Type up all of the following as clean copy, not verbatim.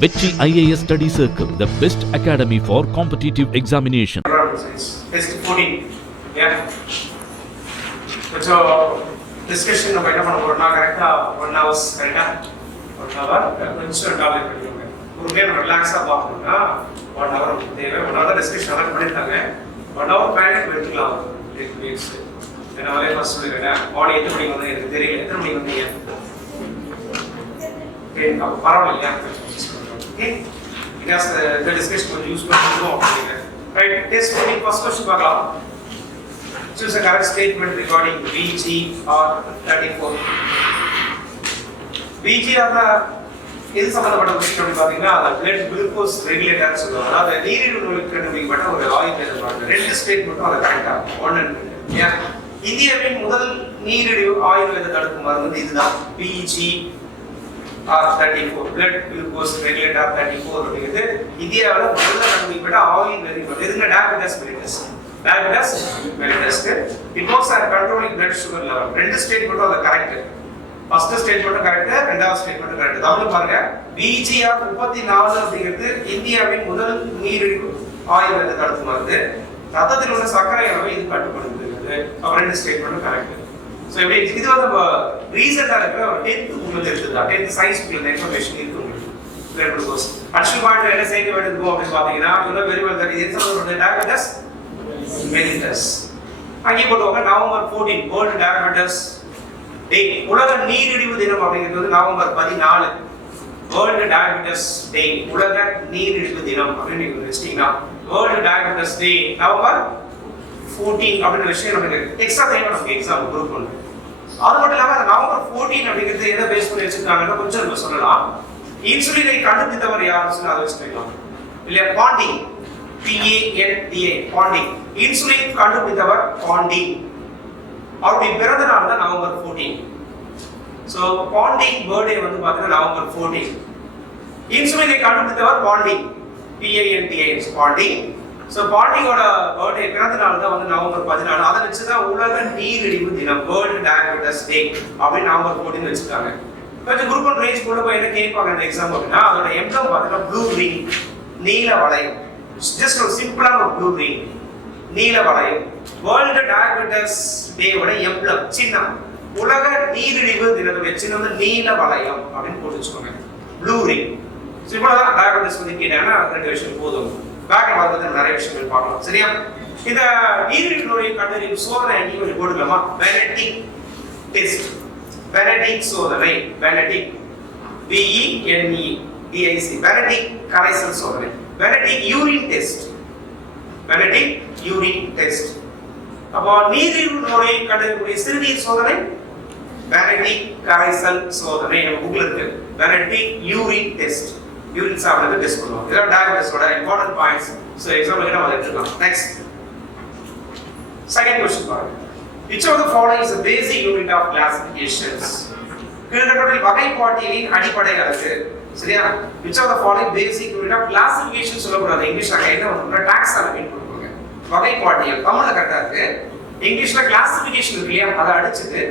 Vetchi IAS Study Circle, the best academy for competitive examination. Test 14. Yeah. So discussion நம்ம என்ன பண்ண போறோம்னா கரெக்ட்டா 1 hours கரெக்ட்டா 1 hour கொஞ்சம் டாபிக் படிக்கணும். ஒரு நேரம் ரிலாக்ஸா பார்க்கணும்னா 1 hour தேவை. 1 hour டிஸ்கஷன் அதான் பண்ணிட்டாங்க. 1 hour பிளானிங் எடுத்துக்கலாம். வீக்ஸ். நான் அவரே ஃபர்ஸ்ட் சொல்லிருக்கேன். மார்னிங் எத்தனை மணிக்கு வந்து எனக்கு தெரியல. எத்தனை மணிக்கு வந்தீங்க? பரவாயில்லையா? Okay. Because the discussion will use right. Test for the first question பார்க்கலாம். Choose a correct statement regarding VG or 34. VG ஆன எது சம்பந்தப்பட்ட விஷயம் அப்படி பாத்தீங்கன்னா அந்த blood glucose regulator சொல்லுவாங்க. அதாவது நீரிழிவு நோய்க்கு கண்டுபிடிக்கப்பட்ட ஒரு ஆயில் சொல்றாங்க. ரெண்டு ஸ்டேட்மெண்ட்டும் அது கரெக்ட்டா 1 and 2. Yeah. இந்தியாவின் முதல் நீரிழிவு ஆயுர்வேத தடுப்பு மருந்து இதுதான். VG R34 blood glucose regulator 34 அப்படிங்கிறது இந்தியாவில் முதல்ல கண்டுபிடிக்கப்பட்ட ஆயில் வெரிஃபை இதுங்க diabetes mellitus it works at controlling blood sugar level ரெண்டு ஸ்டேட்மெண்ட்டும் அது கரெக்ட் ஃபர்ஸ்ட் ஸ்டேட்மெண்ட் கரெக்ட் ரெண்டாவது ஸ்டேட்மெண்ட் கரெக்ட் தமிழ்ல பாருங்க VGR 34 அப்படிங்கிறது இந்தியாவின் முதல் நீரிழிவு ஆயுர்வேத தடுப்பு மருந்து ரத்தத்தில் உள்ள சர்க்கரை அளவை இது கட்டுப்படுத்துகிறது அப்ப ரெண்டு ஸ்டேட்மெண்ட்டும் கரெக்ட் So இது வந்து ரீசன்ட்டா இருக்கிற ஒரு 10th புக்ல இருக்குதா 10th சயின்ஸ் புக்ல இன்ஃபர்மேஷன் இருக்கு உங்களுக்கு blood glucose அடிஷனல் பாயிண்ட் என்ன செய்ய வேண்டியது அப்படி பாத்தீங்கன்னா you know very well that it is about the diabetes mellitus அங்கே போடுவாங்க நவம்பர் 14 வேர்ல்ட் டயபெட்டிஸ் டே உலக நீரிழிவு தினம் அப்படிங்கிறது வந்து நவம்பர் 14 வேர்ல்ட் டயபெட்டிஸ் டே உலக நீரிழிவு தினம் அப்படின்னு நீங்க வெச்சிட்டீங்கன்னா வேர்ல்ட் டயபெட்டிஸ் டே நவம்பர் 14 அப்படிங்கிற விஷயம் நமக்கு எக்ஸ்ட்ரா டைம் நமக்கு எக்ஸாம் குரூப் 1 அது மட்டும் இல்லாம நவம்பர் 14 அப்படிங்கிறது எதை பேஸ் பண்ணி வச்சிருக்காங்கன்னா கொஞ்சம் நம்ம சொல்லலாம் இன்சுலினை கண்டுபிடித்தவர் யாருன்னு அதை வச்சுக்கலாம் இல்ல பாண்டிங் PANDA பாண்டிங் இன்சுலின் கண்டுபிடித்தவர் பாண்டிங் அவருடைய பிறந்த நாள் தான் நவம்பர் 14 சோ பாண்டிங் பர்த்டே வந்து பாத்தீங்கன்னா நவம்பர் 14 இன்சுலினை கண்டுபிடித்தவர் பாண்டிங் PANDA பாண்டிங் சோ பாண்டியோட பர்த்டே பிறந்த நாள் தான் வந்து நவம்பர் 14 அதை வச்சு தான் உலக நீரிழிவு தினம் வேர்ல்ட் டயபெட்டிஸ் டே அப்படி நவம்பர் 14 வச்சிருக்காங்க கொஞ்சம் குரூப் 1 ரேஞ்ச் போல போய் என்ன கேட்பாங்க அந்த எக்ஸாம் அப்படின்னா அதோட எம்ப்ளம் பார்த்தீங்கன்னா ப்ளூ ரிங் நீல வளையம் ஜஸ்ட் ஒரு சிம்பிளான ஒரு ப்ளூ ரிங் நீல வளையம் வேர்ல்ட் டயபெட்டிஸ் டேவோட எம்ப்ளம் சின்னம் உலக நீரிழிவு தினத்தோட சின்னம் வந்து நீல வளையம் அப்படின்னு போட்டு வச்சுக்கோங்க ப்ளூ ரிங் சிம்பிளா தான் டயபெட்டிஸ் வந்து கேட்டாங்கன்னா ரெண்டு விஷயம் போதும் பேக்ல பார்த்து நிறைய விஷயங்கள் பார்க்கலாம் சரியா இந்த நீரிழிவு நோயை கண்டறியும் சோதனை எங்கே கொஞ்சம் போட்டுக்கலாமா பெனடிக் டெஸ்ட் பெனடிக் சோதனை பெனடிக் BENEDIC பெனடிக் கரைசல் சோதனை Benedict urine test Benedict urine test அப்போ நீரிழிவு நோயை கண்டறியக்கூடிய சிறுநீர் சோதனை பெனடிக் கரைசல் சோதனை நம்ம புக்ல இருக்கு Benedict urine test urine sample test பண்ணுவோம் இதெல்லாம் டயபெட்டிஸோட இம்பார்ட்டன்ட் பாயிண்ட்ஸ் சோ எக்ஸாம்ல நம்ம எடுத்துக்கலாம் நெக்ஸ்ட் செகண்ட் क्वेश्चन பாருங்க which of the following is a basic unit of classifications கீழ்கண்டவற்றில் வகைப்பாட்டியலின் அடிப்படை அலகு சரியா which of the following basic unit of classification சொல்லக்கூடாது இங்கிலீஷ்ல என்ன வந்து டாக்ஸானமி போடுவாங்க வகைப்பாட்டியல் தமிழ்ல கரெக்ட்டா இருக்கு இங்கிலீஷ்ல கிளாசிஃபிகேஷன் இருக்கு இல்லையா அதை அடிச்சிட்டு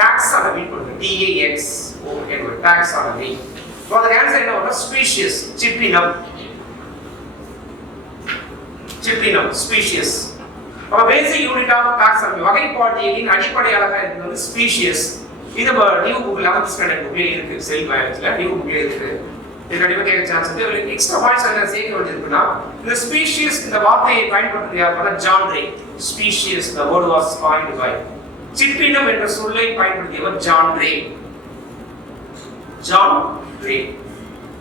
டாக்ஸானமி போடுங்க TAX okay taxonomy So the answer is what species Cyprinum species our basic unit of taxonomy வகைப்பாட்டியலின் அடிப்படை அலகா இது வந்து species இது நியூ புக் 11th ஸ்டாண்டர்ட் புக்ல இருக்கு செல் பயாலஜில நியூ புக்ல இருக்கு இது கண்டிப்பா கேட்க சான்ஸ் இருக்கு எக்ஸ்ட்ரா பாயிண்ட்ஸ் என்ன சேர்க்க வேண்டியிருக்குன்னா இந்த species இந்த வார்த்தையை பயன்படுத்துறது யாருன்னா John Ray species the word was coined by Cyprinum என்ற சொல்லை பயன்படுத்தியவர் ஜான் ரே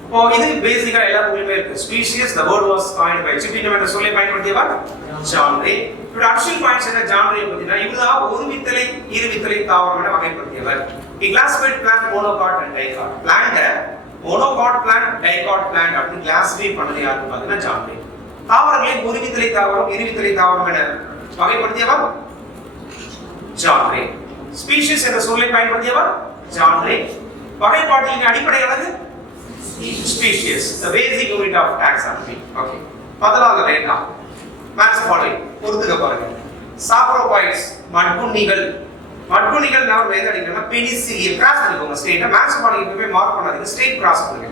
இப்போ இது பேசிக்கா எல்லா புக்லயுமே இருக்கு species the word was coined by Cyprinum என்ற சொல்லை பயன்படுத்தியவர் ஜான் ரே இப்ப அடிஷனல் பாயிண்ட்ஸ் என்ன ஜான் ரே பத்தினா இவர்தான் ஒரு வித்தலை இரு வித்தலை தாவரம் என வகைப்படுத்தியவர் he classified plant monocot and dicot plant monocot plant dicot plant அப்படி கிளாசிஃபை பண்ணது யாருன்னு பார்த்தீங்கன்னா ஜான் ரே தாவரங்களை ஒரு வித்தலை தாவரம் இரு வித்தலை தாவரம் என வகைப்படுத்தியவர் ஜான் ரே ஸ்பீஷிஸ் என்ற சொல்லை பயன்படுத்தியவர் ஜான் ரே வகைப்பாட்டியலின் அடிப்படை அலகு species the basic unit of taxonomy okay பதலாக வேண்டாம் மேட்ச் ஃபாலோயிங் பொறுத்துக்க பாருங்க சாப்ரோபாய்ட்ஸ் மட்குண்ணிகள் நான் வேத அடிக்கணும்னா பெனிசிலியம் கிராஸ் பண்ணிக்கோங்க ஸ்ட்ரெயிட்டா மேட்ச் ஃபாலோயிங் எப்பவுமே மார்க் பண்ணாதீங்க ஸ்ட்ரெயிட் கிராஸ் பண்ணுங்க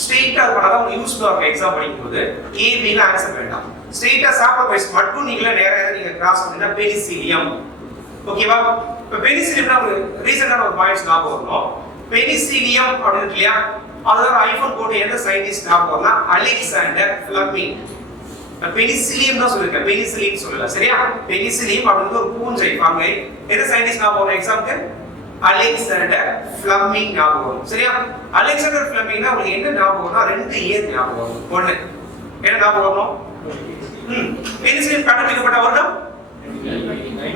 ஸ்ட்ரெயிட்டா பண்ணாதான் உங்களுக்கு யூஸ்ஃபுல்லா இருக்கும் எக்ஸாம் படிக்கும்போது. ஏபின்னு ஆன்சர் வேண்டாம். ஸ்ட்ரெயிட்டா சாப்டர் மட்டும் நீங்களே நேரா நீங்க கிராஸ் பண்ணீங்கன்னா பெனிசிலியம். ஓகேவா? இப்போ பெனிசிலியம்னா ஒரு ரீசெண்டான ஒரு பாயிண்ட்ஸ் ஞாபகம் வரணும். பெனிசிலியம் அப்படின்னு இருக்கு இல்லையா, அதுல ஐபோன் போட்டு எந்த சயின்டிஸ்ட் ஞாபகம் வரலாம்? Alexander Fleming. பெனிசிலியம் தான் சொல்லிருக்கேன், பெனிசிலியம் சொல்லல. சரியா? பெனிசிலியம் அப்படிங்கிறது ஒரு பூஞ்சை பாங்கை. எந்த சயின்டிஸ்ட் ஞாபகம் வரும் எக்ஸாம்க்கு? அலெக்சாண்டர் ஃபிளமிங் ஞாபகம் வரும். சரியா? அலெக்சாண்டர் ஃபிளமிங்னா உங்களுக்கு என்ன ஞாபகம் வரும்னா 2 இயர் ஞாபகம் வரும். ஒண்ணு என்ன ஞாபகம் வரணும்? பெனிசிலியம் கண்டுபிடிக்கப்பட்ட வருடம்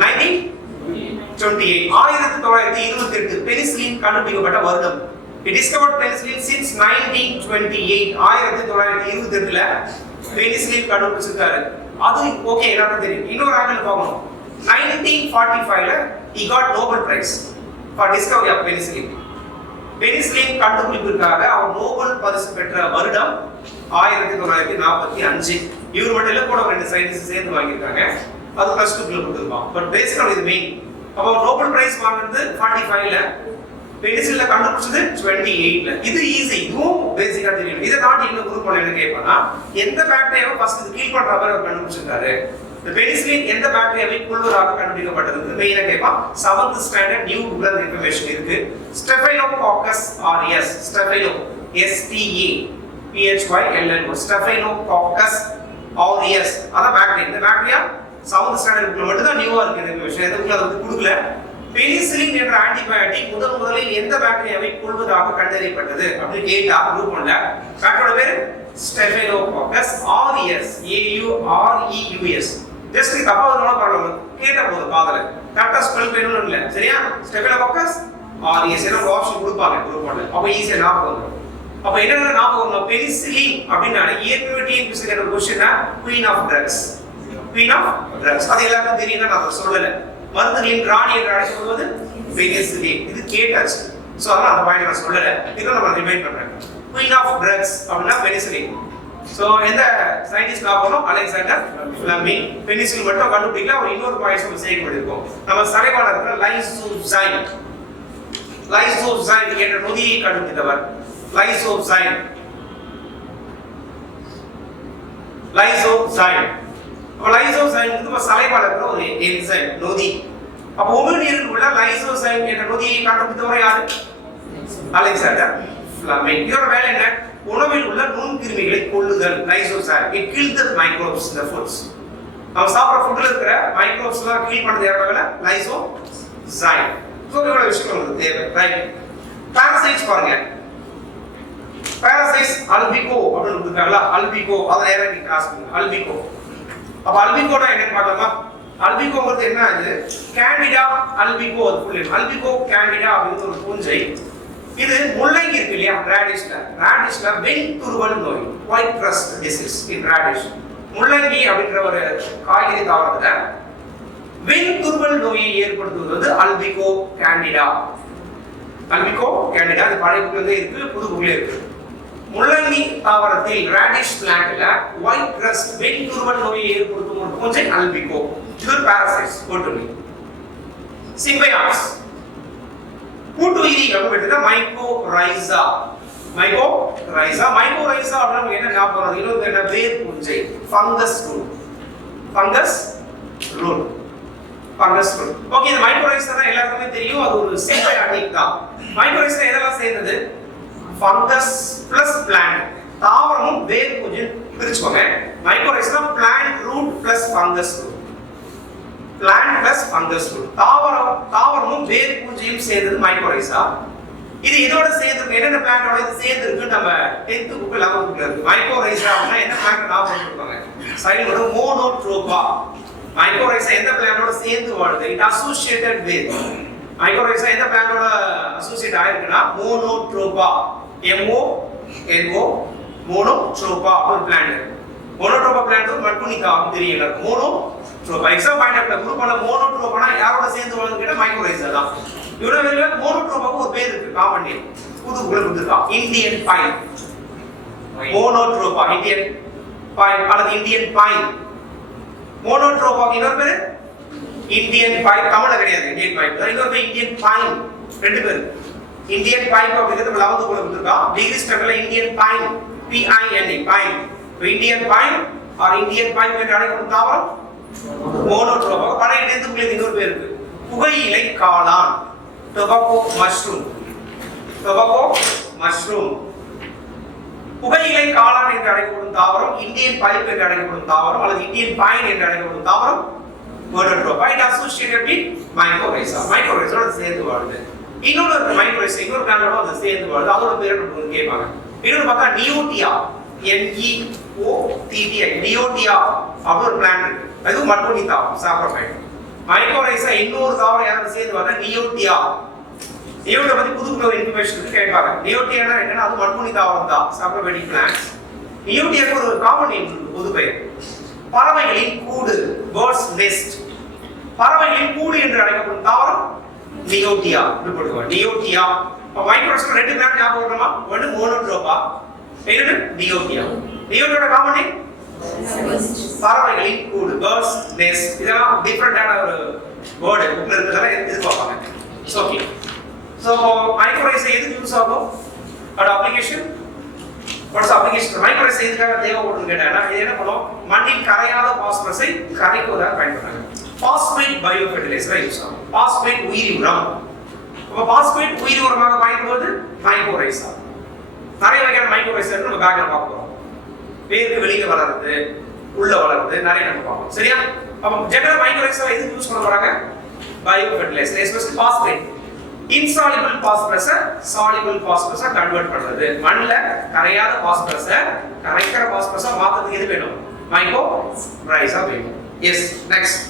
1928. 1928 பெனிசிலின் கண்டுபிடிக்கப்பட்ட வருடம். He discovered penicillin since 1928. 1928ல பெனிசிலின் கண்டுபிடிச்சிருக்காரு. அது ஓகே, எல்லாருக்கும் தெரியும். இன்னொரு ஆங்கிள் பார்க்கணும். 1945ல he got Nobel Prize for discovery of penicillin. பெனிசிலின் கண்டுபிடிப்பிற்காக அவர் நோபல் பரிசு பெற்ற வருடம் 1945. இவர் மட்டும் இல்ல, கூட 2 சயின்டிஸ்ட் சேர்ந்து வாங்கியிருக்காங்க. அது +2 க்குள்ள கொடுத்திருப்பான். பட் பேசிக்கலி இது மெயின். அப்போ நோபல் பிரைஸ் வாங்குனது 45ல, பெனிசிலின்ல கண்டுபிடிச்சது 28ல. இது ஈஸி, இதுவும் பேசிக்கா தெரியும். இதை தாண்டி இன்னும் குரூப் என்ன கேட்பானா, எந்த பாக்டீரியாவை ஃபர்ஸ்ட் கீல் பண்ற மாதிரி அவர் கண்டுபிடிச்சிருக்காரு. இந்த பெனிசிலின் எந்த பாக்டீரியாவை கொல்வதாக கண்டுபிடிக்கப்பட்டது மெயினா கேட்பான். 7th standard new Google information இருக்கு. Staphylococcus aureus, staphylo STAPHYLLO, Staphylococcus aureus அத பாக்டீரியா. இந்த பாக்டீரியா 7th ஸ்டாண்டர்ட் புக்ல மட்டும் தான் நியூவா இருக்கு இன்ஃபர்மேஷன். எதுக்குள்ள அது கொடுக்கல. பெனிசிலின் என்ற ஆன்டிபயோட்டிக் முதலில் எந்த பாக்டீரியாவை கொல்வதாக கண்டறியப்பட்டது அப்படின்னு கேட்டா குரூப் 1ல பாக்டீரியோட பேரு ஸ்டெஃபைலோகாக்கஸ் ஆரியஸ், AUREUS. ஜஸ்ட் தப்பா வரணும் பரவாயில்லை, கேட்ட போது காதல கரெக்டா ஸ்பெல் பண்ணனும் இல்ல. சரியா? ஸ்டெஃபைலோகாக்கஸ் ஆரியஸ் என்ன ஆப்ஷன் கொடுப்பாங்க குரூப் 1ல. அப்ப ஈஸியா ஞாபகம் வரும். அப்ப என்ன ஞாபகம் வரும்? பெனிசிலின் அப்படினா ஏற்கனவே டிஎன்பிஎஸ்சி கேட்ட question queen of drugs. Queen of drugs அது எல்லாருக்கும் தெரியும், நான் சொல்லல. மருந்துகளின் ராணி என்று அழைக்கப்படுவது பெனிசிலின். இது கேட்டாச்சு. சோ அதனால அந்த பாயிண்ட் நான் சொல்லல, இத நான் ரிமைண்ட் பண்றேன். குவீன் ஆஃப் ட்ரக்ஸ் அப்படினா பெனிசிலின். சோ எந்த சயின்டிஸ்ட் ஞாபகம்? Alexander Fleming. பெனிசிலின் மட்டும் கண்டுபிடிக்கல, அவர் இன்னொரு பாயிண்ட் நம்ம சேர்க்கணும். நம்ம சரைவால இருக்கிற லைசோசைம். லைசோசைம் என்ற நொதியை கண்டுபிடித்தவர் லைசோசைம். லைசோசைம் லைசோசைம் வந்து சலைவால இருக்கிற ஒரு என்சைம் நொதி. அப்ப உமிழ்நீரில் உள்ள லைசோசைம் என்ற நொதியை கண்டுபிடித்தவர் யாரு? Alexander Fleming. இதோட வேலை என்ன? உணவில் உள்ள நுண்கிருமிகளை கொல்லுதல். Lysozyme it kills the microbes in the foods. நம்ம சாப்பிடுற ஃபுட்ல இருக்கிற மைக்ரோப்ஸ் எல்லாம் கில் பண்றது யாரோட வேலை? லைசோசைம். சோ இதோட விஷயம் உங்களுக்கு தேவை. ரைட். பாரசைட்ஸ் பாருங்க. பாரசைட்ஸ் அல்பிகோ அப்படின்னு கொடுத்தாங்களா? அல்பிகோ அத நேரா நீங்க கிராஸ் பண்ணுங்க. அல்பிகோ. அப்ப அல்பிகோனா என்னன்னு பார்க்கலாமா? அல்பிகோங்கிறது என்ன? இது கேண்டிடா அல்பிகோ. அது ஃபுல் நேம் அல்பிகோ கேண்டிடா அப்படிங்கிற ஒரு பூஞ்சை. இது முள்ளங்கி இருக்கு இல்லையா, ராடிஷ்ல வெண்துருவல் நோய், ஒயிட் ரஸ்ட் டிசீஸ் இன் ராடிஷ். முள்ளங்கி அப்படிங்கிற ஒரு காய்கறி தாவரத்துல வெண்துருவல் நோயை ஏற்படுத்துவது அல்பிகோ கேண்டிடா. அல்பிகோ கேண்டிடா அது பழைய புக்ல இருக்கு, புது புக்ல இருக்கு. முள்ளங்கி தாவரத்தில் ராடிஷ் பிளான்ட்ல ஒயிட் ரஸ்ட் வெண்துருவல் நோயை ஏற்படுத்தும் ஒரு பூஞ்சை அல்பிகோ. இது ஒரு பாரசைட்ஸ் போட்டுங்க. சிம்பயாட்ஸ் கூட்டுயிரி அப்படினா மைக்கோரைசா. மைக்கோரைசா அப்படினா என்ன ஞாபகம் வருது? இன்னொரு என்ன? வேர் பூஞ்சை. Fungus root. ஓகே, இந்த மைக்கோரைசா எல்லாருக்குமே தெரியும், அது ஒரு சிம்பயாட்டிக் தான். மைக்கோரைசா எதெல்லாம் சேர்ந்தது? Fungus plus plant. தாவரமும் வேர் பூஞ்சை பிரிச்சுக்கோங்க. Mycorrhiza plant root plus fungus root. Plant plus fungus root. தாவரமும் வேர் பூஞ்சையும் சேர்ந்தது மைக்கோரைசா. இது இதோட சேர்ந்து என்னென்ன பிளான்ட்டோட இது சேர்ந்து இருக்கு? நம்ம 10th புக் 11th புக்ல இருக்கு. மைக்கோரைசா அப்படினா என்ன பிளான்ட் நான் போட்டுருப்பாங்க சைடுல மோனோட்ரோபா. மைக்கோரைசா எந்த பிளான்ட்டோட சேர்ந்து வாழுது? It associated with. மைக்கோரைசா எந்த பிளான்ட்டோட அசோசியேட் ஆயிருக்குன்னா மோனோட்ரோபா. MONO மோனோட்ரோபா ஒரு பிளான்ட். மோனோட்ரோபா பிளான்ட் மட்குனிகா தெரியல. மோனோட்ரோபா எக்ஸாம் பாயிண்ட் ஆஃப் குரூப்ல மோனோட்ரோபானா யாரோட சேர்ந்து வாழுது கேட்டா மைக்கோரைசா தான். இவரோட வேற மோனோட்ரோபாக்கு ஒரு பேர் இருக்கு, காமன் நேம். புது புக்ல கொடுத்திருக்கான், இந்தியன் பைன். மோனோட்ரோபா இந்தியன் பைன் அல்லது இந்தியன் பைன். மோனோட்ரோபாக்கு இன்னொரு பேரு இந்தியன் பைன். தமிழ்ல கிடையாது இந்தியன் பைன். இன்னொரு பேர் இந்தியன் பைன். ரெண்டு பேர் இந்தியன் பைன் அப்படிங்கிறது 11th குள்ள கொடுத்திருக்கோம். டிகிரி ஸ்கேல்ல Indian pine PINE pine. Indian pine or Indian pine என்று அழைக்கப்படும் தாவரம் மோனோட்ரோபா. பழைய நேரத்துக்குள்ள இன்னொரு பேர் இருக்கு. புகையிலை காளான் டொபாக்கோ மஷ்ரூம். Tobacco mushroom. புகையிலை காளான் என்று அழைக்கப்படும் தாவரம், இந்தியன் பைப் என்று அழைக்கப்படும் தாவரம் அல்லது இந்தியன் பைன் என்று அழைக்கப்படும் தாவரம் மோனோட்ரோபா. இது அசோசியேட்டட் வித் மைக்கோரைசா. மைக்கோரைசாவோட சேர்ந்து வாழுது. இன்னொரு மைக்கோரைசா இன்னொரு பிளான்டோட அது சேர்ந்து வாழுது. அதோட பேர் நமக்கு கேட்பாங்க. இன்னொரு பார்த்தா நியோட்டியா NEOTTI நியோட்டியா அப்படி ஒரு பிளான்ட் இருக்கு. அது மட்புனி தாவரம் சாப்ரோஃபைட். மைக்கோரைசா இன்னொரு தாவரம் யாரோட சேர்ந்து வாழுது நியோட்டியா. நியோட்டியா பத்தி புது புது இன்ஃபர்மேஷன் கேட்பாங்க. நியோட்டியானா என்னன்னா அது மட்புனி தாவரம் தான் சாப்ரோஃபைட்டிக் பிளான்ட்ஸ். நியோட்டியாக்கு ஒரு காமன் நேம் இருக்கு, பொது பெயர் பறவைகளின் கூடு பேர்ட்ஸ் நெஸ்ட். பறவைகளின் கூடு என்று அழைக்கப்படும் தாவரம் நியோட்டியா. நியோட்டியா. மைக்ரோஸ்கோப் ரெண்டு பிளான்ட் ஞாபகம் வரணுமா? ஒன்னு மோனோட்ரோபா, இன்னொன்னு நியோட்டியா. நியோட்டியோட காமன் நேம் பறவைகளின் கூடு பேர்ட்ஸ் நெஸ்ட். இதெல்லாம் டிஃபரண்டான ஒரு வேர்டு புக்ல இருக்கிறதெல்லாம் எதிர்பார்ப்பாங்க. ஓகே. சோ மைக்ரோரைசா எதுக்கு யூஸ் ஆகும்? அதோட அப்ளிகேஷன் வாட்ஸ் அப்ளிகேஷன்? மைக்ரோரைசா எதுக்காக தேவைப்படுதுன்னு கேட்டா இது என்ன பண்ணும்? மண்ணில் கரையாத பாஸ்பரஸை கரைக்குவதாக பயன்படுறாங்க. பாஸ்பேட் பயோ ஃபெர்டிலைசரா யூஸ் ஆகும். பாஸ்பேட் உயிரி உரம். அப்ப பாஸ்பேட் உயிரி உரமாக பயன்படுவது மைக்ரோரைசா. நிறைய வகையான மைக்ரோரைசா நம்ம பேக்ல பார்க்க போறோம். வேருக்கு வெளியில வளருது, உள்ள வளருது, நிறைய நம்ம பார்ப்போம். சரியா? அப்ப ஜெனரல் மைக்ரோரைசா எதுக்கு யூஸ் பண்ண போறாங்க? Bio fertilizer, especially phosphate. Insoluble பாஸ்பரஸை சாலிபிள் பாஸ்பரஸா கன்வெர்ட் பண்றது. மண்ணுல கரையாத பாஸ்பரஸை கரைக்கிற பாஸ்பரஸா மாத்துறதுக்கு எது வேணும்? மைக்ரோரைசா வேணும். எஸ். நெக்ஸ்ட்.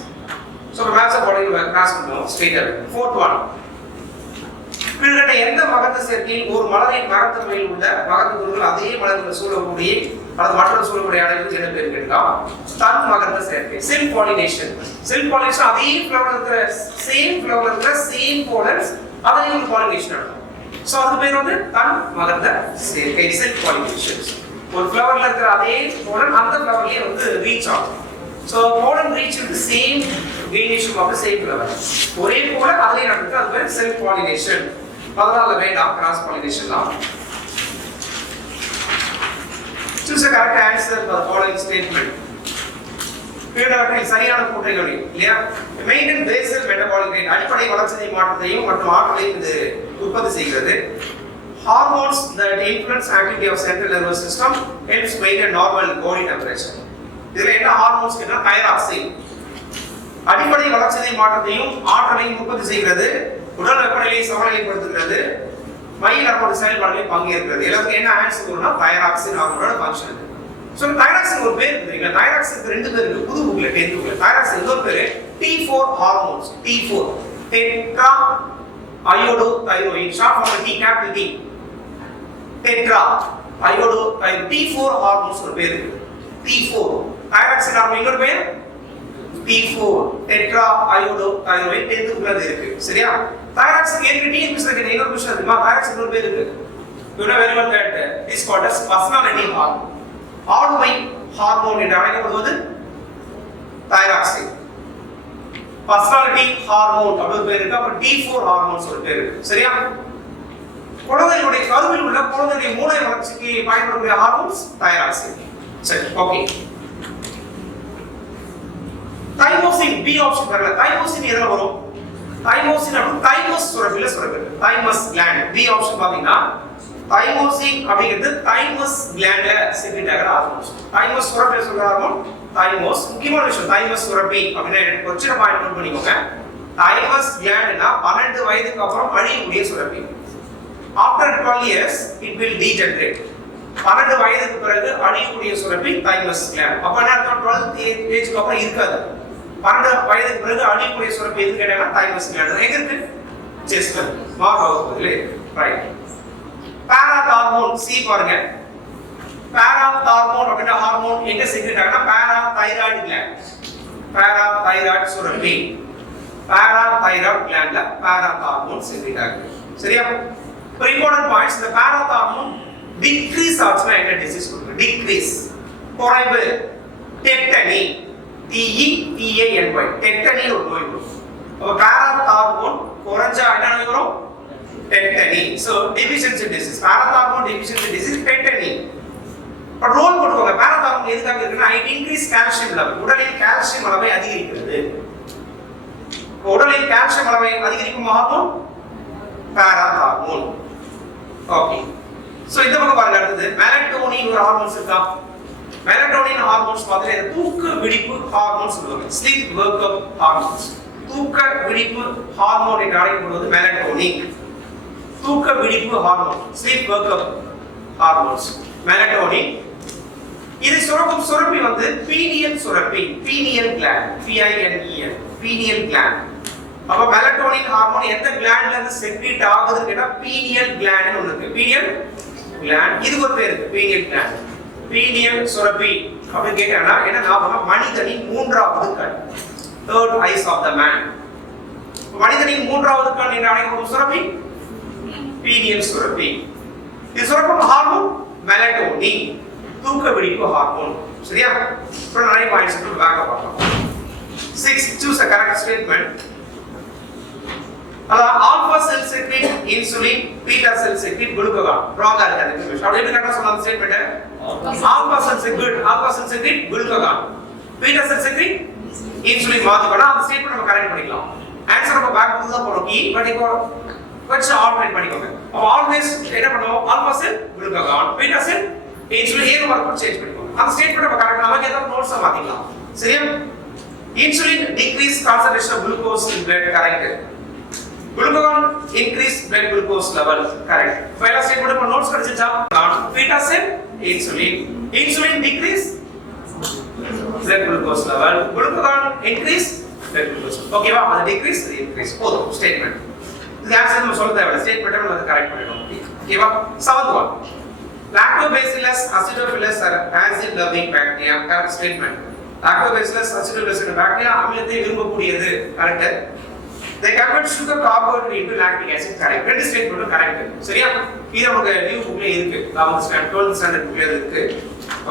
சோ மேட்ச் போர்டில் கிராஸ் பண்ணுவோம். ஸ்ட்ரெயிட்டர். Fourth one. கீழ்கண்ட எந்த மகரந்த சேர்க்கையில் ஒரு மலரின் மகரந்தமையில் உள்ள மகரந்த துகள்கள் அதே மலரில் சூழக்கூடிய அல்லது மற்றொரு சூழக்கூடிய அளவுக்கு என்ன பேர் கேட்கலாம்? தன் மகரந்த சேர்க்கை. Self pollination. செல்ஃப் பாலினேஷன் அதே ஃப்ளவர்ல இருக்கிற சேம் ஃப்ளவர்ல இருக்கிற சேம் போலன்ஸ் அதையும் பாலினேஷன் நடக்கும். சோ அது பேர் வந்து தன் மகரந்த சேர்க்கை, செல்ஃப் பாலினேஷன். ஒரு ஃப்ளவர்ல இருக்கிற அதே போலன் அந்த ஃப்ளவர்லயே வந்து ரீச் ஆகும். So pollen reach the same generation of the same flower. ஒரே போல அதே நடக்குது. அது பேர் செல்ஃப் பாலினேஷன். அதனால வேண்டாம் கிராஸ் பாலினேஷன் தான். Choose a correct answer for the following statement. கீழ்கண்டவற்றில் சரியான கூற்றைகள் இல்லையா? Maintain Basel metabolic rate. அடிப்படை வளர்ச்சிதை மாற்றத்தையும் மற்றும் ஆற்றலையும் இது உற்பத்தி செய்கிறது. Hormones that influence activity of central nervous system helps maintain normal body temperature. இதுல என்ன ஹார்மோன்ஸ் கேட்டா தைராக்சின். அடிப்படை வளர்ச்சிதை மாற்றத்தையும் ஆற்றலையும் உற்பத்தி செய்கிறது. உடல் வெப்பநிலையை சமநிலைப்படுத்துகிறது. மயில் நரம்பு செயல்பாடுகளில் பங்கேற்கிறது. எல்லாத்துக்கும் என்ன ஆன்சர் வரும்னா தைராக்சின் ஹார்மோனோட ஃபங்க்ஷன். சோ தைராக்சின் ஒரு பேர் இருக்குங்க. தைராக்சின் ரெண்டு பேர் இருக்கு புது புக்ல 10th புக்ல. தைராக்சின் இன்னொரு பேரு T4 hormones. T4 tetra iodo thyronine. Short form T capital T. Tetra iodo T4 hormones ஒரு பேர் இருக்கு. T4 தைராக்சின் ஹார்மோன் இன்னொரு பேர் T4 டெட்ரா அயோடோ தைரோயின் 10th புக்ல இருக்கு. சரியா? தைராக்சின் ஏற்கனவே டிஎன்பிஎஸ் ல இன்னொரு விஷயம் இருக்குமா? தைராக்சின் ஒரு பேர் இருக்கு. You know very well that this called as personality hormone. ஆளுமை ஹார்மோன் என்று அழைக்கப்படுவது தைராக்சின். பர்சனாலிட்டி ஹார்மோன் அப்படி பேர் இருக்கு. அப்ப T4 ஹார்மோன்ஸ் ஒரு பேர் இருக்கு. சரியா? குழந்தைகளுடைய கருவில் உள்ள குழந்தையுடைய மூளை வளர்ச்சிக்கு பயன்படக்கூடிய ஹார்மோன்ஸ் தைராக்சின். சரி, ஓகே. தைமோசின் பி ஆப்ஷன் வரல. தைமோசின் எதுல வரும்? தைமோசின் அப்படி தைமஸ் சுரப்பில சுரக்குது. Thymus gland. பி ஆப்ஷன் பாத்தீங்கன்னா தைமோசின் அப்படிங்கிறது தைமஸ் கிளாண்ட்ல செக்ரீட் ஆகிற ஹார்மோன்ஸ். தைமஸ் சுரப்பில சொல்ற ஹார்மோன் தைமோஸ். முக்கியமான விஷயம் தைமஸ் சுரப்பி அப்படின்னா ஒரு சின்ன பாயிண்ட் நோட் பண்ணிக்கோங்க. தைமஸ் கிளாண்ட்னா 12 வயதுக்கு அப்புறம் அழியக்கூடிய சுரப்பி. After 12 years it will degenerate. 12 வயதுக்கு பிறகு அழியக்கூடிய சுரப்பி தைமஸ் கிளாண்ட். அப்ப என்ன அர்த்தம்? 12th ஏஜ்க்கு அப்புறம் இருக்காது. 12 வயதுக்கு பிறகு அழியக்கூடிய சுரப்பி எது கேட்டா தைமஸ் கிளாண்ட். எங்க இருக்கு? செஸ்ட்ல மார்பகத்துல. ரைட். பாராதார்மோன் சி பாருங்க. பாராதார்மோன் அப்படினா ஹார்மோன் எங்க செக்ரீட் ஆகுதுனா பாராதைராய்டு கிளாண்ட். பாராதைராய்டு சுரப்பி. பாராதைராய்டு கிளாண்ட்ல பாராதார்மோன் செக்ரீட் ஆகுது. சரியா? ஒரு இம்பார்ட்டன்ட் பாயிண்ட்ஸ். இந்த பாராதார்மோன் டிக்ரீஸ் ஆச்சுனா என்ன டிசீஸ் கொடுக்கும்? டிக்ரீஸ் குறைவு. டெட்டனி TETANY டெட்டனி ஒரு நோய் வரும். அப்ப பாராதார்மோன் குறைஞ்சா என்ன நோய் வரும்? tetany. So deficiency disease, parathormone deficiency disease tetany. But roll போட்டுக்கோங்க. parathormone எதுக்காக இருக்குன்னா it increase calcium level, உடலில் கால்சியம் அளவை அதிகரிக்கிறது. உடலில் கால்சியம் அளவை அதிகரிக்கும் ஹார்மோன் parathormone. ஓகே, சோ இந்த பக்கம் பாருங்க. அடுத்து மெலட்டோனின் ஒரு ஹார்மோன்ஸ் இருக்கா? மெலட்டோனின் ஹார்மோன்ஸ் மாதிரி தூக்க விழிப்பு ஹார்மோன்ஸ் சொல்லுவாங்க, ஸ்லீப் வொர்க் அப் ஹார்மோன்ஸ். தூக்க விழிப்பு ஹார்மோன் என்று அழைக்கப்படுவது மெலட்டோனின். தூக்க விழிப்பு ஹார்மோன், ஸ்லீப் வொர்க் அப் ஹார்மோன்ஸ், மெலட்டோனின். இது சுரக்கும் சுரப்பி வந்து பீனியல் சுரப்பி, pineal gland, PINEL, pineal gland. அப்ப மெலட்டோனின் ஹார்மோன் எந்த கிளாண்ட்ல இருந்து செக்ரீட் ஆகுதுன்னு கேட்டா பீனியல் கிளாண்ட் ஒன்னு இருக்கு. பீனியல் கிளாண்ட், இதுக்கு ஒரு பேர் இருக்கு, பீனியல் கிளாண்ட். பீனியல் சுரப்பி அப்படின்னு கேட்டா என்ன ஞாபகம்? மனிதனின் மூன்றாவது கண், third eyes of the man. மனிதனின் மூன்றாவது கண் என்று அழைக்கப்படும் சுரப்பி பீனியல் சுரப்பி. இது சுரக்கும் ஹார்மோன் மெலட்டோனின், தூக்க விழிப்பு ஹார்மோன். சரியா? இப்போ நிறைய பாயிண்ட்ஸ் இருக்கு, பேக் பார்க்கலாம். 6 choose a correct statement. Alpha cell secrete insulin, beta cell secrete glucagon. ராங்கா இருக்கு அந்த இன்ஃபர்மேஷன். அப்படி எப்படி கரெக்ட்டா சொன்ன statement? Alpha cell secrete glucagon, beta cell secrete insulin மாத்திக்கணும். அந்த ஸ்டேட்மென்ட் நம்ம கரெக்ட் பண்ணிக்கலாம். ஆன்சர் நம்ம பேக் பண்ணி தான் போறோம். பட் இப்போ கொஞ்சம் ஆல்டர்னேட் பண்ணிக்கோங்க. அப்ப ஆல்வேஸ் என்ன பண்ணுவோம்? ஆல்பா செல் குளுக்கோகான், பீட்டா செல் இன்சுலின், ஏதோ ஒரு சேஞ்ச் பண்ணிக்கோங்க. அந்த ஸ்டேட்மென்ட் நம்ம கரெக்ட் நமக்கு ஏதாவது நோட்ஸ் மாத்திக்கலாம். சரியா? Insulin decrease concentration of glucose in blood, correct. glucagon increase blood glucose level, correct. Final statement நம்ம notes படிச்சா beta cell insulin decrease blood glucose level, glucagon increase blood glucose. ஓகேவா? அது decrease இது increase போதும் statement. இது answer நம்ம சொல்ல தேவையில்லை, ஸ்டேட்மென்ட் நம்ம கரெக்ட் பண்ணிடணும். ஓகேவா? 7th one, lactobacillus acidophilus are acid loving bacteria, correct statement. lactobacillus acidophilus என்ற பாக்டீரியா அமிலத்தை விரும்பக்கூடியது, correct. They convert sugar carbohydrate into lactic acid, correct. ரெண்டு ஸ்டேட்மென்ட்டும் கரெக்ட். சரியா? இது நமக்கு நியூ புக்ல இருக்கு, 12th ஸ்டாண்டர்ட் புக்ல இருக்கு.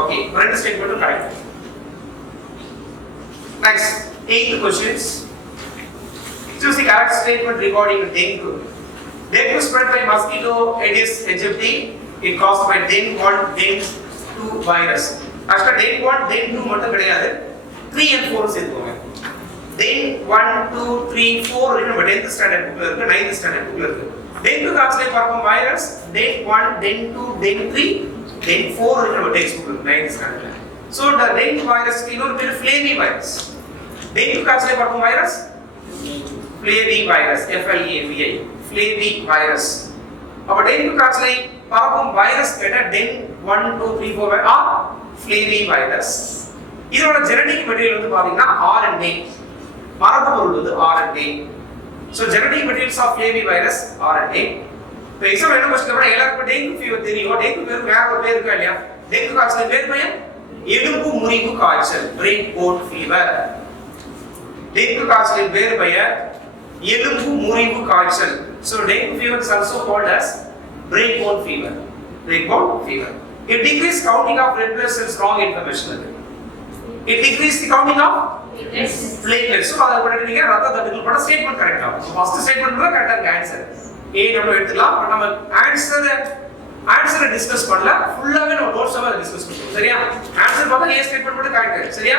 ஓகே, ரெண்டு ஸ்டேட்மென்ட்டும் correct. Next, 8th questions. Choose the correct statement regarding dengue. Dengue spread by mosquito Aedes aegypti. It caused by dengue 1, dengue 2 virus. Actually dengue 1, dengue 2 மட்டும் கிடையாது, 3 and 4 சேர்த்துக்கோங்க. dengue 1, 2, 3, 4 நம்ம 10th standard புக்ல இருக்கு, 9th standard புக்ல இருக்கு. dengue காய்ச்சலை பரப்பும் virus dengue 1, dengue 2, dengue 3, dengue 4 நம்ம டெக்ஸ்ட் புக்ல இருக்கு 9th ஸ்டாண்டர்ட்ல. சோ the dengue வைரஸ் இன்னொரு பேர் ஃப்ளேவி வைரஸ். dengue காய்ச்சலை பரப்பும் வைரஸ் ஃப்ளேவி வைரஸ், FLAVI, ஃப்ளேவி வைரஸ். அப்ப dengue காய்ச்சலை பரப்பும் வைரஸ் கேட்டா dengue 1, 2, 3, 4 ஆர் ஃப்ளேவி வைரஸ். இதோட ஜெனடிக் மெட்டீரியல் வந்து பாத்தீங்கன்னா RNA, மரபு பொருள் வந்து RNA. So genetic materials of flavivirus RNA. இப்போ எக்ஸாம் என்ன क्वेश्चन கேட்டா எல்லாருக்கும் டெங்கு ஃபீவர் தெரியும். டெங்கு பேர் வேற ஒரு பேர் இருக்கா இல்லையா? டெங்கு காய்ச்சல் பேர் பையன் எலும்பு முறிவு காய்ச்சல், பிரெயின் போன் ஃபீவர். டெங்கு காய்ச்சல் பேர் பையன் எலும்பு முறிவு காய்ச்சல். So dengue fever is also called as brain bone fever. Brain bone fever. It decreases counting of red blood cells, wrong information. It decreases the counting of platelets. So அத பத்தி நீங்க ரத்த தட்டுகள் பட ஸ்டேட்மென்ட் கரெக்ட்டா. ஃபர்ஸ்ட் ஸ்டேட்மென்ட் தான் கரெக்ட்டா இருக்கு ஆன்சர். ஏ நம்ம எடுத்துக்கலாம். பட் நம்ம ஆன்சரை டிஸ்கஸ் பண்ணல, ஃபுல்லாவே நம்ம நோட்ஸாவே டிஸ்கஸ் பண்ணுவோம். சரியா? ஆன்சர் பார்த்தா ஏ ஸ்டேட்மென்ட் மட்டும் கரெக்ட். சரியா?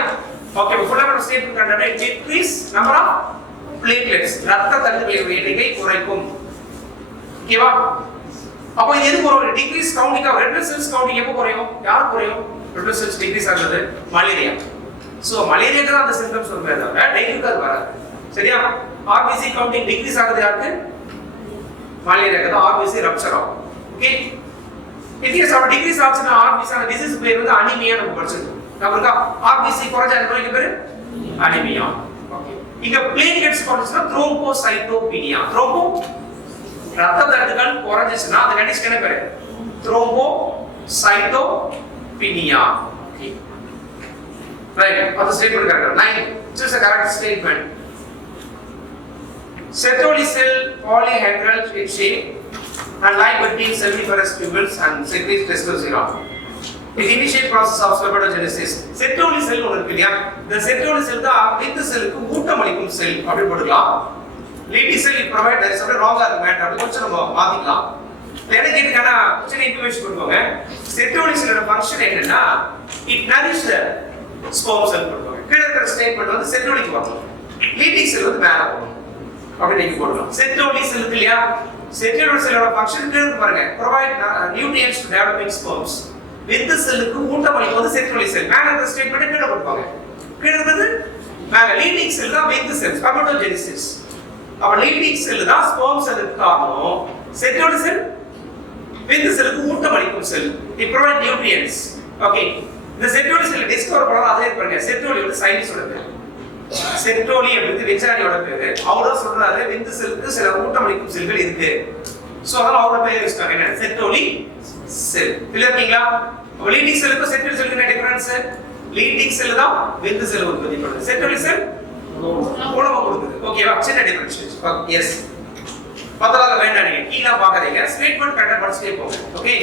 ஓகே, ஃபுல்லா நம்ம ஸ்டேட்மென்ட் கரெக்ட்டா. It decrease number of platelets, ரத்த தட்டுகளின் எண்ணிக்கை குறைக்கும். ஓகேவா? அப்ப இது எது குறையும்? Decrease counting of red blood cells counting எப்போ குறையும்? யார் குறையும்? ரெட் பிளட் செல்ஸ் டிக்ரீஸ் ஆகுது மலேரியா. சோ மலேரியாக்கு தான் அந்த சிம்டம்ஸ் வருமே தவிர டெங்குக்கு அது வராது. சரியா? RBC கவுண்டிங் டிக்ரீஸ் ஆகுது யாருக்கு? மலேரியாக்கு தான் RBC ரப்சர் ஆகும். ஓகே, இன்கேஸ் அப்ப டிக்ரீஸ் ஆச்சுனா RBC அந்த டிசீஸ் பேர் வந்து அனீமியா நம்ம படிச்சிருக்கோம். நமக்கு RBC குறைஞ்சா அந்த நோய்க்கு பேரு அனீமியா. ஓகே, இங்க பிளேட்லெட்ஸ் குறைஞ்சுனா த்ரோம்போசைட்டோபீனியா. த்ரோம்போ ரத்த தட்டுகள் குறைஞ்சிச்சுனா அந்த கண்டிஷன் என்ன பேரு? Thrombocytopenia. Okay, right, other statement correct. 9, choose a correct statement. Sertoli cell polyhedral in shape and lie between seminiferous tubules and secretes testosterone. It initiate process of spermatogenesis. Sertoli cell ஒன்னு இருக்கு இல்லையா? இந்த sertoli cell தான் இந்த செல்லுக்கு ஊட்டமளிக்கும் செல் அப்படி போட்டுக்கலாம். Leading sell it provide that is அப்படியே ராங்கா இருக்கு மேட்டர் அப்படி கொஞ்சம் நம்ம மாத்திக்கலாம். எனக்கு இதுக்கான கொஞ்சம் இன்ஃபர்மேஷன் கொடுப்பாங்க. சென்ட்ரோலி செல்லோட ஃபங்க்ஷன் என்னன்னா இட் நரிஷ் த ஸ்பெர்ம் செல் கொடுப்பாங்க. கீழ இருக்கிற ஸ்டேட்மெண்ட் வந்து சென்ட்ரோலிக்கு வரணும், லீடிங் செல் வந்து மேல போகணும் அப்படி நீங்க போடலாம். சென்ட்ரோலி செல் இருக்கு இல்லையா, சென்ட்ரோலி செல்லோட ஃபங்க்ஷன் கீழ பாருங்க, provide nutrients to developing sperms. விந்து செல்லுக்கு ஊட்டமளிக்கும் போது சென்ட்ரோலி செல் மேல இருக்கிற ஸ்டேட்மெண்ட் கீழ கொடுப்பாங்க. கீழ இருக்கிறது மேல லீடிங் செல் தான் விந்து செல் ஸ்பெர்மடோஜெனிசிஸ். அப்ப லீடிங் செல் தான் ஸ்பெர்ம் செல்லுக்கு காரணம். சென்ட்ரோலி செல் விந்து செல்லுக்கு ஊட்டமளிக்கும் cell. It provide nutrients. Okay, இந்த சென்ட்ரோலி செல் டிஸ்கவர் பண்ணா அதே பாருங்க. சென்ட்ரோலி வந்து சயின்ஸோட பேர். சென்ட்ரோலி அப்படிங்கிறது விஞ்ஞானியோட பேரு. அவரோட சொல்றாரு விந்து செல்லுக்கு சில ஊட்டமளிக்கும் செல்கள் இருக்கு. சோ அதனால அவரோட பேர் வச்சிட்டாங்க என்ன சென்ட்ரோலி செல். இல்ல இருக்கீங்களா? லீடிங் செல்லுக்கு சென்ட்ரோலி செல்லுக்கு என்ன டிஃபரன்ஸ்? லீடிங் செல் தான் விந்து செல் உற்பத்தி பண்ணுது, சென்ட்ரோலி செல் உணவு கொடுக்குது. ஓகேவா? சின்ன டிஃபரன்ஸ். எஸ், பத்தலால வேண்டாம், நீங்க கீழ பாக்காதீங்க, ஸ்டேட்மெண்ட் கரெக்ட்டா படிச்சிட்டே போங்க. Okay,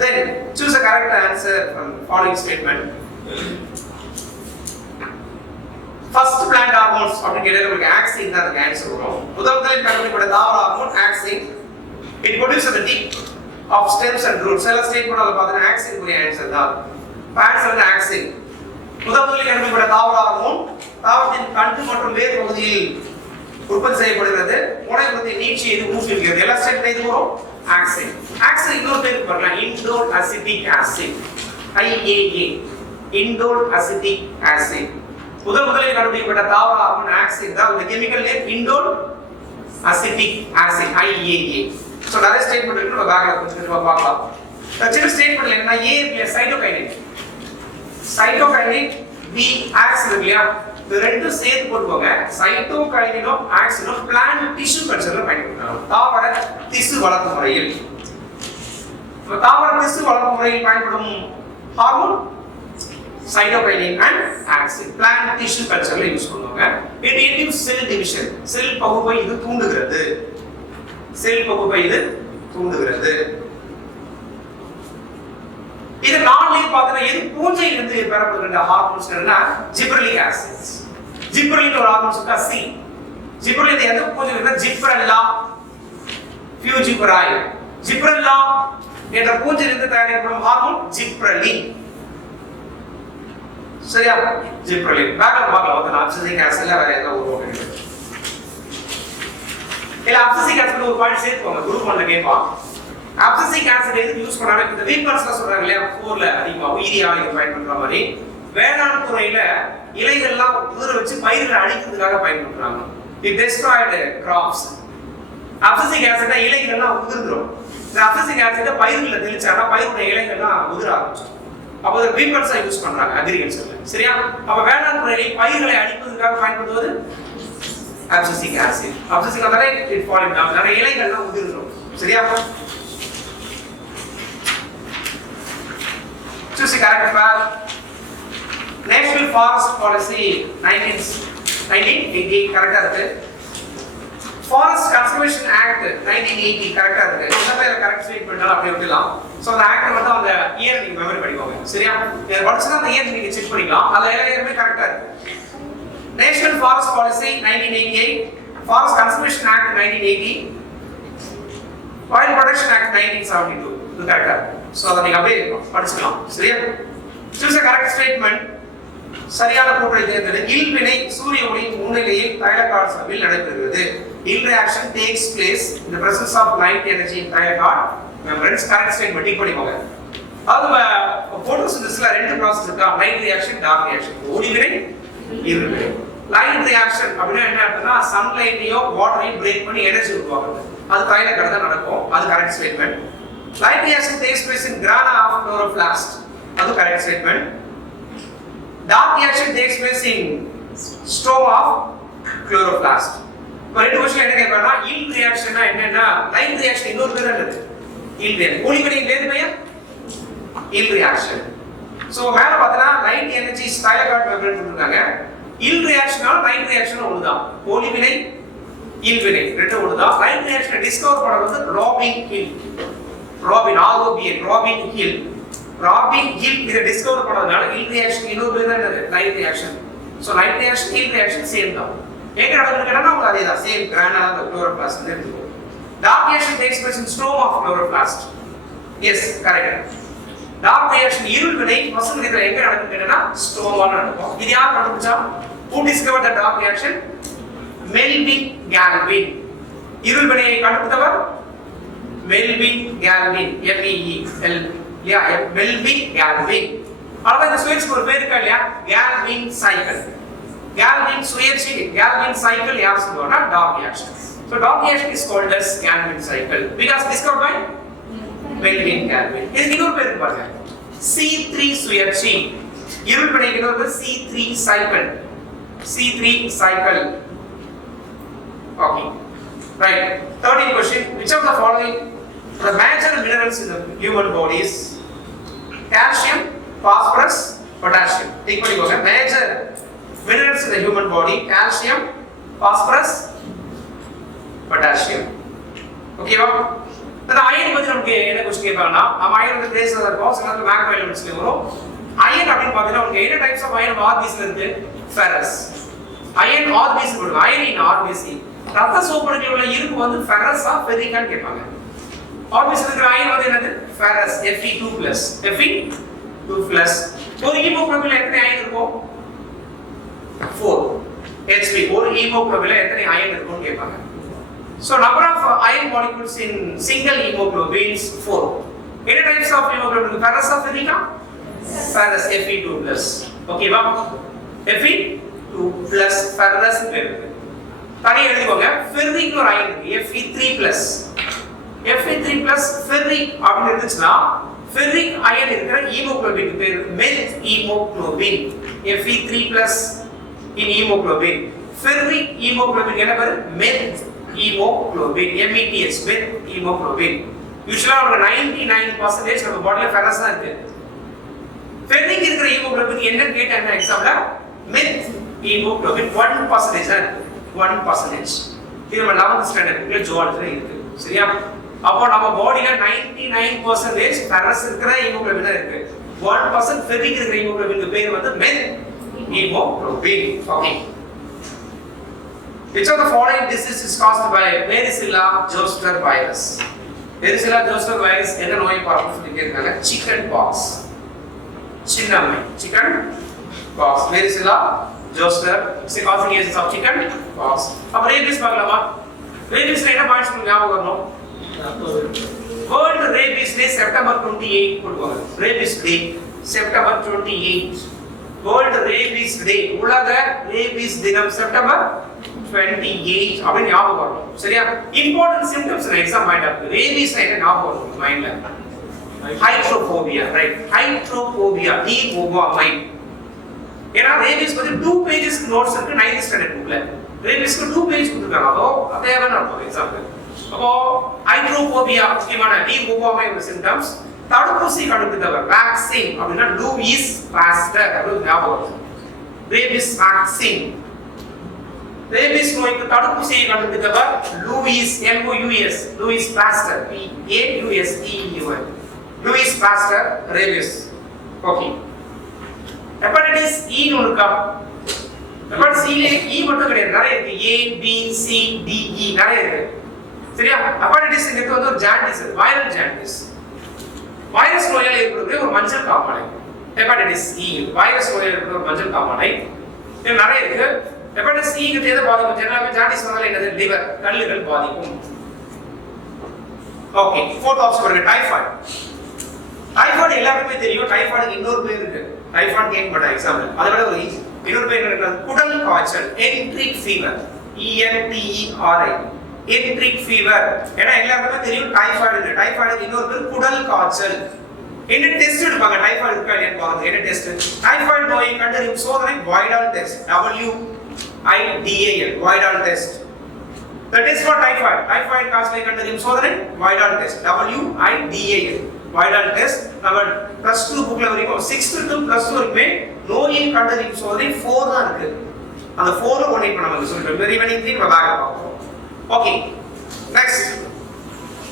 then choose a correct answer from following statement. First plant hormones அப்படி கேட்டா உங்களுக்கு ஆக்சின் தான் அதுக்கு ஆன்சர் வரும். முதல்ல கண்டுபிடிக்கப்பட்ட தாவர hormone auxin. It produces the tip of stems and roots. சில ஸ்டேட்மென்ட்ல பார்த்தா ஆக்சின் குரிய ஆன்சர் தான். ஆன்சர் வந்து ஆக்சின். முதல்ல கண்டுபிடிக்கப்பட்ட தாவர ஹார்மோன் தாவரத்தின் தண்டு மற்றும் வேர் பகுதியில் உற்பத்தி செய்யப்படுகிறது. முனை உற்பத்தி நீட்சி இது ஊக்குவிக்கிறது. எல்லா ஸ்டேட்மென்ட் இது வரும் ஆக்சின். ஆக்சின் இன்னொரு பேர் பாருங்க, indole acetic acid, IAA, indole acetic acid. முதலில் கண்டுபிடிக்கப்பட்ட தாவர ஹார்மோன் ஆக்சின் தான். இந்த chemical name indole acetic acid, IAA. So நிறைய ஸ்டேட்மென்ட் இருக்கு, நம்ம பேக்ல கொஞ்சம் பார்க்கலாம். சின்ன ஸ்டேட்மென்ட்ல என்ன A இருக்கு, சைட்டோகைனின். சைட்டோகைனின் B ஆக்சின் இருக்கு இல்லையா, இது ரெண்டும் சேர்த்து போட்டுக்கோங்க. சைட்டோகைனினும் ஆக்சினும் பிளான்ட் டிஷ்யூ கல்ச்சர்ல பயன்படுத்துறாங்க. தாவர திசு வளர்ப்பு முறையில். தாவர திசு வளர்ப்பு முறையில் பயன்படும் hormone cytokinin and auxin. Plant tissue கல்ச்சர்ல யூஸ் பண்ணுவாங்க. It induce cell division. Cell பகுப்பை இது தூண்டுகிறது. செல் பகுப்பை இது தூண்டுகிறது. இது நான்லயே பார்த்தா எது பூஞ்சையில இருந்து பெறப்படுகிற ஹார்மோன்ஸ் என்னன்னா ஜிப்ரலிக் ஆசிட்ஸ். ஜிப்ரலின் ஒரு ஹார்மோன் இருக்கா சி. ஜிப்ரலின் எந்த பூஞ்சையில இருந்து ஜிப்ரல்லா ஃபியூஜிபராய். ஜிப்ரல்லா என்ற பூஞ்சையில இருந்து தயாரிக்கப்படும் ஹார்மோன் ஜிப்ரலின். சரியா? ஜிப்ரலின் பேக்ல பார்க்கலாம். வந்து அப்சிசிக் ஆசிட்ல வேற ஏதோ ஒரு ஓகே இல்ல அப்சிசிக் ஆசிட் ஒரு பாயிண்ட் சேர்த்துவாங்க. குரூப் 1ல கேட்பான். அப்சிசிக் ஆசிட் எதுக்கு யூஸ் பண்ணாங்க? இந்த வீப்பர்ஸ்ல சொல்றாங்க இல்லையா, 4ல அதிகமா உயிரி ஆலைகள் பயன்படுத்துற மாதிரி வேளாண் துறையில இலைகள்லாம் உதிர வச்சு பயிர்களை அழிக்கிறதுக்காக பயன்படுத்துறாங்க. The destroyed crops. Abscisic acid இலைகள்லாம் உதிர்ந்துரும். இந்த அப்சிசிக் ஆசிட் பயிர்களை தெளிச்சாங்கன்னா பயிரோட இலைகள்லாம் உதிர ஆரம்பிச்சிடும். அப்போ இந்த வீப்பர்ஸை யூஸ் பண்றாங்க அக்ரிகல்ச்சர்ல. சரியா? அப்ப வேளாண் துறையில் பயிர்களை அழிப்பதற்காக பயன்படுத்துவது abscisic acid. Abscisic acid it falling down. நிறைய இலைகள்லாம் உதிர்ந்துரும். சரியா? Choose the correct path. National Forest Policy 1980 கரெக்ட்டா இருக்கு. Forest Conservation Act 1980 கரெக்ட்டா இருக்கு. இந்த கரெக்ட் ஸ்டேட்மென்ட் அப்படியே விடலாம். சோ அந்த ஆக்ட் மட்டும் அந்த இயர் நீங்க மெமரி பண்ணிக்கோங்க. சரியா? இத படிச்சா அந்த இயர் நீங்க செக் பண்ணிக்கலாம். அதுல எல்லாமே கரெக்ட்டா இருக்கு. National Forest Policy 1988, Forest Conservation Act 1980, Wild Protection Act 1972 இது கரெக்ட்டா இருக்கு. சோ அத நீங்க அப்படியே படிச்சுக்கலாம். சரியா? Choose a correct statement. சரியான கூற்றை தேர்ந்தெடு. இல்வினை சூரிய ஒளியின் முன்னிலையில் தைலகார்ட் சவ்வில் நடைபெறுகிறது. இல் reaction takes place in the presence of light energy in thylakoid membranes. correct statement tick பண்ணிக்கோங்க. அது போட்டோசிந்தசிஸ்ல ரெண்டு process இருக்கா, லைட் ரியாக்ஷன் டார்க் ரியாக்ஷன். ஒளிவினை இருவினை. லைட் ரியாக்ஷன் அப்படினா என்ன அர்த்தம்னா சன்லைட்டையோ வாட்டரையும் பிரேக் பண்ணி எனர்ஜி உருவாக்குது. அது தைலகார்ட்ல தான் நடக்கும். அது correct statement. Light reaction takes place in grana of chloroplast. That's the correct statement. Dark reaction takes place in stoma of chloroplast. இப்போ ரெண்டு விஷயம் என்ன கேட்பானா, yield reaction னா என்னன்னா light reaction இன்னொரு பேர் என்னது yield reaction. ஒளிவினை வேறு பெயர் yield reaction. சோ மேல பார்த்தா light energy thylakoid membrane கொடுத்திருக்காங்க. yield reaction னா light reaction ஒண்ணுதான். ஒளிவினை yield வினை ரெண்டு ஒண்ணுதான். light reaction டிஸ்கவர் பண்ணது ராபின் ஹில். ராபின் ஹில் இத டிஸ்கவர் பண்ணதுனால ஹில் ரியாக்ஷன் இன்னொரு பேர் என்னது light reaction. So light reaction Hill reaction same தான். எங்க நடக்குதுன்னு கேட்டா உங்களுக்கு அதே தான் சேம் கிரானலா அந்த chloroplast எடுத்துக்கோ. Dark reaction takes place in stroma of chloroplast. Yes, correct. Dark reaction இருள் வினை வசந்தத்துல எங்க நடக்குதுன்னு கேட்டா ஸ்ட்ரோமால நடக்கும். இது யார் கண்டுபிடிச்சா? Who discovered the dark reaction? Melvin Galvin. இருள் வினையை கண்டுபிடித்தவர் Melvin Galvin, MEEL. இல்லையா? Melvin Galvin. அதாவது இந்த சுழற்சிக்கு ஒரு பேர் இருக்கா இல்லையா? Galvin cycle. Galvin சுழற்சி, Galvin cycle யார் சொல்லுவாங்கன்னா dark reaction. So dark reaction is called as Galvin cycle because discovered by Melvin Galvin. இதுக்கு இன்னொரு பேர் இருக்கு பாருங்க. C3 சுழற்சி. இருள் வினைக்கு இன்னொரு பேர் C3 cycle. C3 cycle. Okay. Right. 13th question. Which of the following the major minerals in the human body is calcium, phosphorus, potassium. Think about it. Major minerals in the human body: calcium, phosphorus, potassium. Okay, wow. அந்த iron பத்தி நமக்கு என்ன question கேட்பாங்கன்னா நம்ம iron வந்து பேஸ்ல இருக்கோம் சில நேரத்துல மேக்ரோ எலிமெண்ட்ஸ்ல வரும். அயன் அப்படின்னு பார்த்தீங்கன்னா உங்களுக்கு என்ன டைப்ஸ் ஆஃப் அயன் ஆர்பிசில இருக்கு? ஃபெரஸ். அயன் ஆர்பிசி சொல்லுவாங்க. அயனின் ஆர்பிசி. ரத்த சோப்பனுக்குள்ள உள்ள இருப்பு வந்து ஃபெரஸா ஃபெரிக்கான்னு கேட்பாங்க. ஆர்பிசில இருக்கிற அயன் வந்து என்னது? Ferrous Fe2+. Fe2+. ஒரு ஹீமோகுளோபின்ல எத்தனை அயன் இருக்கும்? 4 Hb. ஒரு ஹீமோகுளோபின்ல எத்தனை அயன் இருக்கும்னு கேட்பாங்க. So number of iron molecules in single hemoglobin is 4. Any types of hemoglobin? Ferrous or ferric? Ferrous Fe2+. Okay, wow. Fe2+ ferrous இருக்கு. தனியா எழுதிக்கோங்க. ferric ஒரு அயன் இருக்கு Fe3+. Fe3+ ferric அப்படி இருந்துச்சுன்னா ferric அயன் இருக்கிற ஹீமோகுளோபின் பேர் மெத் haemoglobin. Fe3+ in hemoglobin. Ferric hemoglobin என்ன பேர்? மெத் hemoglobin. METH with hemoglobin. Usually our 99% நம்ம பாடில ஃபெரஸ் தான் இருக்கு. ஃபெரிக் இருக்கிற ஹீமோகுளோபின் என்ன கேட்டாங்க எக்ஸாம்ல? மெத் ஹீமோகுளோபின் 1% தான் இருக்கு. 1%. இது நம்ம 11th ஸ்டாண்டர்ட்ல ஜுவாலஜில இருக்கு. சரியா? அப்போ நம்ம பாடில 99% ஃபெரஸ் இருக்கிற ஹீமோகுளோபின் தான் இருக்கு. 1% ஃபெரிக் இருக்கிற ஹீமோகுளோபினுக்கு பேர் வந்து meth haemoglobin. Okay. Which of the following disease is caused by varicella zoster virus? Varicella zoster virus என்ன நோய் பார்ப்போம் சொல்லி கேட்காங்க. Chicken pox. Chinnammai. Chicken pox. Varicella zoster is a causing agent of chicken pox. அப்ப rabies பார்க்கலாமா? rabies என்ன points உங்களுக்கு ஞாபகம் வரணும்? World Rabies Day September 28 போடுவாங்க. Rabies Day September 28. World Rabies Day உலக rabies தினம் செப்டம்பர் 28 அப்படின்னு ஞாபகம் வரணும். சரியா? Important symptoms exam point of rabies என்ன ஞாபகம் வரும் மைண்ட்ல? ஹைட்ரோபோபியா. ரைட். ஹைட்ரோபோபியா டி ஓபாமை. ஏன்னா ரேபீஸ் பத்தி 2 பேजेस நோட்ஸ் இருக்கு 9th ஸ்டாண்டர்ட் புக்ல. ரேபீஸ்க்கு 2 பேஜ் கொடுத்திருக்காங்க. அதோ அதேவா நடக்கும் எக்ஸாம்ல. அப்போ ஹைட்ரோபோபியா முக்கியமான டி ஓபாமை ஒரு சிம்ப்டம்ஸ். தடுப்பூசி கண்டுபிடித்தவர் வேக்சின் அப்படினா லூயிஸ் பாஸ்டர் அப்படி ஞாபகம் வரும். Rabies vaccine. ரேபீஸ் நோய்க்கு தடுப்பூசியை கண்டுபிடித்தவர் Louis LOUIS Louis Pasteur PAUSTER Louis Pasteur rabies. Okay. Hepatitis E னு இருக்கா? ஹெப்படைட்டிஸ் E ல E மட்டும் கிடையாது, நிறைய இருக்கு. A B C D E நிறைய இருக்கு. சரியா? ஹெப்படைட்டிஸ் இங்க வந்து ஒரு ஜாண்டிஸ், வைரல் ஜாண்டிஸ். வைரஸ் நோயால ஏற்படக்கூடிய ஒரு மஞ்சள் காமாலை. ஹெப்படைட்டிஸ் E வைரஸ் நோயால ஏற்படக்கூடிய ஒரு மஞ்சள் காமாலை. இது நிறைய இருக்கு. ஹெப்படைட்டிஸ் E க்கு எது பாதிக்கும்? ஜெனரலாவே ஜாண்டிஸ் வந்தால என்னது? லிவர் கல்லுகள் பாதிக்கும். ஓகே. ஃபோர்த் ஆப்ஷன் பாருங்க. டைஃபாய்டு. டைஃபாய்டு எல்லாருக்குமே தெரியும். டைஃபாய்டுக்கு இன்னொரு பேர் இருக்கு. டைஃபாய்டு கேட்க மாட்டாங்க எக்ஸாம்ல. அதை விட ஒரு இன்னொரு பேர் இருக்கு. குடல் காய்ச்சல். Enteric fever. ENTERI enteric fever. ஏன்னா எல்லாருக்குமே தெரியும் டைஃபாய்டு. டைஃபாய்டுக்கு இன்னொரு பேர் குடல் காய்ச்சல். என்ன டெஸ்ட் எடுப்பாங்க டைஃபாய்டு இருக்கா இல்லையான்னு பாருங்க. என்ன டெஸ்ட்? டைஃபாய்டு நோயை கண்டறியும் சோதனை Widal test. WIDAL Widal test. The test for typhoid. Typhoid காய்ச்சலை கண்டறியும் சோதனை Widal test. WIDAL Widal test. நம்ம +2 புக்ல வரைக்கும் 6th to +2 வரைக்குமே நோயை கண்டறியும் சோதனை 4 தான் இருக்கு. அந்த 4 ஒண்ணே இப்ப நம்ம சொல்றோம். ரிமைனிங் 3 நம்ம பேக் பார்ப்போம். Okay. Next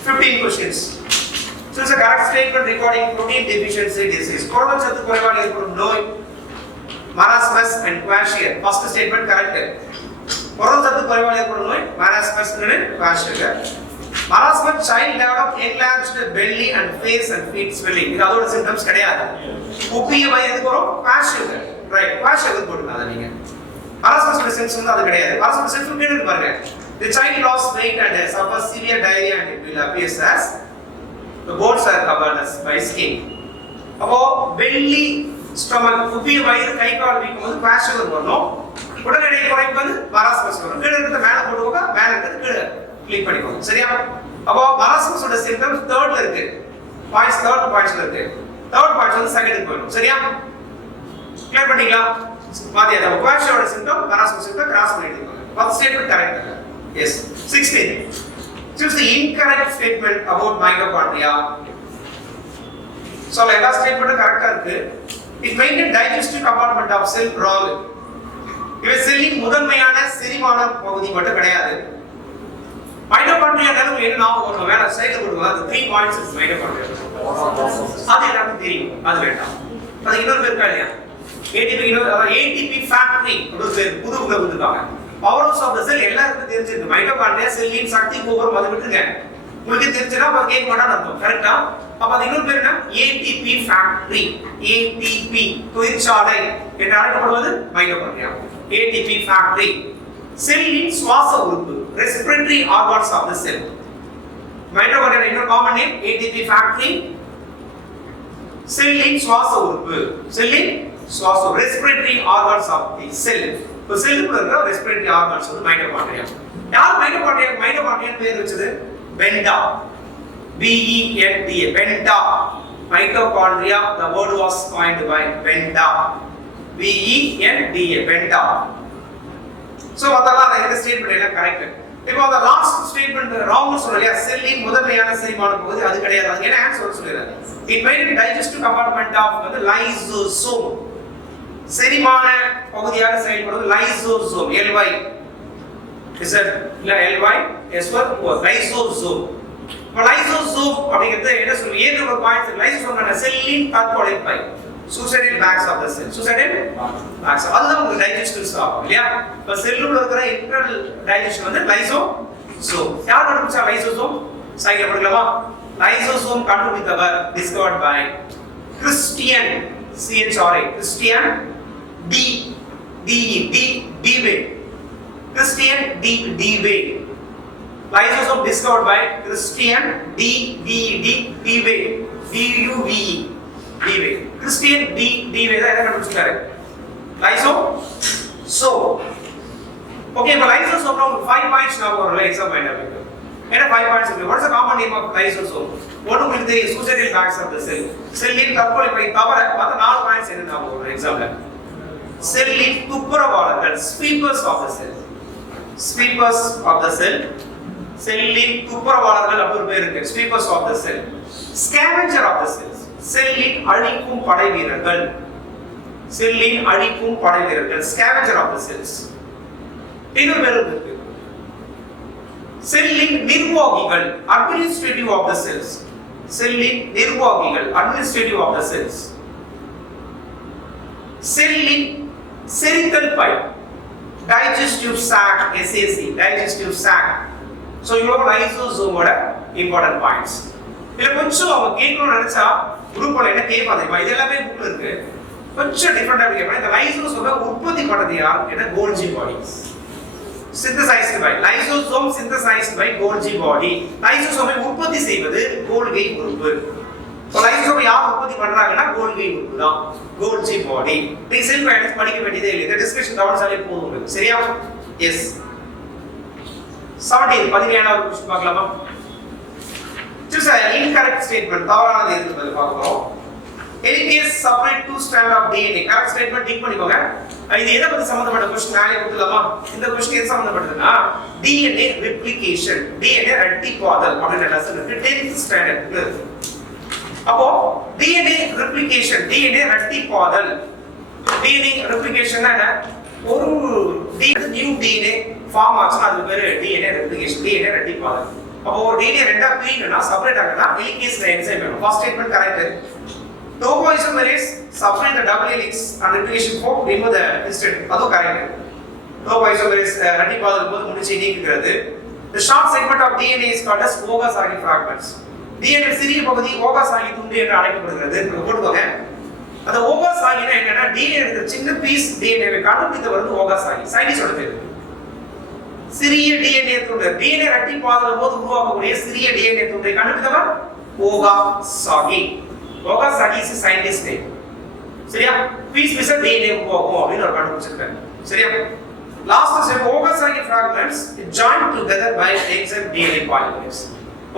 15 questions. So it's a correct statement regarding protein deficiency disease. புரதச்சத்து குறைபாடு ஏற்படும் நோய் marasmus and quashior. First statement correct. புரதச்சத்து குறைவால் ஏற்படும் நோய் marasmus kwashiorkor. Marasmus child develop enlarged belly and face and feet swelling. இது அதோட சிம்டம்ஸ் கிடையாது. உப்பிய வயிறு எதுக்கு வரும்? குவாஷியகர். ரைட், குவாஷியகர் போட்டுங்க அதை நீங்க. மராஸ்மஸ் பிரசன்ஸ் வந்து அது கிடையாது. மராஸ்மஸ் சிம்டம் கேட்டு பாருங்க. The child lost weight and suffers severe diarrhea and it will appear as the bones are covered by skin. அப்போ belly ஸ்டொமக் உப்பிய வயிறு கை கால் வீக்கம் வந்து குவாஷியகர் வரணும். உடல் எடை குறைப்பு வந்து மராஸ்மஸ் வரும். கீழ இருக்கிறத மேல போடுவோங்க, மேல இருக்கிறது கீழ கிளிக் பண்ணிக்கோங்க. சரியா? அப்போ மராஸ்மஸோட சிம்டம்ஸ் தேர்ட்ல இருக்கு. பாயிண்ட்ஸ் தேர்ட் பாயிண்ட்ஸ்ல இருக்கு. தேர்ட் பாயிண்ட்ஸ் வந்து செகண்டுக்கு போயிடும். சரியா? கிளியர் பண்ணீங்களா? பாதியா நம்ம குவாஷியோட சிம்டம் மராஸ்மஸ் சிம்டம் கிராஸ் பண்ணிடுங்க. ஃபர்ஸ்ட் ஸ்டேட்மென்ட் கரெக்ட் இல்ல. S. 16. Choose the incorrect statement about mitochondria. So எல்லா ஸ்டேட்மென்ட்டும் கரெக்ட்டா இருக்கு. It maintain digestive compartment of cell wrong. இது செல்லின் முதன்மையான செரிமான பகுதி மட்டும் கிடையாது. மைட்டோகாண்ட்ரியா நாலும் என்ன நாம ஒரு வேற சைடுல போடுவோம். அது 3 பாயிண்ட்ஸ் இஸ் மைட்டோகாண்ட்ரியா. அது எல்லாருக்கும் தெரியும். அது வேண்டாம். அது இன்னொரு பேர் இருக்கா இல்லையா? ATP ஃபேக்டரி ஒரு பேர் புது கொடுத்துட்டாங்க. பவர்ஸ் ஆஃப் தி செல் எல்லாருக்கும் தெரிஞ்சிருக்கு. மைட்டோகாண்ட்ரியா செல்லின் சக்தி கோபுரம் அது விட்டுருங்க. உங்களுக்கு தெரிஞ்சனா அப்ப கேட்க மாட்டான்னு அர்த்தம். கரெக்ட்டா? அப்ப அது இன்னொரு பேர் என்ன? ATP factory. ATP தொழிற்சாலை என்று அழைக்கப்படுவது மைட்டோகாண்ட்ரியா. ATP factory. செல்லின் சுவாச உறுப்பு. Respiratory organs of the cell. Mitochondria இன்னொரு காமன் நேம் ATP ஃபேக்டரி. செல்லின் சுவாச உறுப்பு. செல்லின் சுவாச respiratory organs of the cell. இப்போ செல்லுக்குள்ள இருக்கிற respiratory organs வந்து மைட்டோகாண்ட்ரியா. யார் மைட்டோகாண்ட்ரியா பேர் வச்சது? Benda. BENDA Benda. Mitochondria the word was coined by Benda. BENDA Benda. So அதெல்லாம் இந்த ஸ்டேட்மென்ட் எல்லாம் கரெக்ட். இப்போ அந்த லாஸ்ட் ஸ்டேட்மென்ட் ராங்னு சொல்லலையா? செல்லின் முதன்மையான செரிமான பகுதி அது கிடையாது. அது என்ன ஆன்சர் சொல்லுறாங்க? It made digestive compartment of the lysosome. செரிமான பகுதியாக செயல்படுவது lysosome. LY is it LY S1 lysosome. இப்போ லைசோசோம் அப்படிங்கிறது என்ன சொல்லுங்க? ஏதோ ஒரு பாயிண்ட் லைசோசோம்னா செல்லின் தற்கொலை by. Suicidal bags of the cell. Suicidal bags. அதுதான் உங்களுக்கு டைஜஸ்டிவ் ஆகும் இல்லையா? இப்போ செல்லுக்குள்ள இருக்கிற இன்டர்னல் டைஜஷன் வந்து லைசோசோம். யார் கண்டுபிடிச்சா லைசோசோம்? சைக்கிள் படிக்கலாமா? லைசோசோம் கண்டுபிடித்தவர் discovered by Christian CHRA. Christian Dewey. Christian Dewey. Lysosome discovered by Christian Dewey. DUVE. Dewey. Christian Dewey தான் என்ன கண்டுபிடிச்சாரு? லைசோசோம். ஓகே, இப்போ லைசோசோம்னா உங்களுக்கு 5 பாயிண்ட்ஸ் நான் ஒரு எக்ஸாம் பாயிண்ட் இருக்கு. என்ன 5 பாயிண்ட்ஸ் இருக்கு? What's the common name of lysosome? ஒன்னு உங்களுக்கு தெரியும், suicidal bags of the cell. செல்லின் தற்கொலை பை தவிர மற்ற 4 பாயிண்ட்ஸ் என்ன நான் ஒரு எக்ஸாம்ல. செல்லின் துப்புரவாளர்கள், sweepers of the cell. Sweepers of the cell. செல்லின் துப்புரவாளர்கள் அப்படி ஒரு பேர் இருக்கு. Sweepers of the cell. Scavenger of the cells. செல்லின் அழிக்கும் படை வீரர்கள். செல்லின் அழிக்கும் படை வீரர்கள். Scavenger of the cells. இன்னொரு பேர் இருக்கு. செல்லின் நிர்வாகிகள். Administrative of the cells. செல்லின் நிர்வாகிகள். Administrative of the cells. செல்லின் செரித்தல் by. Digestive sac. SAC. Digestive sac. So இவ்வளவு லைசோசோமோட இம்பார்ட்டன்ட் பாயிண்ட்ஸ். இதுல கொஞ்சம் அவங்க கேட்கணும்னு நினைச்சா குரூப்ல என்ன கேட்பாங்க தெரியுமா? இது எல்லாமே புக்ல இருக்கு. கொஞ்சம் டிஃபரெண்டா கேட்பாங்க. இந்த லைசோசோமை உற்பத்தி பண்ணது யார்? என்ன Golgi body. Synthesized by lysosome synthesized by Golgi body. Lysosome உற்பத்தி செய்வது கோல்கை உறுப்பு. So lysosome யார் உற்பத்தி பண்றாங்கன்னா கோல்கை உறுப்பு தான். Golgi body. நீ செல்ஃப் அனலைஸ் படிக்க வேண்டியதே இல்லை. இந்த டிஸ்கஷன் கவனிச்சாலே போதும் உங்களுக்கு. சரியா? எஸ். 17 17வது क्वेश्चन பார்க்கலாமா? Choose an incorrect statement. தவறானது எதுன்னு பார்க்க போறோம். Helicase separate two strand of DNA. Correct statement tick பண்ணிக்கோங்க. இது எதை பத்தி சம்பந்தப்பட்ட क्वेश्चन நானே கொடுத்துலாமா? இந்த क्वेश्चन எது சம்பந்தப்பட்டதுன்னா DNA replication. DNA ரெட்டிபாதல் அப்படிங்கற லெசன் இருக்கு 10th ஸ்டாண்டர்ட். அப்போ DNA replication, DNA ரெட்டிபாதல். DNA replication என்ன? ஒரு நியூ DNA ஃபார்ம் ஆச்சுன்னா அது பேரு DNA replication, DNA ரெட்டிபாதல். அப்போ ஒரு DNA ரெண்டா பிரிக்கணும்னா செப்பரேட் ஆகணும்னா ஹெலிகேஸ்ல என்சைம் வேணும். First statement correct. Topoisomerase separate the double helix and replication form remove the histidine. அது correct. டோகோஐசோமரேஸ் இரட்டிப்பாதல் போது முடிச்சு நீக்குகிறது. The short segment of DNA is called as Ogasaki fragments. DNA சிறிய பகுதி ஓகாசாகி துண்டு என்று அழைக்கப்படுகிறது. போட்டுக்கோங்க. அந்த ஓகாசாகினா என்னன்னா DNA இருக்கிற சின்ன பீஸ் DNA-வை கண்டுபிடித்து வருது ஓகாசாகி. சயின்டிஸ்டோட பேர். சிறிய DNA துண்டு DNA இரட்டிப்பாதல் போது உருவாக்கக்கூடிய சிறிய DNA துண்டை கண்டுபிடித்தவர் ஓகாசாகி. ஓகாசாகி இஸ் சயின்டிஸ்ட் நேம். சரியா? பீஸ் பீஸா DNA உருவாக்கும் அப்படின்னு ஒரு கண்டுபிடிச்சிருக்காரு. சரியா? Last step, Ogasaki fragments joined together by enzyme DNA polymerase.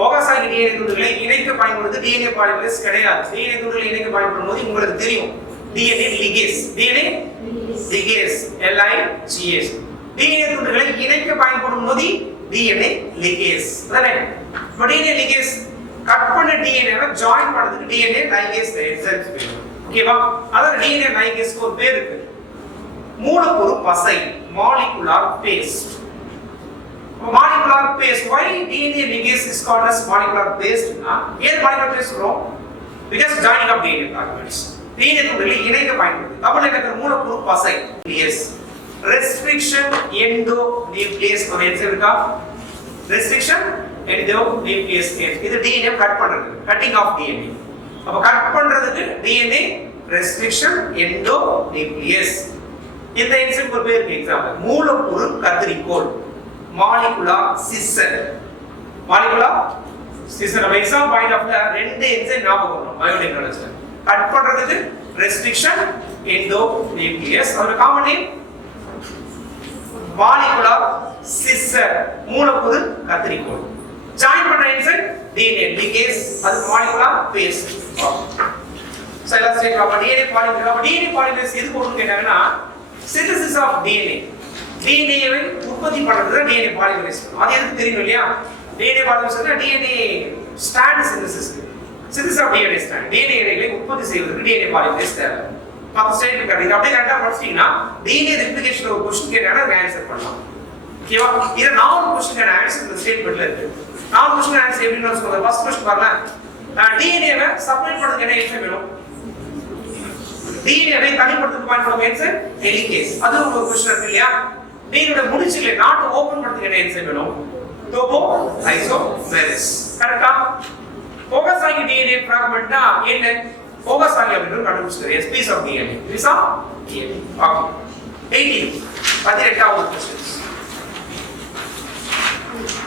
Ogasaki DNA துண்டுகளை இணைக்க பயன்படுது DNA polymerase கிடையாது. DNA துண்டுகளை இணைக்க பயன்படும்போது உங்களுக்கு தெரியும் DNA ligase. DNA ligase LIGase. DNA துண்டுகளை இணைக்க பயன்படும்போது DNA ligase. தானே? DNA ligase கட் பண்ண DNA-வை ஜாயின் பண்றதுக்கு DNA ligase enzymes வேணும். ஓகேவா? அதான் DNA ligase ஒரு பேர் இருக்கு. மூலக்கூறு பசை molecular paste. Molecular paste. Why DNA ligase is called as molecular paste? ஏன் molecular paste சொல்றோம்? Because joining of DNA fragments. DNA துண்டுகளை இணைக்க பயன்படுது. தமிழ்ல இருக்கிற மூலக்கூறு பசை. Yes. Restriction endonuclease ஒரு என்சைம் இருக்கா? Restriction endonuclease. இது DNA கட் பண்றது. Cutting of DNA. அப்ப கட் பண்றதுக்கு DNA restriction endonuclease. இந்த என்சைம் ஒரு பேருக்கு எக்ஸாம்பிள் மூலக்கூறு கத்தரிக்கோல் மாலிகுலர் சிஸ்டர். மாலிகுலர் சிஸ்டர் நம்ம எக்ஸாம் பாயிண்ட் ஆஃப் ரெண்டு என்சைம் ஞாபகம் வரணும் பயோடெக்னாலஜில. கட் பண்றதுக்கு ரெஸ்ட்ரிக்ஷன் எண்டோநியூக்ளியஸ் அதோட காமன் நேம் மாலிகுலர் சிஸ்டர் மூலக்கூறு கத்தரிக்கோல். ஜாயின் பண்ற என்சைம் DNA லிகேஸ் அது மாலிகுலர் பேஸ்ட். சைலா ஸ்டேட் ஆஃப் DNA பாலிமரேஸ் எது போடுன்னு கேட்டாங்கன்னா synthesis of DNA. DNA-வை உற்பத்தி பண்றது DNA polymerase. அது எதுக்கு தெரியும் இல்லையா? DNA polymerase DNA strand synthesis. Synthesis of DNA strand. DNA இழைகளை உற்பத்தி செய்வதற்கு DNA polymerase தேவை. பத்து ஸ்டேட்மென்ட் கரெக்ட். அப்படியே கரெக்ட்டா படிச்சீங்கன்னா DNA replication ஒரு क्वेश्चन கேட்டாங்கன்னா ஆன்சர் பண்ணலாம். ஓகேவா? இது நாலு क्वेश्चन ஆன்சர் இந்த ஸ்டேட்மென்ட்ல இருக்கு. நாலு क्वेश्चन ஆன்சர் எப்படின்னு சொல்றது? ஃபர்ஸ்ட் क्वेश्चन பாருங்க. DNA-வை செப்பரேட் பண்றதுக்கு என்ன என்சைம் வேணும்? DNA-வை தனிப்படுத்துறதுக்கு பயன்படும் என்சைம் ஹெலிகேஸ். அது ஒரு क्वेश्चन இருக்கு இல்லையா? DNA-வோட முடிச்சுல நாட் ஓபன் பண்றதுக்கு என்ன என்சைம் வேணும்? டோகோஐசோமரேஸ். கரெக்ட்டா? ஓகாசாகி DNA fragment-ஆ என்ன? ஓகாசாகி அப்படிங்கறது கண்டுபிடிச்சிருக்காரு. S piece of DNA. Piece of DNA. Okay. 18 18வது क्वेश्चन.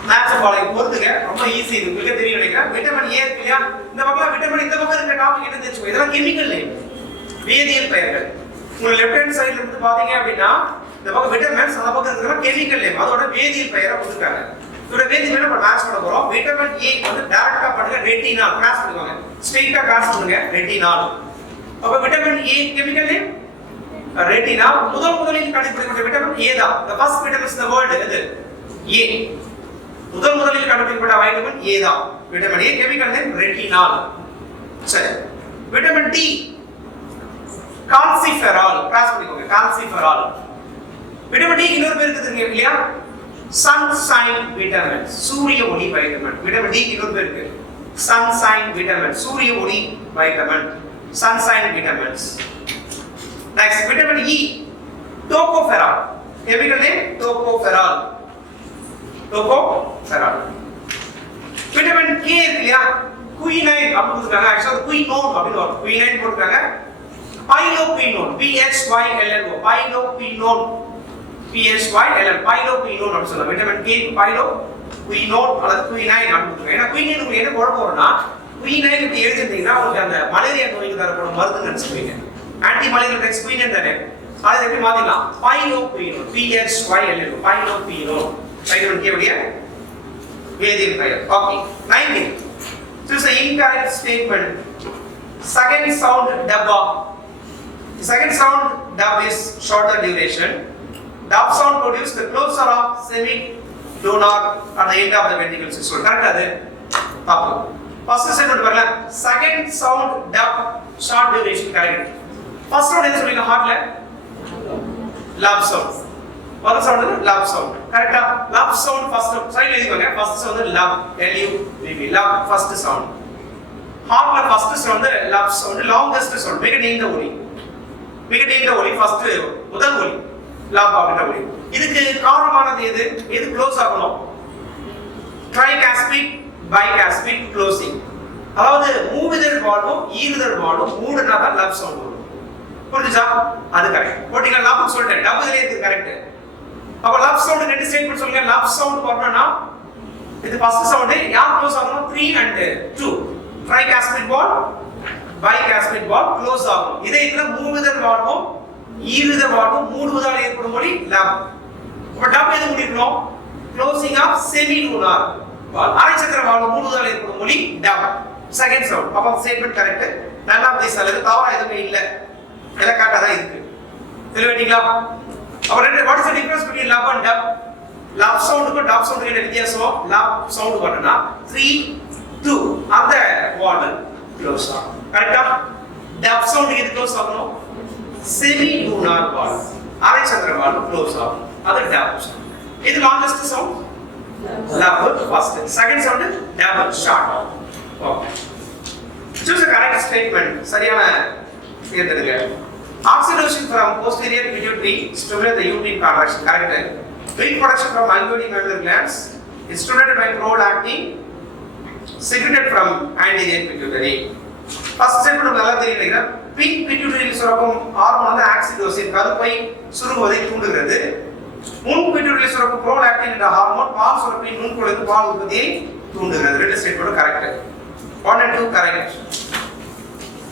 மேட்ச் பாலிங் பொறுத்துங்க. ரொம்ப ஈஸி இது. உங்களுக்கு தெரியும் நினைக்கிறேன். விட்டமின் A இருக்கு இல்லையா? இந்த பக்கம் விட்டமின் இந்த பக்கம் இருக்க டாபிக் என்ன தெரிஞ்சுக்கோ. இதெல்லாம் கெமிக்கல் நேம். வேதியியல் பெயர்கள். உங்க லெஃப்ட் ஹேண்ட் சைடுல இருந்து பாத்தீங்க அப்படினா இந்த பக்கம் விட்டமின்ஸ் அந்த பக்கம் இருக்கிறது கெமிக்கல் நேம். அதோட வேதியியல் பெயரை கொடுத்திருக்காங்க. இதோட வேதியியல் நம்ம மேட்ச் பண்ண போறோம். விட்டமின் A வந்து டைரக்டா பண்ணுங்க ரெட்டினால் கிராஸ் பண்ணுவாங்க. ஸ்ட்ரைட்டா கிராஸ் பண்ணுங்க ரெட்டினால். அப்ப vitamin A chemical name retinal. முதலில் கண்டுபிடிக்கப்பட்ட விட்டமின் A தான். the first vitamins in the world எது? A. முதலில் கண்டுபிடிக்கப்பட்ட வைட்டமின் A தான். Vitamin A chemical name retinal. சரி. விட்டமின் D கால்சிஃபெரால் கிராஸ் பண்ணிக்கோங்க. கால்சிஃபெரால். விட்டமின் டி இன்னொரு பேர் இருக்குதுங்க இல்லையா? சன்ஷைன் விட்டமின், சூரிய ஒளி வைட்டமின். விட்டமின் டி இன்னொரு பேர் இருக்கு. சன்ஷைன் விட்டமின், சூரிய ஒளி vitamin. Sunshine vitamins. Next vitamin E tocopherol. Chemical name tocopherol. Tocopherol. Vitamin K இருக்கு இல்லையா? குயினைன் அப்படி கொடுத்துருக்காங்க. ஆக்சுவலா குயினோன் அப்படின்னு வரும். குயினைன் போட்டுருக்காங்க. பைலோக்வினோன் PHYLNO பைலோக்வினோன் PHYLN பைலோக்வினோன் அப்படி சொல்லுவாங்க. விட்டமின் கே பைலோக்வினோன் அல்லது குயினைன் அப்படி. ஏன்னா குயினைன் உங்களுக்கு என்ன குழப்பம் வரும்னா குயினைன் இப்படி எழுதிருந்தீங்கன்னா உங்களுக்கு அந்த மலேரியா நோய்க்கு தரப்படும் மருந்து நினைச்சுப்பீங்க. ஆன்டி மலேரியல் ட்ரக்ஸ் குயினைன் தானே. அதை எப்படி மாத்திடலாம்? பைலோக்வினோன் PHYLNO பைலோக்வினோன். விட்டமின் கே உடைய வேதியியல் பெயர். Okay. 19 choose the incorrect statement. Second sound dabba. The second sound dub is shorter duration. Dub sound produces the closure of semi-donor at the end of the ventricle system. Correct அது? தப்பு. First statement பாருங்க. Second sound dub short duration correct. First one என்ன சொல்றீங்க ஹார்ட்ல? Love sound. First sound வந்து love sound. கரெக்ட்டா? Love sound first சைடுல எழுதிக்கோங்க. First sound வந்து love LUV love first sound. ஹார்ட்ல first sound lub sound longest sound மிக நீண்ட ஒலி. மிக நீண்ட ஒலி ஃபர்ஸ்ட் முதல் ஒலி. லாப் அப்படின்ற முடியும். இதுக்கு காரணமானது எது? எது க்ளோஸ் ஆகணும்? ட்ரைகாஸ்பிட் பைகாஸ்பிட் க்ளோசிங். அதாவது மூவிதழ் வால்வும் ஈறுதழ் வால்வும் மூடுனா தான் லப் சவுண்ட் வரும். புரிஞ்சுச்சா? அது கரெக்ட். போட்டிங்க லப் சொல்லிட்டேன். டபுள்ல இருக்கு கரெக்ட். அப்ப லப் சவுண்ட் ரெண்டு ஸ்டேட்மென்ட் சொல்லுங்க. லப் சவுண்ட் வரணும்னா இது ஃபர்ஸ்ட் சவுண்ட் யார் க்ளோஸ் ஆகணும்? 3 and 2. ட்ரைகாஸ்பிட் வால் பைகாஸ்பிட் வால் க்ளோஸ் ஆகும். இதே இதுல மூவிதழ் வால்வும் ஈறுதழ் வால்வும் மூடுவதால் ஏற்படும் மொழி லப். அப்ப டப் எது முடிக்கணும்? Closing of semi lunar valve. அரைச்சக்கர வால் மூடுவதால் ஏற்படும் மொழி டப். Second sound. அப்ப statement correct. None of this அல்லது தவறா எதுவுமே இல்ல. எல்லாம் கரெக்டா தான் இருக்கு. தெளிவாயிட்டீங்களா? அப்ப ரெண்டு what is the difference between lub and dub? Lub சவுண்டுக்கு டப் சவுண்டுக்கு என்ன வித்தியாசம்? லப் சவுண்ட் வரணும்னா 3 2 அந்த வால் க்ளோஸ் ஆகும். கரெக்ட்டா? டப் சவுண்டுக்கு எது க்ளோஸ் ஆகணும்? செமி லூனார் வால் அரைச்சந்திர வால் க்ளோஸ் ஆகும். அது டப். இது longest sound lub first. Second sound dub short. Okay. choose a correct statement. சரியான தேர்ந்தெடுங்க. Oxidation from posterior pituitary stimulate the uterine contraction. Correct. Milk production from alveoli mammary glands is stimulated by prolactin secreted from anterior pituitary. First statement நல்லா தெரியுங்க. Pink pituitary சுரக்கும் hormone வந்து oxytocin கருப்பை சுருங்குவதை தூண்டுகிறது. முன் pituitary சுரக்கும் prolactin என்ற hormone பால் சுரப்பின் நுண்குழலில் பால் உற்பத்தியை தூண்டுகிறது. ரெண்டு ஸ்டேட்மெண்ட் கரெக்ட். 1 and 2 correct.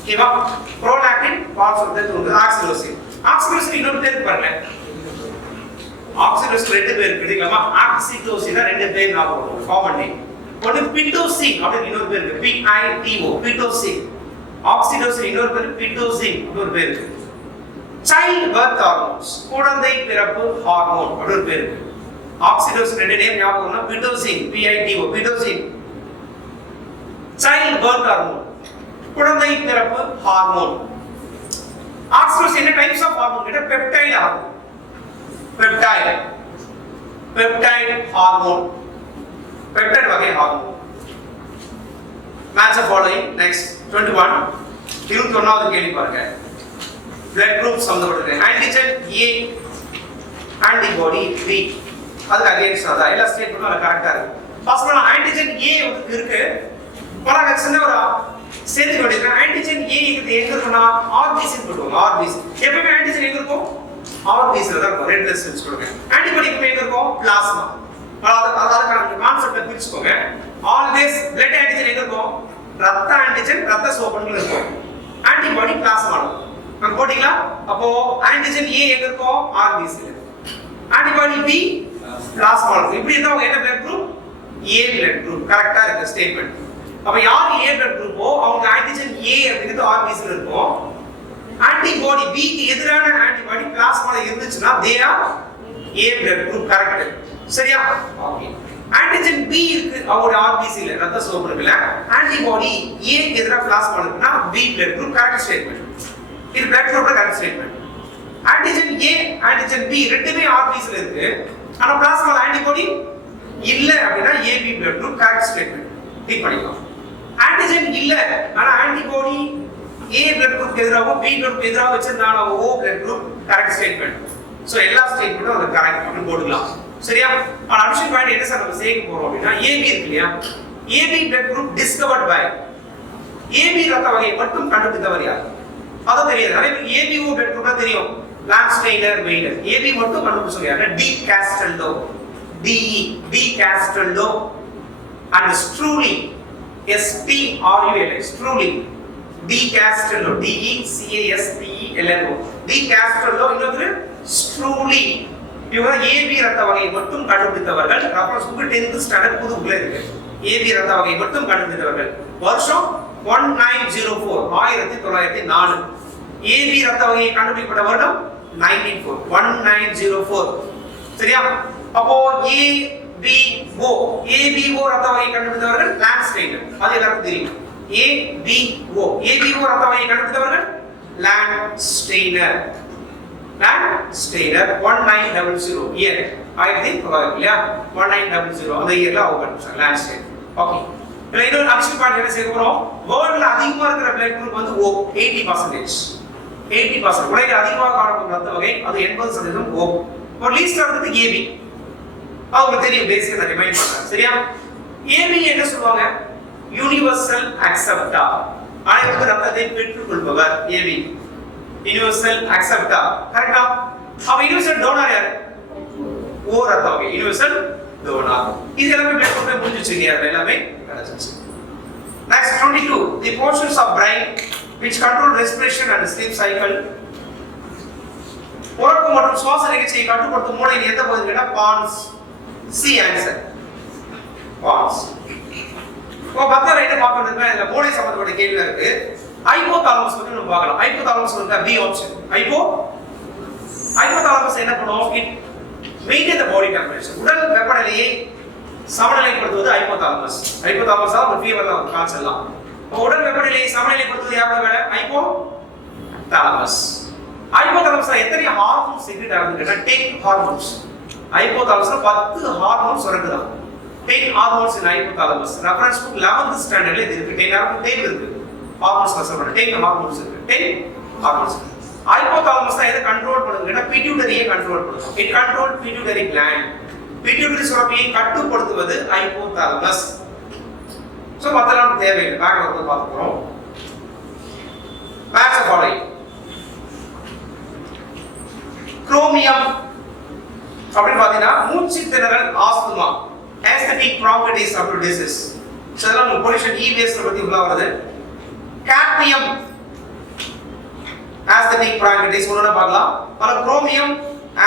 ஓகேவா? prolactin பால் சுரப்பியை தூண்டுகிறது. ஆக்சிடோசின். ஆக்சிடோசின் இன்னொரு பேர் பாருங்க. ஆக்சிடோசின் ரெண்டு பேர் இருக்குங்களா? ஆக்சிடோசின் ரெண்டு பேர் ஞாபகம் வரும். Common name. ஒன்னு பிட்டோசின் அப்படின்னு இன்னொரு பேர் இருக்கு. PITO பிட்டோசின். ஆக்சிடோசின் இன்னொரு பேர் பிட்டோசின் இன்னொரு பேர் இருக்கு. சைல்ட் பர்த் ஹார்மோன்ஸ் குழந்தை பிறப்பு ஹார்மோன் அப்படின்னு பேர் இருக்கு. ஆக்சிடோசின் ரெண்டு நேம் ஞாபகம்னா pitocin PITO pitocin. Child birth hormone குழந்தை பிறப்பு ஹார்மோன். ஆக்சிடோசின் என்ன டைப்ஸ் ஆஃப் ஹார்மோன் கேட்டா peptide hormone. Peptide hormone. Peptide வகை ஹார்மோன். Match following. நெக்ஸ்ட் 21 21வது கேள்வி பாருங்க. blood groups சம்பந்தப்பட்டிருக்கு. ஆன்டிஜன் A ஆன்டிபாடி B அதுக்கு அகைன்ஸ்ட் அத எல்லா ஸ்டேட்மென்ட்டும் அது கரெக்ட்டா இருக்கு. ஃபர்ஸ்ட் ஒன் ஆன்டிஜன் A இருக்கு. பாருங்க சின்ன ஒரு சேர்த்து கொண்டிருக்கேன். ஆன்டிஜன் A இது எங்க இருக்குன்னா RBC போடுவோம். RBC எப்பவுமே ஆன்டிஜன் எங்க இருக்கும்? RBC ல தான் இருக்கும். ரெட் பிளட் செல்ஸ் கொடுங்க. ஆன்டிபாடி எப்பவுமே எங்க இருக்கும்? பிளாஸ்மா. அதாவது கான்செப்ட பிரிச்சுக்கோங்க. ஆல்வேஸ் பிளட் ஆன்டிஜன் எங்க இருக்கும்? ரத்த ஆன்டிஜன் ரத்த சோப்பன்ல இருக்கும். ஆன்டிபாடி பிளாஸ்மா இருக்கும். நம்ம போடிங்களா? அப்போ ஆன்டிஜன் A எங்க இருக்கும்? RBC ல. ஆன்டிபாடி B பிளாஸ்மா இருக்கும். இப்படி இருந்தா என்ன blood group? A blood group. கரெக்ட்டா இருக்கு ஸ்டேட்மென்ட். அப்ப யார் A பிளட் குரூப்போ அவங்க ஆன்டிஜன் A அப்படிங்கிறது RBC ல இருக்கும். ஆன்டிபாடி B க்கு எதிரான ஆன்டிபாடி பிளாஸ்மால இருந்துச்சுன்னா they are A blood group. Correct. சரியா? ஓகே. ஆன்டிஜன் B இருக்கு அவங்களோட RBC ல ரத்த சோப்பன்ல. ஆன்டிபாடி A க்கு எதிராக பிளாஸ்மா இருக்குன்னா B blood group. Correct statement. இது பிளட் குரூப்ல correct statement. Antigen A antigen B ரெண்டுமே RBC ல இருக்கு. ஆனா பிளாஸ்மால ஆன்டிபாடி இல்ல அப்படினா AB blood group. Correct statement. Tick பண்ணிக்கலாம். ஆன்டிஜன் இல்ல ஆனா ஆன்டிபாடி A பிளட் குரூப் எதிராக B பிளட் குரூப் எதிராக வச்சிருந்தாங்க O blood group. Correct statement. So எல்லா ஸ்டேட்மென்ட்டும் அது கரெக்ட் அப்படி போட்டுக்கலாம். சரியா? ஆனா அடிஷன் பாயிண்ட் என்ன சார் நம்ம சேர்க்க போறோம் அப்படினா AB இருக்கு இல்லையா? AB blood group discovered by AB ரத்த வகையை மட்டும் கண்டுபிடித்தவர் யார்? அது தெரியாது. நிறைய பேருக்கு ABO பிளட் குரூப் தெரியும். Landsteiner Wiener. AB மட்டும் கண்டுபிடிச்சவர் யாரு? De Castello. De Castello and Struli STRULI Struli de Castello DECASTELLO de Castello இன்னொரு ஸ்ட்ரூலி. இவங்க AB ரத்த வகையை மட்டும் கண்டுபிடித்தவர்கள். ரெஃபரன்ஸ் புக் 10th ஸ்டாண்டர்ட் புது புக்ல இருக்கு. AB ரத்த வகையை மட்டும் கண்டுபிடித்தவர்கள். வருஷம் 1904 1904. AB ரத்த வகையை கண்டுபிடிக்கப்பட்ட வருடம் 1904. சரியா? அப்போ ABO ரத்த வகையை கண்டுபிடித்தவர்கள் லான்ஸ்டைனர். அது எல்லாருக்கும் தெரியும். ABO ரத்த வகையை கண்டுபிடித்தவர்கள் லான்ஸ்டைனர். 1900 இயர் 1900 அந்த இயர்ல அவங்க கண்டுபிடிச்சாங்க லான்ஸ்டைனர். ஓகே. இதுல இன்னொரு அடிஷனல் பாயிண்ட் என்ன சேர்க்க போறோம்? வேர்ல்ட்ல அதிகமா இருக்கிற பிளட் குரூப் வந்து O 80%. 80%. உலகில் அதிகமாக காணப்படும் ரத்த வகை அது 80% O. ஒரு லீஸ்ட் இருக்கிறது AB. அது உங்களுக்கு தெரியும், பேசிக்கா நான் ரிமைண்ட் பண்றேன். சரியா? AB என்ன சொல்லுவாங்க? Universal acceptor. அனைத்து ரத்தத்தை பெற்றுக்கொள்பவர் AB. Universal acceptor. கரெக்ட்டா? அப்ப யூனிவர்சல் டோனர் யாரு? O ரத்த வகை. Universal donor. இது எல்லாமே பிளட் குரூப் முடிஞ்சிருச்சு எல்லாமே கிடைச்சிருச்சு. Next 22. The portions of brain which control respiration and sleep cycle. உறக்கம் மற்றும் சுவாச நிகழ்ச்சியை கட்டுப்படுத்தும் மூளை எந்த பகுதி கேட்டா பான்ஸ். C answer. பான்ஸ். இப்போ பத்த ரைட் பார்க்கிறதுக்கு இந்த மூளை சம்பந்தப்பட்ட கேள்வி இருக்கு. ஹைபோதாலமஸ் பத்தி நம்ம பார்க்கலாம். ஹைபோதாலமஸ் வந்து பி ஆப்ஷன். ஹைபோதாலமஸ் என்ன பண்ணும்? It maintain the body temperature. உடல் வெப்பநிலையை சமநிலைப்படுத்துவது ஹைபோதாலமஸ். ஹைபோதாலமஸ் தான் ஒரு ஃபீவர்ல காய்ச்சலாம். உடல் வெப்பநிலையை சமநிலைப்படுத்துவது யாரோட வேலை? ஹைபோதாலமஸ். ஹைபோதாலமஸ்ல எத்தனை ஹார்மோன்ஸ் செக்ரீட் ஆகுதுன்னு கேட்டா 10 ஹார்மோன்ஸ். ஹைபோதாலமஸ்ல 10 ஹார்மோன்ஸ் சுரக்குது. 10 ஹார்மோன்ஸ் இன் ஹைபோதாலமஸ். ரெஃபரன்ஸ் புக் 11th ஸ்டாண்டர்ட்ல இது இருக்கு. 10 ஹார்மோன் டேபிள் இருக்கு. ஹார்மோன்ஸ் சொல்றேன். 10 ஹார்மோன்ஸ் இருக்கு. 10 ஹார்மோன்ஸ். ஹைபோதாலமஸ் எதை கண்ட்ரோல் பண்ணுதுன்னு கேட்டா பிட்யூட்டரியை கண்ட்ரோல் பண்ணுது. It control pituitary gland. Pituitary சுரப்பியை கட்டுப்படுத்துவது ஹைபோதாலமஸ். சோ மத்தெல்லாம் தேவையில்லை. பேக் வந்து பார்த்துக்கிறோம். Match following. குரோமியம் அப்படின்னு பாத்தீங்கன்னா மூச்சு திணறல், asthma, aesthetic properties of the disease. இதெல்லாம் பொல்யூஷன் இபிஎஸ் பத்தி உள்ள வருது. காட்மியம் aesthetic properties ஒண்ணு பார்க்கலாம். பல குரோமியம்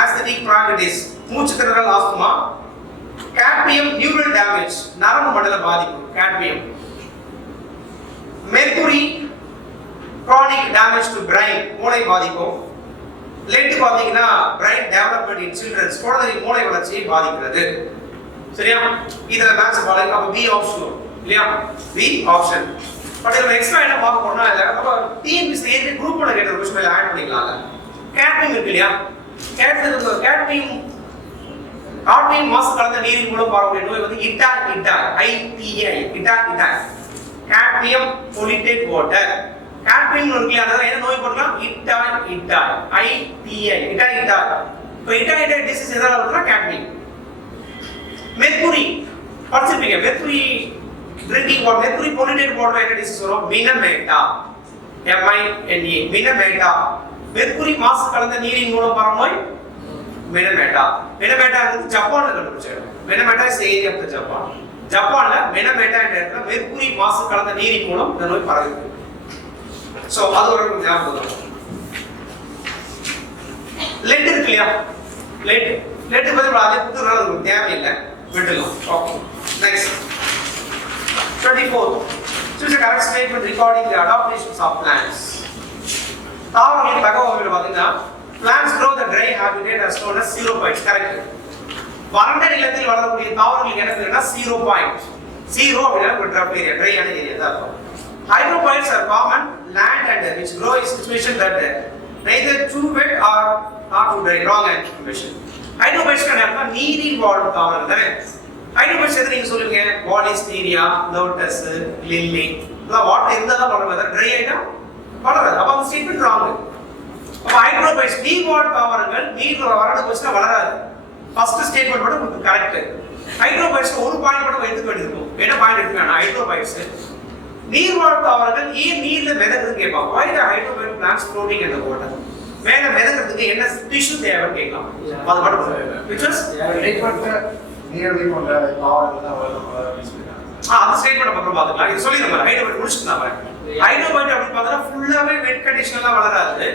aesthetic properties மூச்சு திணறல், ஆஸ்துமா. காட்மியம் நியூரல் டேமேஜ், நரம்பு மண்டல பாதிப்பு. Cadmium. Mercury chronic damage to brain, மூளை பாதிக்கும். லெட் பாத்தீங்கன்னா பிரைன் டெவலப்மென்ட் இன் சில்ட்ரன்ஸ், குழந்தை மூளை வளர்ச்சியை பாதிக்கிறது. சரியா? இதுல மேட்ச் ஃபாலோயிங். அப்ப பி ஆப்ஷன் இல்லையா? B option. பட் இதுல எக்ஸ்ட்ரா என்ன பார்க்க போறோம்னா இல்ல அப்ப டிஎன்பிஎஸ் ஏரியா குரூப் ஒன்னு கேட்ட क्वेश्चन மேல ஆட் பண்ணிக்கலாம்ல. காட்மியம் இருக்கு இல்லையா? காட்மியம் மாசு கலந்த நீரின் மூலம் பரவக்கூடிய நோய் வந்து ITI. Cadmium polluted water. Cadmium இருக்கு அதாவது என்ன நோய் போடலாம்? ITI. இப்போ இட்டாய் டிசீஸ் எதால வருதுன்னா காட்மியம். மெர்க்குரி படிச்சிருப்பீங்க. Mercury drinking water, mercury polluted water என்ன டிசீஸ் வரும்? மினமேட்டா. MINA. மினமேட்டா. மெர்க்குரி மாசு கலந்த நீரின் மூலம் பரவும் நோய் மினமேட்டா. மினமேட்டாங்கிறது ஜப்பான்ல கண்டுபிடிச்சாங்க. Minamata is area of the Japan. ஜப்பான்ல மினமேட்டா என்ற இடத்துல மெர்க்குரி மாசு கலந்த நீரின் மூலம் இந்த நோய் பரவுது. சோ அது ஒரு ஞாபகம். லெட் இருக்கு இல்லையா? லெட் பத்தி அதை புதுனால உங்களுக்கு தேவையில்லை, விட்டுலாம். Okay. Next 24. Choose a correct statement regarding the adaptations of plants. தாவரங்களின் தகவல்கள் பாத்தீங்கன்னா plants grow the dry habitat as known as 0 points. Correct. வறண்ட நிலத்தில் வளரக்கூடிய தாவரங்களுக்கு என்ன பேருன்னா 0 point. 0 அப்படினா ஒரு ட்ரப் ஏரியா, ட்ரை ஆன ஏரியா தான் இருக்கும். Hydroponics are common land and which grow in situation that neither too wet or not too dry. Wrong information. Hydroponics என்ன நீரில் வாழும் தாவரங்கள் தானே. ஹைட்ரோபோனிக்ஸ் எது நீங்க சொல்லுங்க? வாலிஸ்டீரியா, லோட்டஸ், லில்லி. இதெல்லாம் வாட்டர் இருந்தா தான் வளருது. ட்ரை ஆயிட்டா வளராது. அப்ப அந்த ஸ்டேட்மென்ட் ராங். அப்ப ஹைட்ரோபோனிக்ஸ் நீர் வாழும் தாவரங்கள் நீர்ல வறண்டு போச்சுன்னா வளராது. ஃபர்ஸ்ட் ஸ்டேட்மென்ட் மட்டும் உங்களுக்கு கரெக்ட். ஹைட்ரோபோனிக்ஸ் ஒரு பாயிண்ட் மட்டும் எடுத்துக்க வேண்டியிருக்கும். என்ன பாயிண்ட் எடுத்துக்கணும்? ஹைட்ரோபோனிக்ஸ் நீர் வாழும் தாவரங்கள் ஏன் நீர்ல மிதக்குதுன்னு கேட்பாங்க. why the hydroponic plants floating in the water? மேல மிதக்கிறதுக்கு என்ன டிஷ்யூ தேவைன்னு கேட்கலாம். அது மட்டும் because நீரடி போன்ற தாவரங்கள் தான் வளரும். அந்த ஸ்டேட்மென்ட் அப்புறம் பாத்துக்கலாம். இது சொல்லி நம்ம ஹைட்ரோபோனிக் முடிச்சுக்கலாம். ஹைட்ரோபோனிக் அப்படி பார்த்தா ஃபுல்லாவே வெட் கண்டிஷன்ல வளராது.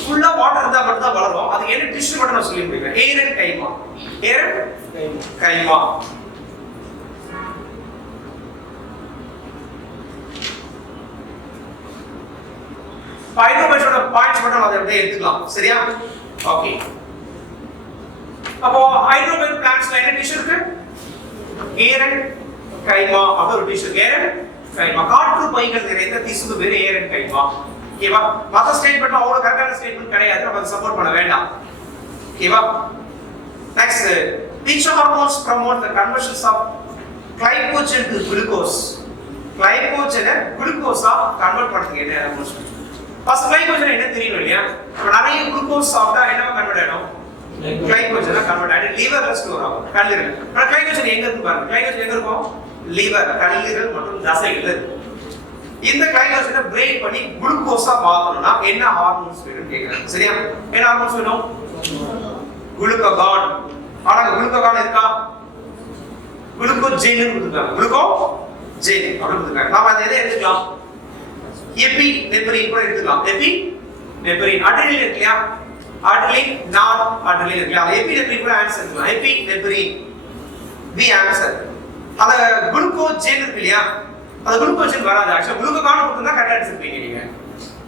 ஃபுல்லா வாட்டர் இருந்தா மட்டும் தான் வளரும். அது என்ன டிஷ்யூ மட்டும் நான் சொல்லி முடிக்கிறேன். Aerenchyma. Aerenchyma. ஹைட்ரோபோனிக்ஸோட பாயிண்ட்ஸ் மட்டும் அதை அப்படியே எடுத்துக்கலாம். சரியா? ஓகே. அப்போ ஹைட்ரோபோனிக் பிளான்ட்ஸ்ல என்ன டிஷ்யூ இருக்கு? ஏர் அண்ட் கைமா அப்படி ஒரு டிஷ்யூ. ஏர் அண்ட் கைமா. காற்று பைகள் நிறைந்த திசுக்கு பேரு ஏர் அண்ட் கைமா. ஓகேவா? மற்ற ஸ்டேட்மெண்ட் அவ்வளவு கரெக்டான ஸ்டேட்மெண்ட் கிடையாது. நம்ம அதை சப்போர்ட் பண்ண வேண்டாம். ஓகேவா? Next, which hormones promote the conversions of glycogen to glucose? glycogen குளுக்கோஸா கன்வர்ட் பண்றதுக்கு என்ன ஹார்மோன்ஸ்? ஃபர்ஸ்ட் கிளைகோஜன் என்ன தெரியணும் இல்லையா? நம்ம நிறைய குளுக்கோஸ் சாப்பிட்டா என்னவா கன்வெர்ட் ஆயிடும்? கிளைகோஜனா கன்வெர்ட் ஆயிடும், லிவர்ல ஸ்டோர் ஆகும், கல்லீரல். ஆனா கிளைகோஜன் எங்க இருக்கு பாருங்க, கிளைகோஜன் எங்க இருக்கும்? லிவர், கல்லீரல் மற்றும் தசைகள் இருக்கு. இந்த கிளைகோஜனை பிரேக் பண்ணி குளுக்கோஸா மாத்தணும்னா என்ன ஹார்மோன்ஸ் வேணும்னு கேக்குறாங்க. சரியா? என்ன ஹார்மோன்ஸ் வேணும்? குளுக்கோகான். ஆனா குளுக்கோகான் இருக்கா? குளுக்கோஜென் கொடுத்துருக்காங்க, குளுக்கோஜென் அப்படின்னு கொடுத்துருக்காங்க. நாம அதை எதை எடுத்துக்கலாம்? எபினெப்ரின் கூட எடுத்துக்கலாம். எபினெப்ரின் அட்ரினலின் இருக்கு இல்லையா? அட்ரினலின், நான் அட்ரினலின் இருக்கு இல்லையா? எபினெப்ரின் கூட ஆன்சர் எடுத்துக்கலாம். எபினெப்ரின் தி ஆன்சர். அந்த குளுக்கோஜென் இருக்கு இல்லையா? அந்த குளுக்கோஜென் வராது. ஆக்சுவலா குளுக்கோகான் கொடுத்தா கரெக்டா எடுத்துப்பீங்க நீங்க.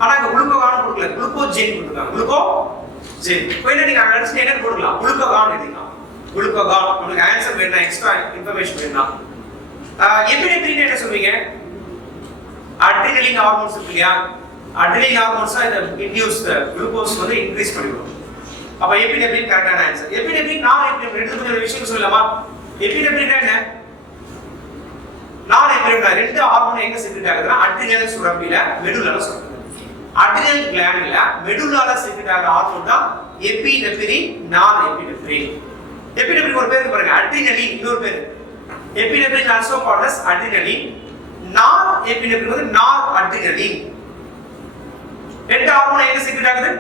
ஆனா இங்க குளுக்கோகான் கொடுக்கல, குளுக்கோஜென் கொடுத்துருக்காங்க. குளுக்கோஜென் போய் நீங்க அடிச்சு என்ன போடலாம்? குளுக்கோகான் எடுக்கலாம். குளுக்கோகான். உங்களுக்கு ஆன்சர் வேணா, எக்ஸ்ட்ரா இன்ஃபர்மேஷன் வேணா. எபினெப்ரின் என்ன சொல்வீங்க? அட்ரினலின் ஹார்மோன்ஸ் இருக்கு இல்லையா? அட்ரினலின் ஹார்மோன்ஸ் இத இன்டியூஸ் குளுக்கோஸ் வந்து இன்கிரீஸ் பண்ணிடும். அப்ப எபினெப்ரின் கரெக்டான ஆன்சர். எபினெப்ரின் நான் எபினெப்ரின் ரெண்டு மூணு விஷயம் சொல்லலாமா? எபினெப்ரின் என்ன? நான் எபினெப்ரின் ரெண்டு ஹார்மோன் எங்க செக்ரெட் ஆகுதுன்னா அட்ரினல் சுரப்பில, மெடுலால சுரக்குது. அட்ரினல் கிளாண்ட்ல மெடுலால செக்ரெட் ஆகிற ஹார்மோன் தான் எபினெப்ரின், நான் எபினெப்ரின். எபினெப்ரின் ஒரு பேர் பாருங்க, அட்ரினலின் இன்னொரு பேர். எபினெப்ரின் ஆல்சோ கால்ட் அஸ் அட்ரினலின். நார் எபினெப்ரின் வந்து நார் அட்ரினலின். ரெண்டு ஹார்மோன் எங்க செக்ரெட் ஆகுது?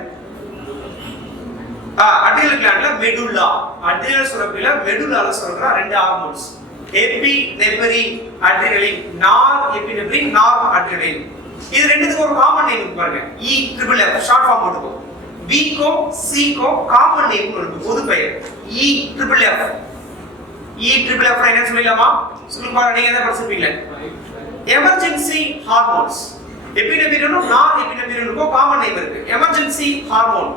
அட்ரினல் கிளாண்ட்ல மெடுலா, அட்ரினல் சுரப்பில மெடுலால சுரக்குற ரெண்டு ஹார்மோன்ஸ் எபினெப்ரின், அட்ரினலின். நார் எபினெப்ரின், நார் அட்ரினலின். இது ரெண்டுத்துக்கு ஒரு காமன் நேம் இருக்கு பாருங்க, EFF ஷார்ட் ஃபார்ம் போட்டுக்கோ. B को C को காமன் நேம் இருக்கு, பொது பெயர் EFF. EFF என்ன சொல்லலாமா? சொல்லுங்க பாருங்க, நீங்க என்ன படிச்சிருப்பீங்க? Emergency hormones. எபினெப்ரினும் நான் எபினெப்ரினுக்கும் காமன் நேம் இருக்கு. எமர்ஜென்சி ஹார்மோன்,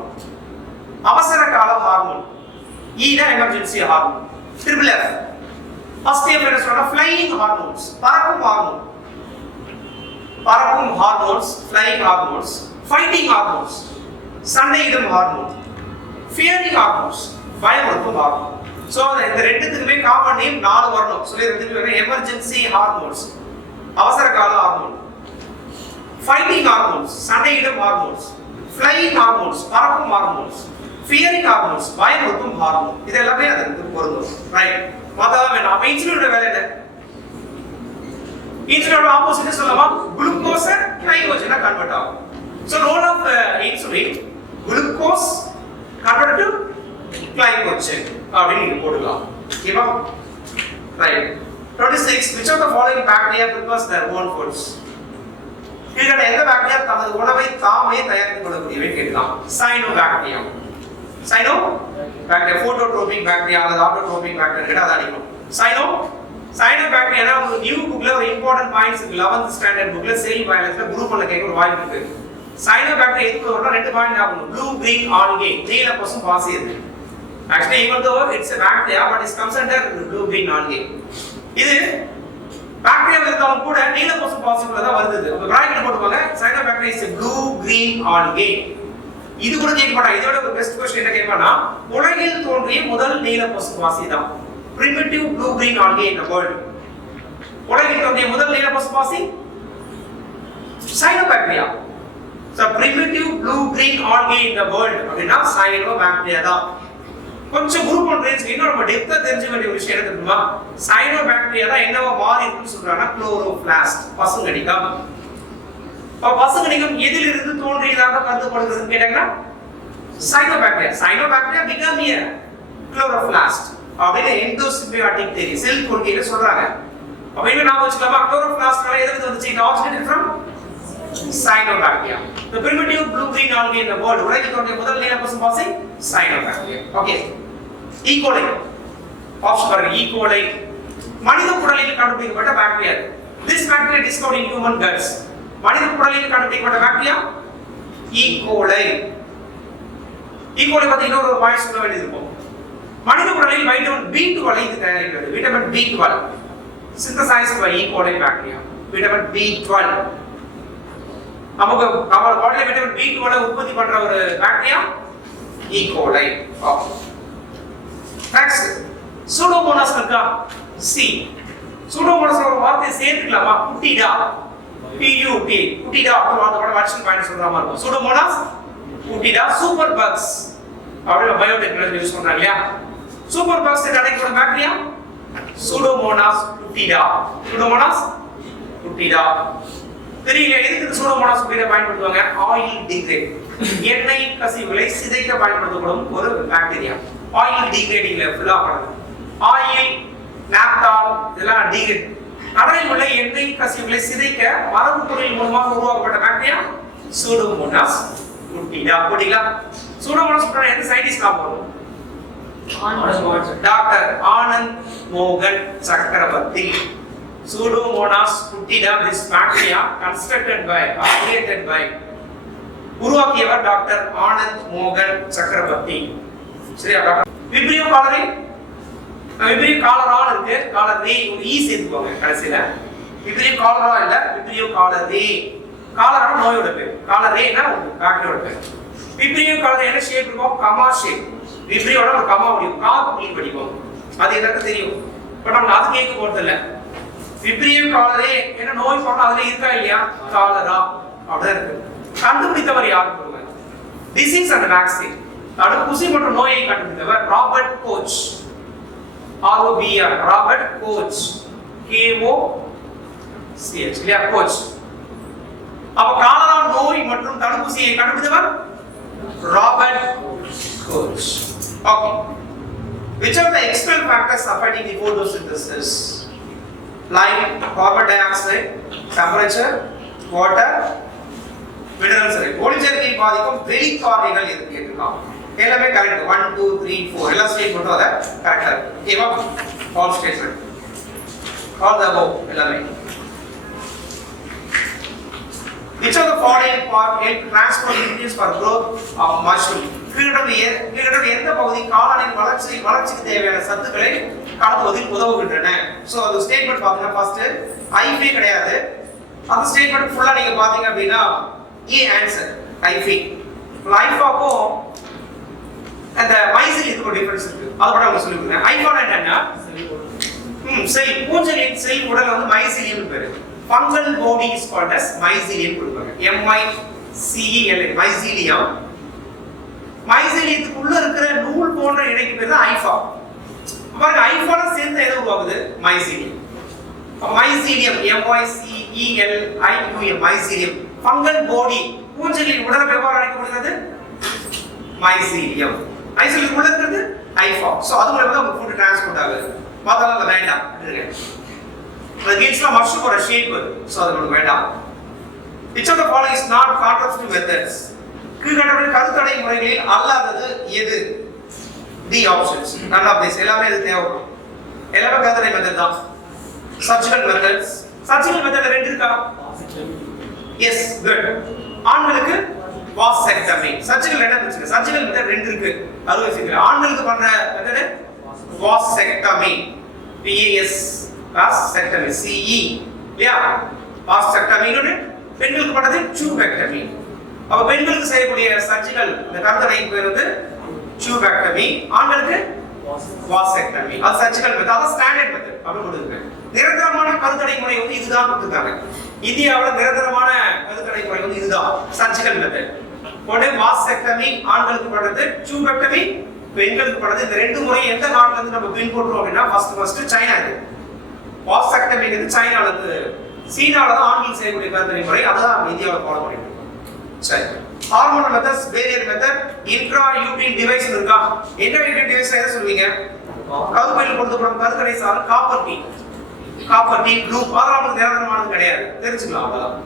அவசர கால ஹார்மோன். E னா எமர்ஜென்சி ஹார்மோன். EFF ஃபர்ஸ்ட் என்ன சொல்றா? ஃளையிங் ஹார்மோன்ஸ், பறக்கும் ஹார்மோன். பறக்கும் hormones, flying hormones. Fighting hormones, சண்டையிடும் ஹார்மோன். ஃபியரிங் ஹார்மோன்ஸ், பயமுறுத்தும் ஹார்மோன். சோ இந்த ரெண்டுத்துக்குமே காமன் நேம் 4 வரணும். சொல்லி ரெண்டுத்துக்குமே எமர்ஜென்சி ஹார்மோன்ஸ், அவசர கால ஹார்மோன். ஃபைட்டிங் ஹார்மோன்ஸ், சண்டையிடும் ஹார்மோன்ஸ். ஃளையிங் ஹார்மோன்ஸ், பறக்கும் ஹார்மோன்ஸ். ஃபியரிங் ஹார்மோன்ஸ், பயமுறுத்தும் ஹார்மோன். இது எல்லாமே அதுக்கு பொருந்தும். ரைட். மத்ததா வேணாம். அப்ப இன்சுலினோட வேலை என்ன? இன்சுலினோட ஆப்போசிட் சொல்லலாமா? குளுக்கோஸ் கிளைகோஜனா கன்வெர்ட் ஆகும். So role of insulin, glucose converted to glycogen அப்படின்னு நீங்க போடலாம். ஓகேவா? Right. 26 which of the following bacteria prepares their own foods? இதுல எந்த பாக்டீரியா தனது உணவை தாமே தயாரித்துக் கொள்ளக்கூடியவை கேட்கலாம். சைனோபாக்டீரியா. சைனோபாக்டீரியா போட்டோட்ரோபிக் பாக்டீரியா அல்லது ஆட்டோட்ரோபிக் பாக்டீரியா கேட்டா அத அடிக்கும். சைனோபாக்டீரியா ஒரு நியூ புக்ல ஒரு இம்பார்ட்டன்ட் பாயிண்ட்ஸ் இருக்கு. 11th ஸ்டாண்டர்ட் புக்ல செல் பயாலஜில குரூப் 1ல கேட்க ஒரு வாய்ப்பு இருக்கு. சைனோபாக்டீரியா எதுக்கு வரும்னா ரெண்டு பாயிண்ட் ஆகும். ப்ளூ கிரீன் ஆல்கே, நீல பசும் பாசி இருக்கு. Actually even though it's a bacteria but it comes under blue green algae. இது பாக்டீரியா இருந்தாலும் கூட நீல பசும் பாசிக்குள்ள தான் வருது. அப்ப பிராக்கெட் போட்டுவாங்க. Cyanobacteria is a blue green algae. இது கூட கேட்க மாட்டாங்க. இதோட ஒரு பெஸ்ட் क्वेश्चन என்ன கேட்பானா, உலகில் தோன்றிய முதல் நீல பசும் பாசி தான். Primitive blue green algae in the world. உலகில் தோன்றிய முதல் நீல பசும் பாசி cyanobacteria. So primitive blue green algae in the world அப்படினா சைனோபாக்டீரியா தான். கொஞ்சம் குரூப் 1 ரேஞ்ச் இன்னும் நம்ம டெப்தா தெரிஞ்சுக்க வேண்டிய ஒரு விஷயம் என்ன தெரியுமா? சைனோபாக்டீரியா தான் என்னவா மாறி இருக்குன்னு சொல்றாங்க, குளோரோபிளாஸ்ட், பசுங்கடிகம். அப்ப பசுங்கடிகம் எதிலிருந்து தோன்றியதாக கருதப்படுகிறதுன்னு கேட்டாங்கன்னா cyanobacteria. Cyanobacteria become a chloroplast அப்படினு எண்டோசிம்பியாட்டிக் தியரி செல் கொள்கையில சொல்றாங்க. அப்ப இங்க நாம வச்சுக்கலாமா, chloroplastனால எதிலிருந்து வந்துச்சு? it originated from Cyanobacteria. The primitive blue green algae in the world. உலகில் தோன்றிய முதல் நீல பசும் பாசி Cyanobacteria. Okay. E. coli. Option பாருங்க. E. coli. மனித குடலில் கண்டுபிடிக்கப்பட்ட bacteria. This bacteria discovered in human guts. மனித குடலில் கண்டுபிடிக்கப்பட்ட bacteria E. coli. E. coli பத்தி இன்னொரு பாயிண்ட் சொல்ல வேண்டியது இருக்கும். மனித குடலில் வைட்டமின் B12 இது தயாரிக்கிறது. Vitamin B12 synthesized by E. coli bacteria. Vitamin B12 நமக்கு நம்ம பாடியில விட்டமின் B12 உற்பத்தி பண்ற ஒரு bacteria E. coli. Next Pseudomonas இருக்கா? C. சூடோமோனாஸ் ஒரு வார்த்தையை சேர்த்துக்கலாமா? குட்டிடா. PUT புட்டிடா அப்படி அந்த படம் வாட்சிங் பாயிண்ட் சொல்ற மாதிரி இருக்கும். சூடோமோனாஸ் புட்டிடா சூப்பர் பக்ஸ் அப்படி பயோடெக்னாலஜி யூஸ் பண்றாங்க இல்லையா. சூப்பர் பக்ஸ் அடைக்கிற bacteria Pseudomonas putida. Pseudomonas putida தெரியல. எதுக்கு சூடோமோனாஸ் புட்டிடா பயன்படுத்துவாங்க? ஆயில் டிகிரேட் எண்ணெய் கசிவுகளை சிதைக்க பயன்படுத்தப்படும் ஒரு பாக்டீரியா. ஆயில் டிகிரேடிங்ல ஃபுல்லா பண்ணுது. ஆயில் நாப்தால் இதெல்லாம் டிகிரேட் நடைமுறை எண்ணெய் கசிவுகளை சிதைக்க மரபு பொருள் மூலமாக உருவாக்கப்பட்ட bacteria Pseudomonas pudica. Pudica Pseudomonas pudica எந்த சயின்டிஸ்ட் காப்போம்? டாக்டர் ஆனந்த் மோகன் சக்கரவர்த்தி. Pseudomonas putida, this bacteria constructed by or created by உருவாக்கியவர் டாக்டர் ஆனந்த் மோகன் சக்கரவர்த்தி. சரியா டாக்டர்? விப்ரியோ காலரே விப்ரியோ காலரா இருக்கு. காலரே ஒரு ஈ சேர்த்துக்கோங்க கடைசியில. விப்ரியோ காலரா இல்ல, விப்ரியோ காலரே. காலரா நோயோட பேர், காலரேனா பாக்டீரியோட பேர். விப்ரியோ காலரே என்ன ஷேப் இருக்கும்? Comma shape. விப்ரியோட ஒரு கமா வடிவம், காப்பு புள்ளி வடிவம். அது எல்லாருக்கும் தெரியும். பட் நம்ம அது கேட்க போறது இல்ல. விப்ரியோ காலரே என்ன நோய் சொன்னா அதுல இருக்கா இல்லையா? காலரா அப்படிதான் இருக்கு. கண்டுபிடித்தவர் யார்? டிசீஸ் அண்ட் வேக்சின் தடுப்பூசி மற்றும் நோயை கண்டுபிடித்தவர் Robert Koch. ROBR Robert Koch. KOCH இல்லையா? கோச். அப்ப காலரா நோய் மற்றும் தடுப்பூசியை கண்டுபிடித்தவர் Robert Koch. Okay. Which are the external factors affecting the photosynthesis? Like carbon dioxide, temperature, water, minerals. ஒளிச்சேர்க்கை பாதிக்கும் வெளிக்காரணிகள் இருக்கு கேட்கலாம். எல்லாமே கரெக்ட். 1 2 3 4 எல்லா ஸ்டேட் மட்டும் அத கரெக்ட்டா இருக்கு. ஓகேவா? All statement. All the above எல்லாமே. Which of the following part help transport nutrients for growth of mushroom? கீழ்கண்ட எந்த பகுதி காளானின் வளர்ச்சிக்கு தேவையான சத்துக்களை கடத்துவதில் உதவுகின்றன? சோ அந்த ஸ்டேட்மென்ட் பாத்தீங்கன்னா ஃபர்ஸ்ட் ஐஃபி கிடையாது. அந்த ஸ்டேட்மென்ட் ஃபுல்லா நீங்க பாத்தீங்க அப்படினா ஏ ஆன்சர் ஐஃபி. ஐஃபாக்கும் அந்த மைசில் இதுக்கு டிஃபரன்ஸ் இருக்கு. அத கூட நான் சொல்லிருக்கேன். ஐஃபானா என்னன்னா செல் பூஞ்சையின் செல் உடல்ல வந்து மைசிலியம் பேரு. Fungal body is called as mycelium கொடுப்பாங்க. MICEL mycelium. மைசிலியத்துக்குள்ள இருக்கிற நூல் போன்ற இணைக்கு பேர் தான் ஐஃபா. பாருங்க ஐஃபால சேர்ந்து எது உருவாகுது? Mycelium. Mycelium MICELIUM mycelium. Fungal body பூஞ்சையின் உடல் எவ்வாறு அழைக்கப்படுகிறது? மைசிலியம். மைசிலியம் உள்ள இருக்கிறது ஐஃபா. சோ அது மூலமா தான் ஃபுட் டிரான்ஸ்போர்ட் ஆகுது. பார்த்தா வேண்டாம். The gills must for a shape, so அது நமக்கு வேண்டாம். Which of the following is not contraceptive methods? கீழ்கண்ட கருத்தடை முறைகளில் அல்லாதது எது? The options. None of this. எல்லாமே இது தேவைப்படும். எல்லாமே கருத்தடை மெத்தட் தான். Surgical methods. Surgical method ரெண்டு இருக்கா? Yes, good. ஆண்களுக்கு வாசெக்டமி. Surgical என்ன பிரச்சனை? Surgical method ரெண்டு இருக்கு. அறுவை சிகிச்சை. ஆண்களுக்கு பண்ற method vasectomy. VAS vasectomy. CE இல்லையா? வாசெக்டமி இன்னொரு பெண்களுக்கு பண்றது டியூபெக்டமி. அப்ப பெண்களுக்கு செய்யக்கூடிய சர்ஜிக்கல் இந்த கருத்தடை பேர் வந்து டியூபெக்டமி. ஆண்களுக்கு வாசெக்டமி. அது சர்ஜிக்கல் மெத்தட். அது ஸ்டாண்டர்ட் மெத்தட் அப்படி கொடுத்துருக்காங்க. நிரந்தரமான கருத்தடை முறை வந்து இதுதான் கொடுத்துருக்காங்க. இந்தியாவில் நிரந்தரமான கருத்தடை முறை வந்து இதுதான் சர்ஜிக்கல் மெத்தட். உடனே வாசெக்டமி ஆண்களுக்கு பண்றது, டியூபெக்டமி பெண்களுக்கு பண்றது. இந்த ரெண்டு முறை எந்த நாட்டுல இருந்து நம்ம பின்பற்றுறோம் அப்படின்னா ஃபர்ஸ்ட் சைனா. இது வாசெக்டமி சைனால இருந்து, சீனால தான் ஆண்கள் செய்யக்கூடிய கருத்தடை முறை. அதான் இந்தியாவில் ஃபாலோ பண்ணிட்டு இருக்கோம். சரி. Hormonal methods, warrior method, intra uterine device இருக்கா? இன்ட்ரா யூட்ரின் டிவைஸ் எதை சொல்வீங்க? கருப்பையில் கொடுக்கப்படும் கருத்தடை சார் காப்பர் டி குரூப். அதெல்லாம் நமக்கு நிரந்தரமானது கிடையாது, தெரிஞ்சுக்கலாம் அவ்வளவுதான்.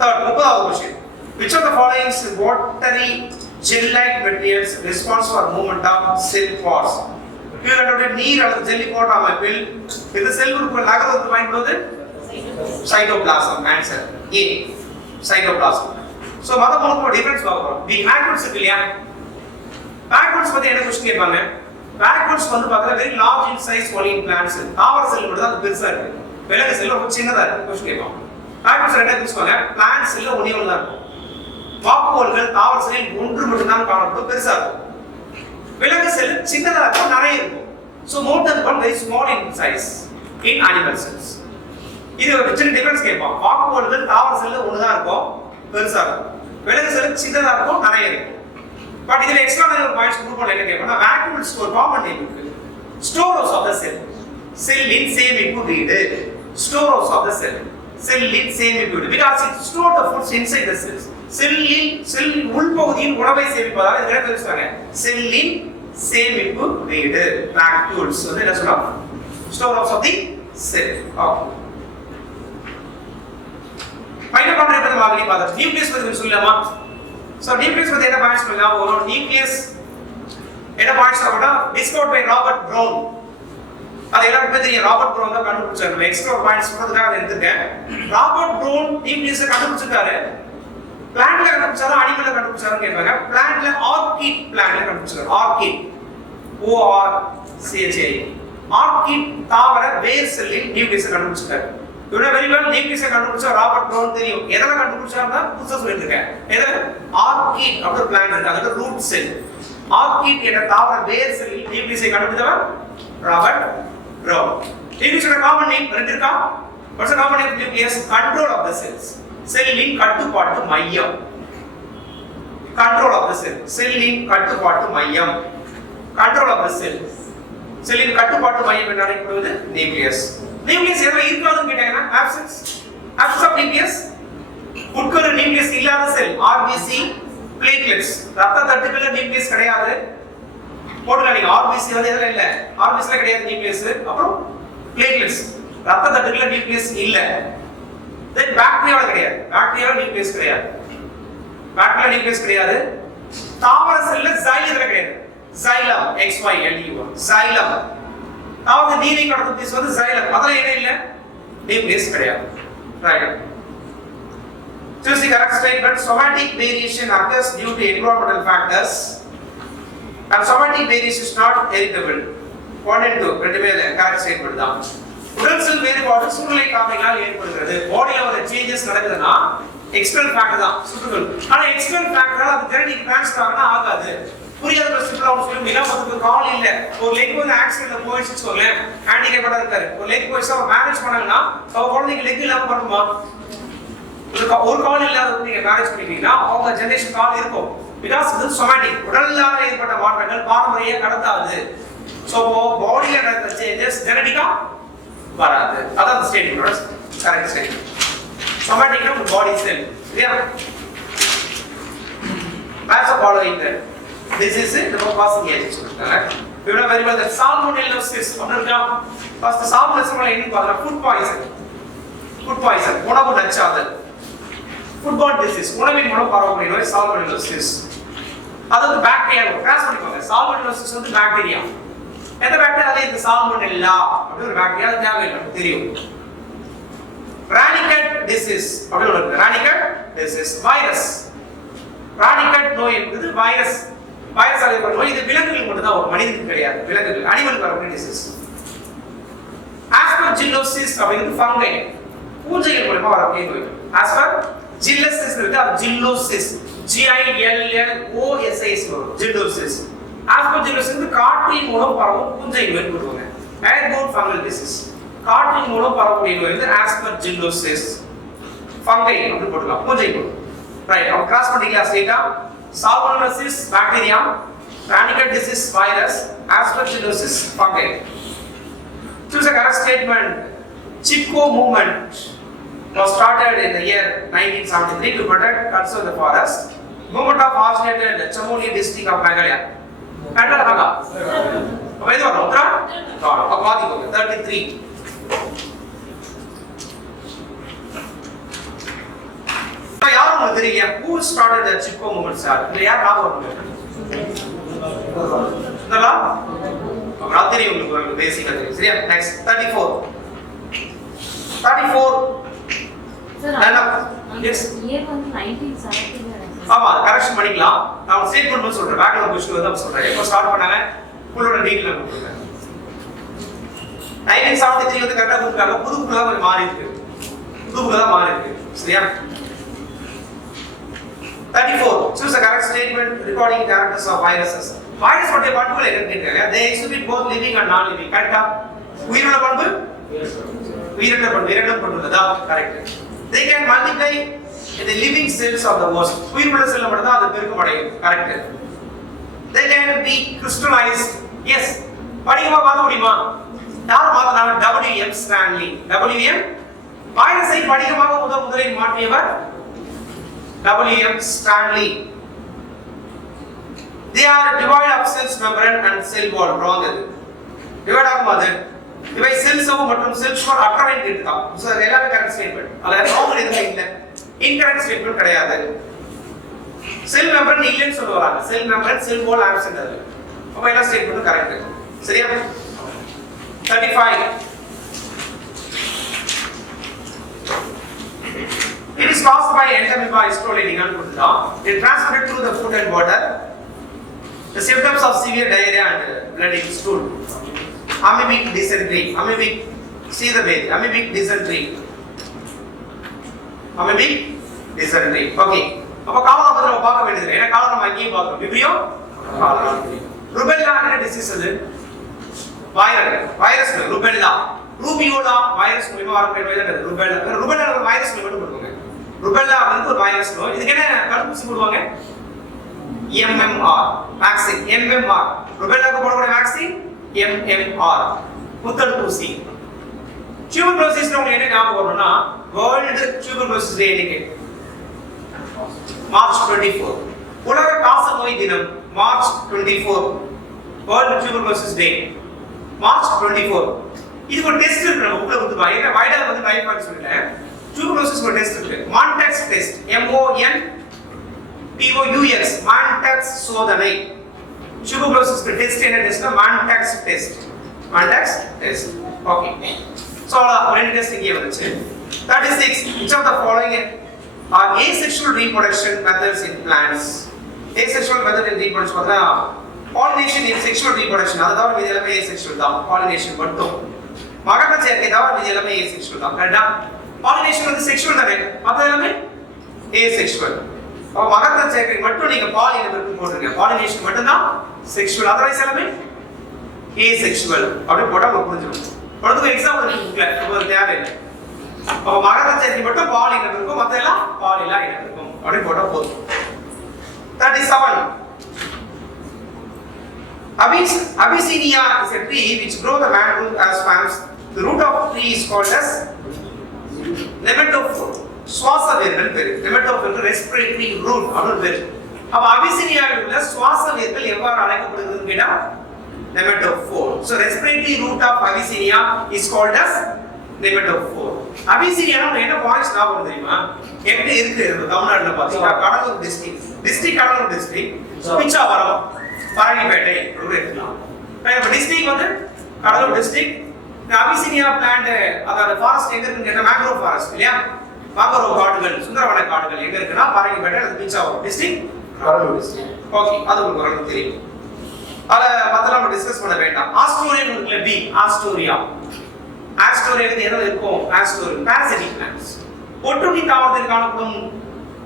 தேர்ட் 30வது question. Which of the following is watery gel-like materials response for movement of cell parts? கீழே நீர் அல்லது ஜெல்லி போன்ற அமைப்பில் இந்த செல் உறுப்பு நகர்வதற்கு பயன்படுவது cytoplasm. Answer A cytoplasm. So மொத மூணு டிஃபரன்ஸ் பார்க்கறோம். தி பேக்வர்ட்ஸ் இருக்கு இல்லையா? பேக்வர்ட்ஸ் பத்தி என்ன क्वेश्चन கேட்பாங்க? பேக்வர்ட்ஸ் வந்து பார்த்தா வெரி லார்ஜ் இன் சைஸ் வால்யூம் பிளான்ட்ஸ். தாவர செல் மட்டும் தான் பெருசா இருக்கு. விலங்கு செல் ரொம்ப சின்னதா இருக்கு. क्वेश्चन கேட்பாங்க. பேக்வர்ட்ஸ் என்ன பிரிச்சுவாங்க? பிளான்ட் செல்ல ஒண்ணே ஒண்ணு தான் இருக்கும். வாக்குகோள்கள் தாவர செல்லில் ஒன்று மட்டும் தான் காணப்படும், பெருசா இருக்கும். விலங்கு செல் சின்னதா இருக்கும், நிறைய இருக்கும். So more than one very small in size in animal cells. இது ஒரு சின்ன டிஃபரன்ஸ் கேட்பான். வாக்குகோள்கள் தாவர செல்ல ஒண்ணுதான் இருக்கும், பெருசா இருக்கும். விலங்கு செல் சின்னதா இருக்கும், நிறைய இருக்கும். பட் இதுல எக்ஸ்ட்ரா ஒரு பாயிண்ட்ஸ் குரூப் பண்ண என்ன கேட்போம்னா வேக்யூல் ஸ்டோர் காமன் நேம் இருக்கு. ஸ்டோரேஜ் ஆஃப் தி செல், செல்லின் சேமிப்பு வீடு. ஸ்டோரேஜ் ஆஃப் தி செல், செல்லின் சேமிப்பு வீடு. because it store the foods inside the cells. செல்லின் உள்பகுதியில் உணவை சேமிப்பதால் இதுக்கு என்ன பேர் சொல்றாங்க? செல்லின் சேமிப்பு வீடு. வேக்யூல்ஸ் வந்து என்ன சொல்றோம்? Storage of the cell. Okay. Mitochondria பத்தி மாதிரி பார்த்தா நியூக்ளியஸ் பத்தி சொல்லலாமா? சோ நியூக்ளியஸ் பத்தி என்ன பாயிண்ட்ஸ் சொல்லலாம்? ஒரு நியூக்ளியஸ் என்ன பாயிண்ட்ஸ் அப்படினா டிஸ்கவர்ட் பை ராபர்ட் ப்ரவுன். அது எல்லாருக்கும் தெரியும், ராபர்ட் ப்ரவுன் தான் கண்டுபிடிச்சாரு. எக்ஸ்ட்ரா பாயிண்ட்ஸ் சொல்றதுக்காக அதை எடுத்துட்டேன். ராபர்ட் ப்ரவுன் நியூக்ளியஸ் கண்டுபிடிச்சிருக்காரு. பிளான்ட்ல கண்டுபிடிச்சாரா அனிமல்ல கண்டுபிடிச்சாரான்னு கேட்பாங்க. பிளான்ட்ல ஆர்கிட் பிளான்ட்ல கண்டுபிடிச்சாரு. ஆர்கிட் ORCHI ஆர்கிட் தாவர வேர் செல்லில் நியூக்ளியஸ் கண்டுபிடிச்சாரு. இவன வெரி வெல் நியூக்ளியஸ் கண்டுபிடிச்ச ராபர்ட் ப்ரவுன் தெரியும். எதல கண்டுபிடிச்சாருன்னா புதுசா சொல்லிருக்கேன். எது? ஆர்கிட் அப்படி ஒரு பிளான்ட் இருக்கு, அது ரூட் செல். ஆர்கிட் என்ற தாவர வேர் செல்லில் நியூக்ளியஸை கண்டுபிடித்தவர் ராபர்ட் ப்ரவுன். நியூக்ளியஸோட காமன் நேம் ரெண்டு இருக்கா? What's the common name of nucleus? Control of the cells. செல்லின் கட்டுப்பாட்டு மையம். கண்ட்ரோல் ஆஃப் தி செல், செல்லின் கட்டுப்பாட்டு மையம். கண்ட்ரோல் ஆஃப் தி செல், செல்லின் கட்டுப்பாட்டு மையம் என்று அழைக்கப்படுவது நியூக்ளியஸ். நியூக்ளியஸ் எதுல இருக்காதுன்னு கேட்டாங்கன்னா ஆப்சன்ஸ் ஆஃப் நியூக்ளியஸ். உட்கரு நியூக்ளியஸ் இல்லாத செல் RBC பிளேட்லெட்ஸ். ரத்த தட்டுகள்ல நியூக்ளியஸ் கிடையாது. போடுங்க நீங்க RBC வந்து எதுல இல்ல? RBC ல கிடையாது நியூக்ளியஸ். அப்புறம் பிளேட்லெட்ஸ் ரத்த தட்டுகள்ல நியூக்ளியஸ் இல்ல. தென் பாக்டீரியால கிடையாது. பாக்டீரியால நியூக்ளியஸ் கிடையாது. பாக்டீரியால நியூக்ளியஸ் கிடையாது. தாவர செல்ல சைலம்ல கிடையாது. Xylem XYLEM xylem. தாவர நீரை கடத்தும் திசு வந்து சைலம். அதல என்ன இல்ல? நியூக்ளியஸ் கிடையாது. Right. Choose the correct statement. Somatic variation occurs due to environmental factors and somatic variation is not heritable. 1 and 2 ரெண்டுமே கரெக்ட் ஸ்டேட்மென்ட் தான். உடல் செல் வேறுபாடு சூழ்நிலை காரணிகளால் ஏற்படுகிறது. பாடியில ஒரு சேஞ்சஸ் நடக்குதுன்னா எக்ஸ்டர்னல் ஃபேக்டர் தான் சுற்றுகள். ஆனா எக்ஸ்டர்னல் ஃபேக்டரால அது ஜெனடிக் ட்ரான்ஸ்ஃபர் ஆகனா ஆகாது. புரியாத பிரச்சனை ஒன்று சொல்லி மிகவும் கால் இல்ல. ஒரு லெக் வந்து ஆக்சிடென்ட்ல போயிடுச்சு வச்சுக்கோங்களேன், ஹேண்டிகேப்படா இருக்காரு. ஒரு லெக் போயிடுச்சு அவர் மேனேஜ் பண்ணாங்கன்னா அவ குழந்தைக்கு லெக் இல்லாம பண்ணுமா? ஒரு கால் இல்லாத நீங்க மேனேஜ் பண்ணிட்டீங்கன்னா அவங்க ஜெனரேஷன் கால் இருக்கும். பிகாஸ் இது சொமாட்டிக், உடலால் ஏற்பட்ட மாற்றங்கள் பாரம்பரிய கடத்தாது. சோ பாடியில நடக்கிற சேஞ்சஸ் ஜெனடிக்கா வராது. அதான் ஸ்டேட்மெண்டோட கரெக்ட் ஸ்டேட்மெண்ட். சொமாட்டிக்னா ஒரு பாடி செல். சரியா? Match the following then. This is it. The passing agent. You know very well that salmonellosis. அப்படினா first salmonellosis என்ன பார்த்தா food poison. Food poison உணவு நச்சாதல். Foodborne disease உணவின் மூலம் பரவக்கூடிய நோய் salmonellosis. அதாவது பாக்டீரியா கிராஸ் பண்ணிக்கோங்க. salmonellosis வந்து பாக்டீரியா. எந்த பாக்டீரியா? இந்த சால்மோனெல்லா அப்படி ஒரு பாக்டீரியா தேவையில்லை தெரியும். ராணிகட் டிசீஸ் அப்படி ஒரு ராணிகட் டிசீஸ் வைரஸ். ராணிகட் நோய் என்பது வைரஸ். வைரஸால ஏற்படும் நோய். இது விலங்குகளுக்கு மட்டும் தான், ஒரு மனிதனுக்கு கிடையாது. விலங்குகள் அனிமலுக்கு வரக்கூடிய டிசீஸ். ஆஸ்பர்ஜில்லோசிஸ் அப்படிங்கிறது ஃபங்கை, பூஞ்சைகள் மூலமா வரக்கூடிய நோய். ஆஸ்பர்ஜில்லோசிஸ் இருக்கு, அது ஜில்லோசிஸ் GILLOSIS ஜில்லோசிஸ். ஆஸ்பர்ஜில்லோசிஸ் வந்து காற்றின் மூலம் பரவும் பூஞ்சை நோய் சொல்லுவாங்க. Airborne fungal disease. காற்றின் மூலம் பரவக்கூடிய நோய் வந்து ஆஸ்பர்ஜில்லோசிஸ். ஃபங்கை அப்படி போடலாம், பூஞ்சை நோய். ரைட், நம்ம கிராஸ் பண்ணிக்கலாம் ஸ்ட்ரைட்டா. Salmonellosis bacteria, Ranicot disease virus, Aspergillosis fungi. Choose a correct statement. Chipko movement was started in the year 1973 to protect and conserve the forest. Movement of originated in Chamoli district of Meghalaya. Handle haga. Where is Uttara? God. Apadi ho gaya 33. யார் உங்களுக்கு தெரியலையா? Who started the Chipko movement sir? இது யார் ஞாபகம் பண்ணுங்க. இதெல்லாம் உங்களுக்கு தெரியும், உங்களுக்கு பேசிக்கா தெரியும். சரியா? நெக்ஸ்ட் 34 சார் எஸ் இயர் வந்து 1970 ஆமா, கரெக்ஷன் பண்ணிக்கலாம். நான் ஸ்டேட்மென்ட் சொல்றேன், பேக்ல புஷ்க்கு வந்து சொல்றேன். எப்போ ஸ்டார்ட் பண்ணாங்க ஃபுல்லோட டீடைல் கொடுங்க. 1973 வந்து கரெக்ட்டா கொடுத்தாங்க. புதுப்புல தான் கொஞ்சம் மாறி இருக்கு. புதுப்புல தான் மாறி இருக்கு. சரியா? 34. Choose the correct statement recording characters of viruses. Virus பற்றிய பண்புகளை கேட்கிறாங்க. They exhibit both living and non-living. கரெக்ட்டா? உயிருள்ள பண்பு உயிரிழக்கப்பட்டுள்ளதா correct. they can multiply in the living cells of the host. உயிருள்ள செல்ல மட்டும் தான் அது பெருக்கம் அடையும் correct. they can be crystallized. yes. படிகமா மாத்த முடியுமா? யார் மாத்தினாங்க? WM Stanley. WM வைரஸை படிகமாக முதலில் மாற்றியவர் WM Stanley. they are devoid of cells membrane and cell wall. wrong. Divide ஆகும்போது இவை செல்ஸ் மற்றும் செல்ஸ் ஃபார் அட்ரவைன் இருக்காம். சோ எல்லாமே கரெக்ட் ஸ்டேட்மென்ட். அதுல ராங் எதுவுமே இல்ல. இன்கரெக்ட் ஸ்டேட்மென்ட் கிடையாது. செல் மெம்பரேன் இல்லன்னு சொல்லுவாங்க. செல் மெம்பரேன் செல் வால் ஆப்சென்ட் அது. அப்ப எல்லா ஸ்டேட்மென்ட்டும் கரெக்ட். சரியா? 35 It is caused by entamoeba histolytic and putda. It transmitted through the food and water. The symptoms of severe diarrhea and bloody stool. Amoebic dysentery. Amoebic, see the way. Amoebic dysentery. Amoebic dysentery. Okay. அப்ப cholera பத்தி நம்ம பார்க்க வேண்டியது. ஏன்னா cholera நம்ம அங்கேயே பார்க்கிறோம். Vibrio cholera. Rubella என்ன டிசீஸ் அது? Virus rubella. ரூபியோலா வைரஸ் மூலமா வரக்கூடிய நோய் ருபெல்லா. ருபெல்லா ஒரு வைரஸ் நோய் மட்டும் போடுவாங்க. ருபெல்லா வந்து ஒரு வைரஸ் நோய். இதுக்கு என்ன தடுப்பூசி போடுவாங்க? MMR vaccine. MMR ருபெல்லாக்கு போடக்கூடிய வேக்சின் MMR புத்தடுப்பூசி. டியூபர்குலோசிஸ் உங்களுக்கு என்ன ஞாபகம் வரணும்னா வேர்ல்ட் டியூபர்குலோசிஸ் டே இன்னைக்கு மார்ச் 24. உலக காசநோய் தினம் மார்ச் 24. வேர்ல்ட் டியூபர்குலோசிஸ் டே மார்ச் 24. இதுக்கு ஒரு டெஸ்ட் இருக்கு நம்ம உள்ள வந்து பாருங்க. வைரல் வந்து டைபாய்டு சொல்லிட்டேன். டியூபர்குலோசிஸ் ஒரு டெஸ்ட் இருக்கு. மான்டாக்ஸ் டெஸ்ட். MONTOUX மான்டாக்ஸ் சோதனை. tuberculosis test என்ன டெஸ்ட்னா மான்டாக்ஸ் டெஸ்ட். மான்டாக்ஸ் டெஸ்ட். ஓகே. சோ ரெண்டு டெஸ்ட் இங்கே வந்துச்சு. 36 which of the following are asexual reproduction methods in plants? Asexual method in reproduction பார்த்தா pollination in sexual reproduction. அதாவது இது எல்லாமே asexual தான். pollination மட்டும். மகரந்த சேர்க்கை தவிர இது எல்லாமே asexual தான். கரெக்ட்டா? pollination வந்து sexual தானே. மத்த எல்லாமே asexual. அப்ப மகரந்த சேர்க்கை மட்டும் நீங்க பால் இனத்திற்கு போடுங்க. pollination மட்டும் தான் sexual. otherwise எல்லாமே asexual. அப்படி போட்டா உங்களுக்கு புரிஞ்சிடும். அடுத்து எக்ஸாம்பிள் இருக்குல உங்களுக்கு தேவை இல்லை. அப்ப மகரந்த சேர்க்கை மட்டும் பால் இனத்திற்கும் மத்த எல்லாம் பால் இல்லா இனத்திற்கும் அப்படி போட்டா போதும். 37 Abyssinia is a tree which grow the mangrove as swamps. The root of the tree is called as nematophore. சுவாச வேர்கள் பேரு. nematophore respiratory root அப்படினு பேரு. அப்ப அபிசினியாவில் உள்ள சுவாச வேர்கள் எவ்வாறு அழைக்கப்படுகிறதுன்னு கேட்டா nematophore. So respiratory root of Abyssinia is called as nematophore. Abyssinia என்ன பாயிண்ட்ஸ் ஞாபகம் தெரியுமா? எப்படி இருக்கு தமிழ்நாட்டுல பாத்தீங்கன்னா கடலூர் டிஸ்ட்ரிக்ட் கடலூர் டிஸ்ட்ரிக்ட் பிச்சாவரம் பரங்கிப்பேட்டை எடுக்கலாம். இப்போ டிஸ்ட்ரிக்ட் வந்து கடலூர் டிஸ்ட்ரிக்ட். அபிசினியா பிளான்ட் அதாவது ஃபாரஸ்ட் எங்க இருக்குன்னு கேட்டா மேங்க்ரோவ் ஃபாரஸ்ட் இல்லையா? மேங்க்ரோவ் காடுகள் சுந்தரவன காடுகள் எங்க இருக்குன்னா பரங்கிப்பேட்டை அது Pichavaram district Cuddalore district. Okay, அது உங்களுக்கு ஓரளவுக்கு தெரியும். அத பத்தி நம்ம டிஸ்கஸ் பண்ண வேண்டாம். ஆஸ்டோரியன் இருக்குல்ல பி ஆஸ்டோரியா. ஆஸ்டோரியா எது இருக்கும்? ஆஸ்டோரியன் parasitic plants. ஒட்டுண்ணி தாவரத்தில் காணப்படும்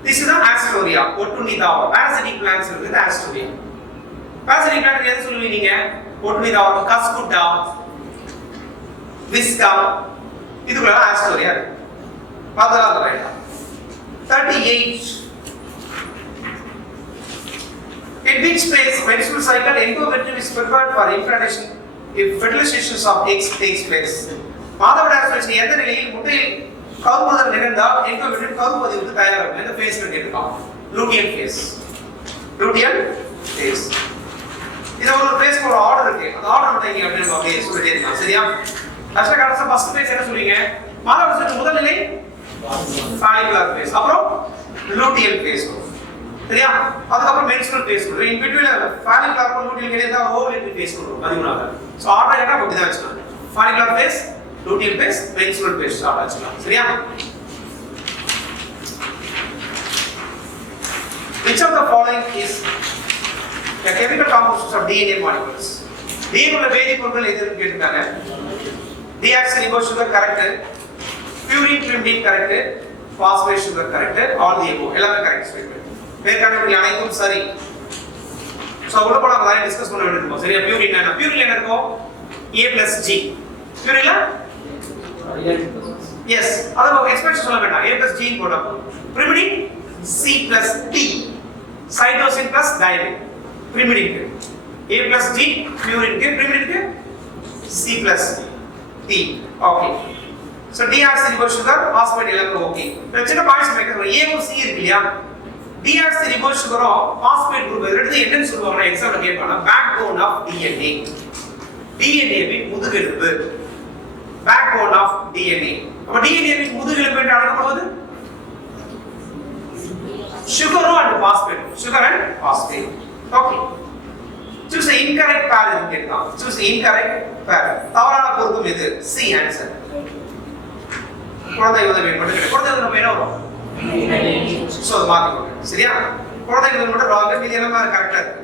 திசுதான் ஆஸ்டோரியா. ஒட்டுண்ணி தாவரம் parasitic plants இருக்குது ஆஸ்டோரியா. parasitic plant எது சொல்லுவீங்க நீங்க? ஒட்டுண்ணி தாவரம் கஸ்குட்டா, விஸ்கா இதுக்குள்ள ஆஸ்டோரியா இருக்கு. பார்த்தலாம் வேண்டாம். 38 In which phase menstrual cycle endometrium is prepared for implantation if fertilization of eggs takes place? மாதவிடாய் சுழற்சி எந்த நிலையில் முட்டையில் கருவுறுதல் நிகழ்ந்தால் எண்டோமெட்ரியம் கருப்பதிவுக்கு தயாராகும். எந்த ஃபேஸ் கேட்டிருக்கான்? Luteal face. Luteal face. இது ஒரு ஃபேஸ் ஒரு ஆர்டர் இருக்கு. அந்த ஆர்டர் மட்டும் இங்க அப்படியே அப்படியே சொல்லிட்டே இருக்கலாம். சரியா? ஆக்சுவலா கடைசி ஃபர்ஸ்ட் ஃபேஸ் என்ன சொல்றீங்க? மாதவிடாய் சுழற்சி முதல் நிலை ஃபாலிகுலர் ஃபேஸ். அப்புறம் லூட்டியல் ஃபேஸ். சரியா? அதுக்கப்புறம் மென்ஸ்ட்ரல் ஃபேஸ் வரும். இன் பிட்வீன் ஃபாலிகுலர் மற்றும் லூட்டியல் இடையே தான் ஓவலேட்டிவ் ஃபேஸ் வரும். அதுக்குனால சோ ஆர்டர் என்ன அப்படி தான் வச்சுக்கலாம். Follicular face, luteal face, menstrual face order வச்சுக்கலாம். சரியா? Which of the following is the chemical composition of DNA molecules? DNA உள்ள வேதிப்பொருட்கள் எதுன்னு கேட்டிருக்காங்க. deoxyribonucleic sugar correct, purine pyrimidine correct, phosphate sugar correct, all the above எல்லாமே correct statement. மேற்கண்ட அனைத்தும் சரி. சோ உள்ள போனா நம்ம டிஸ்கஸ் பண்ண வேண்டியிருக்கும். சரியா? பியூரின் என்ன இருக்கும்? A+G. பியூரின்ல எஸ் அத எக்ஸ்பிரஷன் சொல்ல வேண்டாம் a plus g போடா pyrimidine c plus t cytosine plus thymine pyrimidine a plus g purine के pyrimidine के c plus t okay so deoxyribose sugar phosphate எல்லாம் ஓகே சின்ன பாயிண்ட்ஸ் மேக்கர் a और c இருக்கு இல்லையா deoxyribose sugar phosphate group ரெண்டு என்னன்னு சொல்லுவாங்க எக்ஸாம்ல கேட்பாங்க backbone of DNA DNA win முதுகெலும்பு backbone of DNA அப்ப DNA வின் முதுகெலும்பு என்று அழைக்கப்படுவது sugar and phosphate okay choose the incorrect pair இது கேட்கலாம் choose the incorrect pair தவறான பொருத்தம் எது C answer குழந்தை உதவி மட்டும் குழந்தை நம்ம என்ன வரும் சோ மாத்திக்கோங்க சரியா குழந்தை உதவி மட்டும் ராங் மீதி எல்லாம் கரெக்ட்டா இருக்கு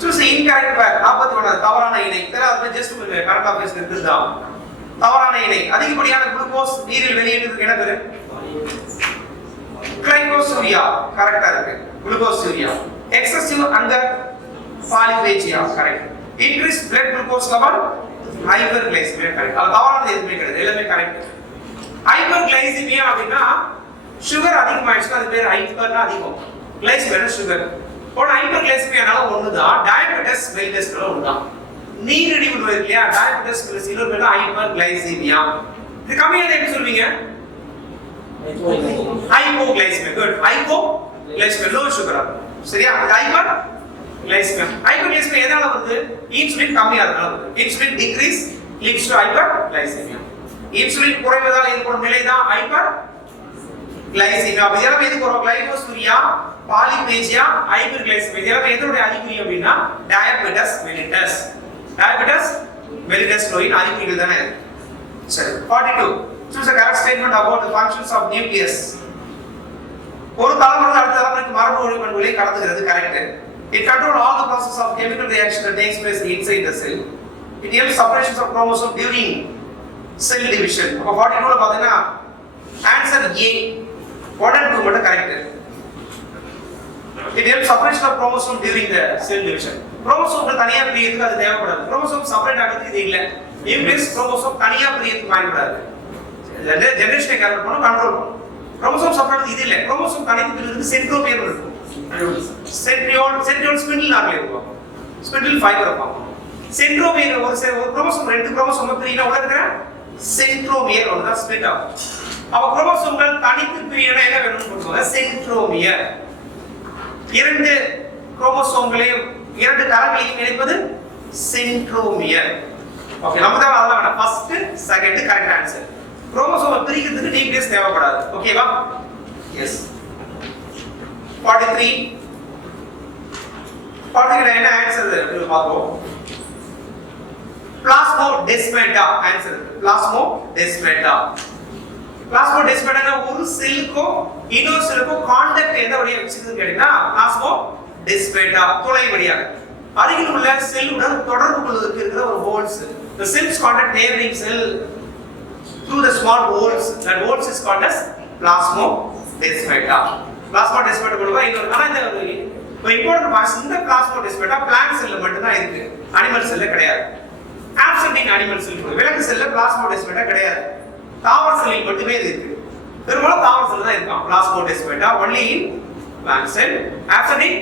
choose the incorrect pair 41 தவறான இணை தெரியல ஜஸ்ட் கரெக்ட் ஆஃபீஸ் இருக்குதா தவறான இணை அதிகப்படியான குளுக்கோஸ் நீரில் வெளியேறுறதுக்கு என்ன பேரு கிளைகோசூரியா கரெக்ட்டா இருக்கு glucosuria excessive hunger polyphagia correct increased blood glucose level hyperglycemia correct அது தவறானது எதுவுமே கிடையாது எல்லாமே கரெக்ட் hyperglycemia அப்படினா சுகர் அதிகமாயிடுச்சுனா அது பேர் ஹைப்பர்னா அதிகம் கிளைசெமியா சுகர் போன hyperglycemiaனால ஒண்ணுதான் டயபெட்டிஸ் மெலிட்டஸ்னால ஒண்ணுதான் நீரிழிவு நோய் இல்லையா டயபெட்டிஸ் மெலிட்டஸ் இன்னொரு பேர் hyperglycemia இது கம்மியானது எப்படி சொல்வீங்க hypoglycemia good hypoglycemia low sugar சரியா hyperglycemia எதனால வருது இன்சுலின் கம்மியா இருக்கனால வருது insulin decrease leads to hyperglycemia insulin குறைவதால் ஏற்படும் நிலைதான் hyperglycemia அப்ப இதெல்லாம் எதுக்கு வரும் கிளைகோசூரியா பாலிபேஜியா hyperglycemia இதெல்லாம் எதோட அறிகுறி அப்படினா டயபெட்டிஸ் மெலிட்டஸ் நோயின் அறிகுறிகள் தானே சரி 42 choose a correct statement about the functions of nucleus ஒரு தலைமுறை அடுத்த தலைமுறைக்கு மரபணு பண்புகளை கடத்துகிறது correct it control all the process of chemical reaction that takes place inside the cell it helps separation of chromosome during cell division அப்ப 42 ல பாத்தீங்கன்னா ஆன்சர் A 1 and 2 மட்டும் correct it helps separation of chromosome during the cell division chromosome தனியா பிரியறதுக்கு அது தேவைப்படாது chromosome separate ஆகிறதுக்கு இது இல்ல நியூக்ளியஸ் chromosome தனியா பிரியறதுக்கு பயன்படாது ஜெனரேஷனை கரெக்ட் பண்ணனும் கண்ட்ரோல் பண்ணனும் chromosome செப்பரேட் இது இல்ல chromosome தனியா பிரியறதுக்கு சென்ட்ரோமியர் இருக்கும் சென்ட்ரியோல் ஸ்பிண்டில் ஆர்ல இருக்கும் ஸ்பிண்டில் ஃபைபர் இருக்கும் சென்ட்ரோமியர் ஒரு chromosome ரெண்டு chromosome பிரியினா உள்ள இருக்கிற சென்ட்ரோமியர் ஒன்னு தான் ஸ்பிளிட் ஆகும் அப்ப chromosomகள் தனித்து பிரியனா என்ன வேணும்னு சொல்லுவாங்க சென்ட்ரோமியர் இரண்டு குரோமோசோம்களையும் இரண்டு கலங்களையும் இணைப்பது சென்ட்ரோமியர் ஓகே நம்ம தான் அதெல்லாம் வேணாம் ஃபர்ஸ்ட் செகண்ட் கரெக்ட் ஆன்சர் குரோமோசோமை பிரிக்கிறதுக்கு நியூக்ளியஸ் தேவைப்படாது ஓகேவா எஸ் 43 என்ன ஆன்சர் இது பாப்போம் பிளாஸ்மோடெஸ்மாட்டா ஆன்சர் பிளாஸ்மோடெஸ்மாட்டா ஒரு செல்லுக்கும் இன்னொரு செல்லுக்கும் கான்டாக்ட் எந்த வழியா வச்சிருக்குன்னு கேட்டீங்கன்னா பிளாஸ்மோடெஸ்மாட்டா துளை வழியாக அருகில் உள்ள செல்லுடன் தொடர்பு கொள்வதற்கு இருக்கிற ஒரு holes the cells contact neighboring cell through the small holes that holes is called as plasmodesmata கொள்வா இன்னொரு ஆனா இந்த ஒரு இம்பார்ட்டன்ட் பாயிண்ட் இந்த பிளாஸ்மோடெஸ்மாட்டா பிளான்ட் செல்ல மட்டும் தான் இருக்கு அனிமல் செல்ல கிடையாது ஆப்சென்ட் இன் அனிமல் செல் விலங்கு செல்ல பிளாஸ்மோடெஸ்மாட்டா கிடையாது தாவர செல்லில் மட்டுமே இருக்கு பெரும்பாலும் தாவர செல்ல தான் இருக்கும் plasmodesmata only in plant cell absent in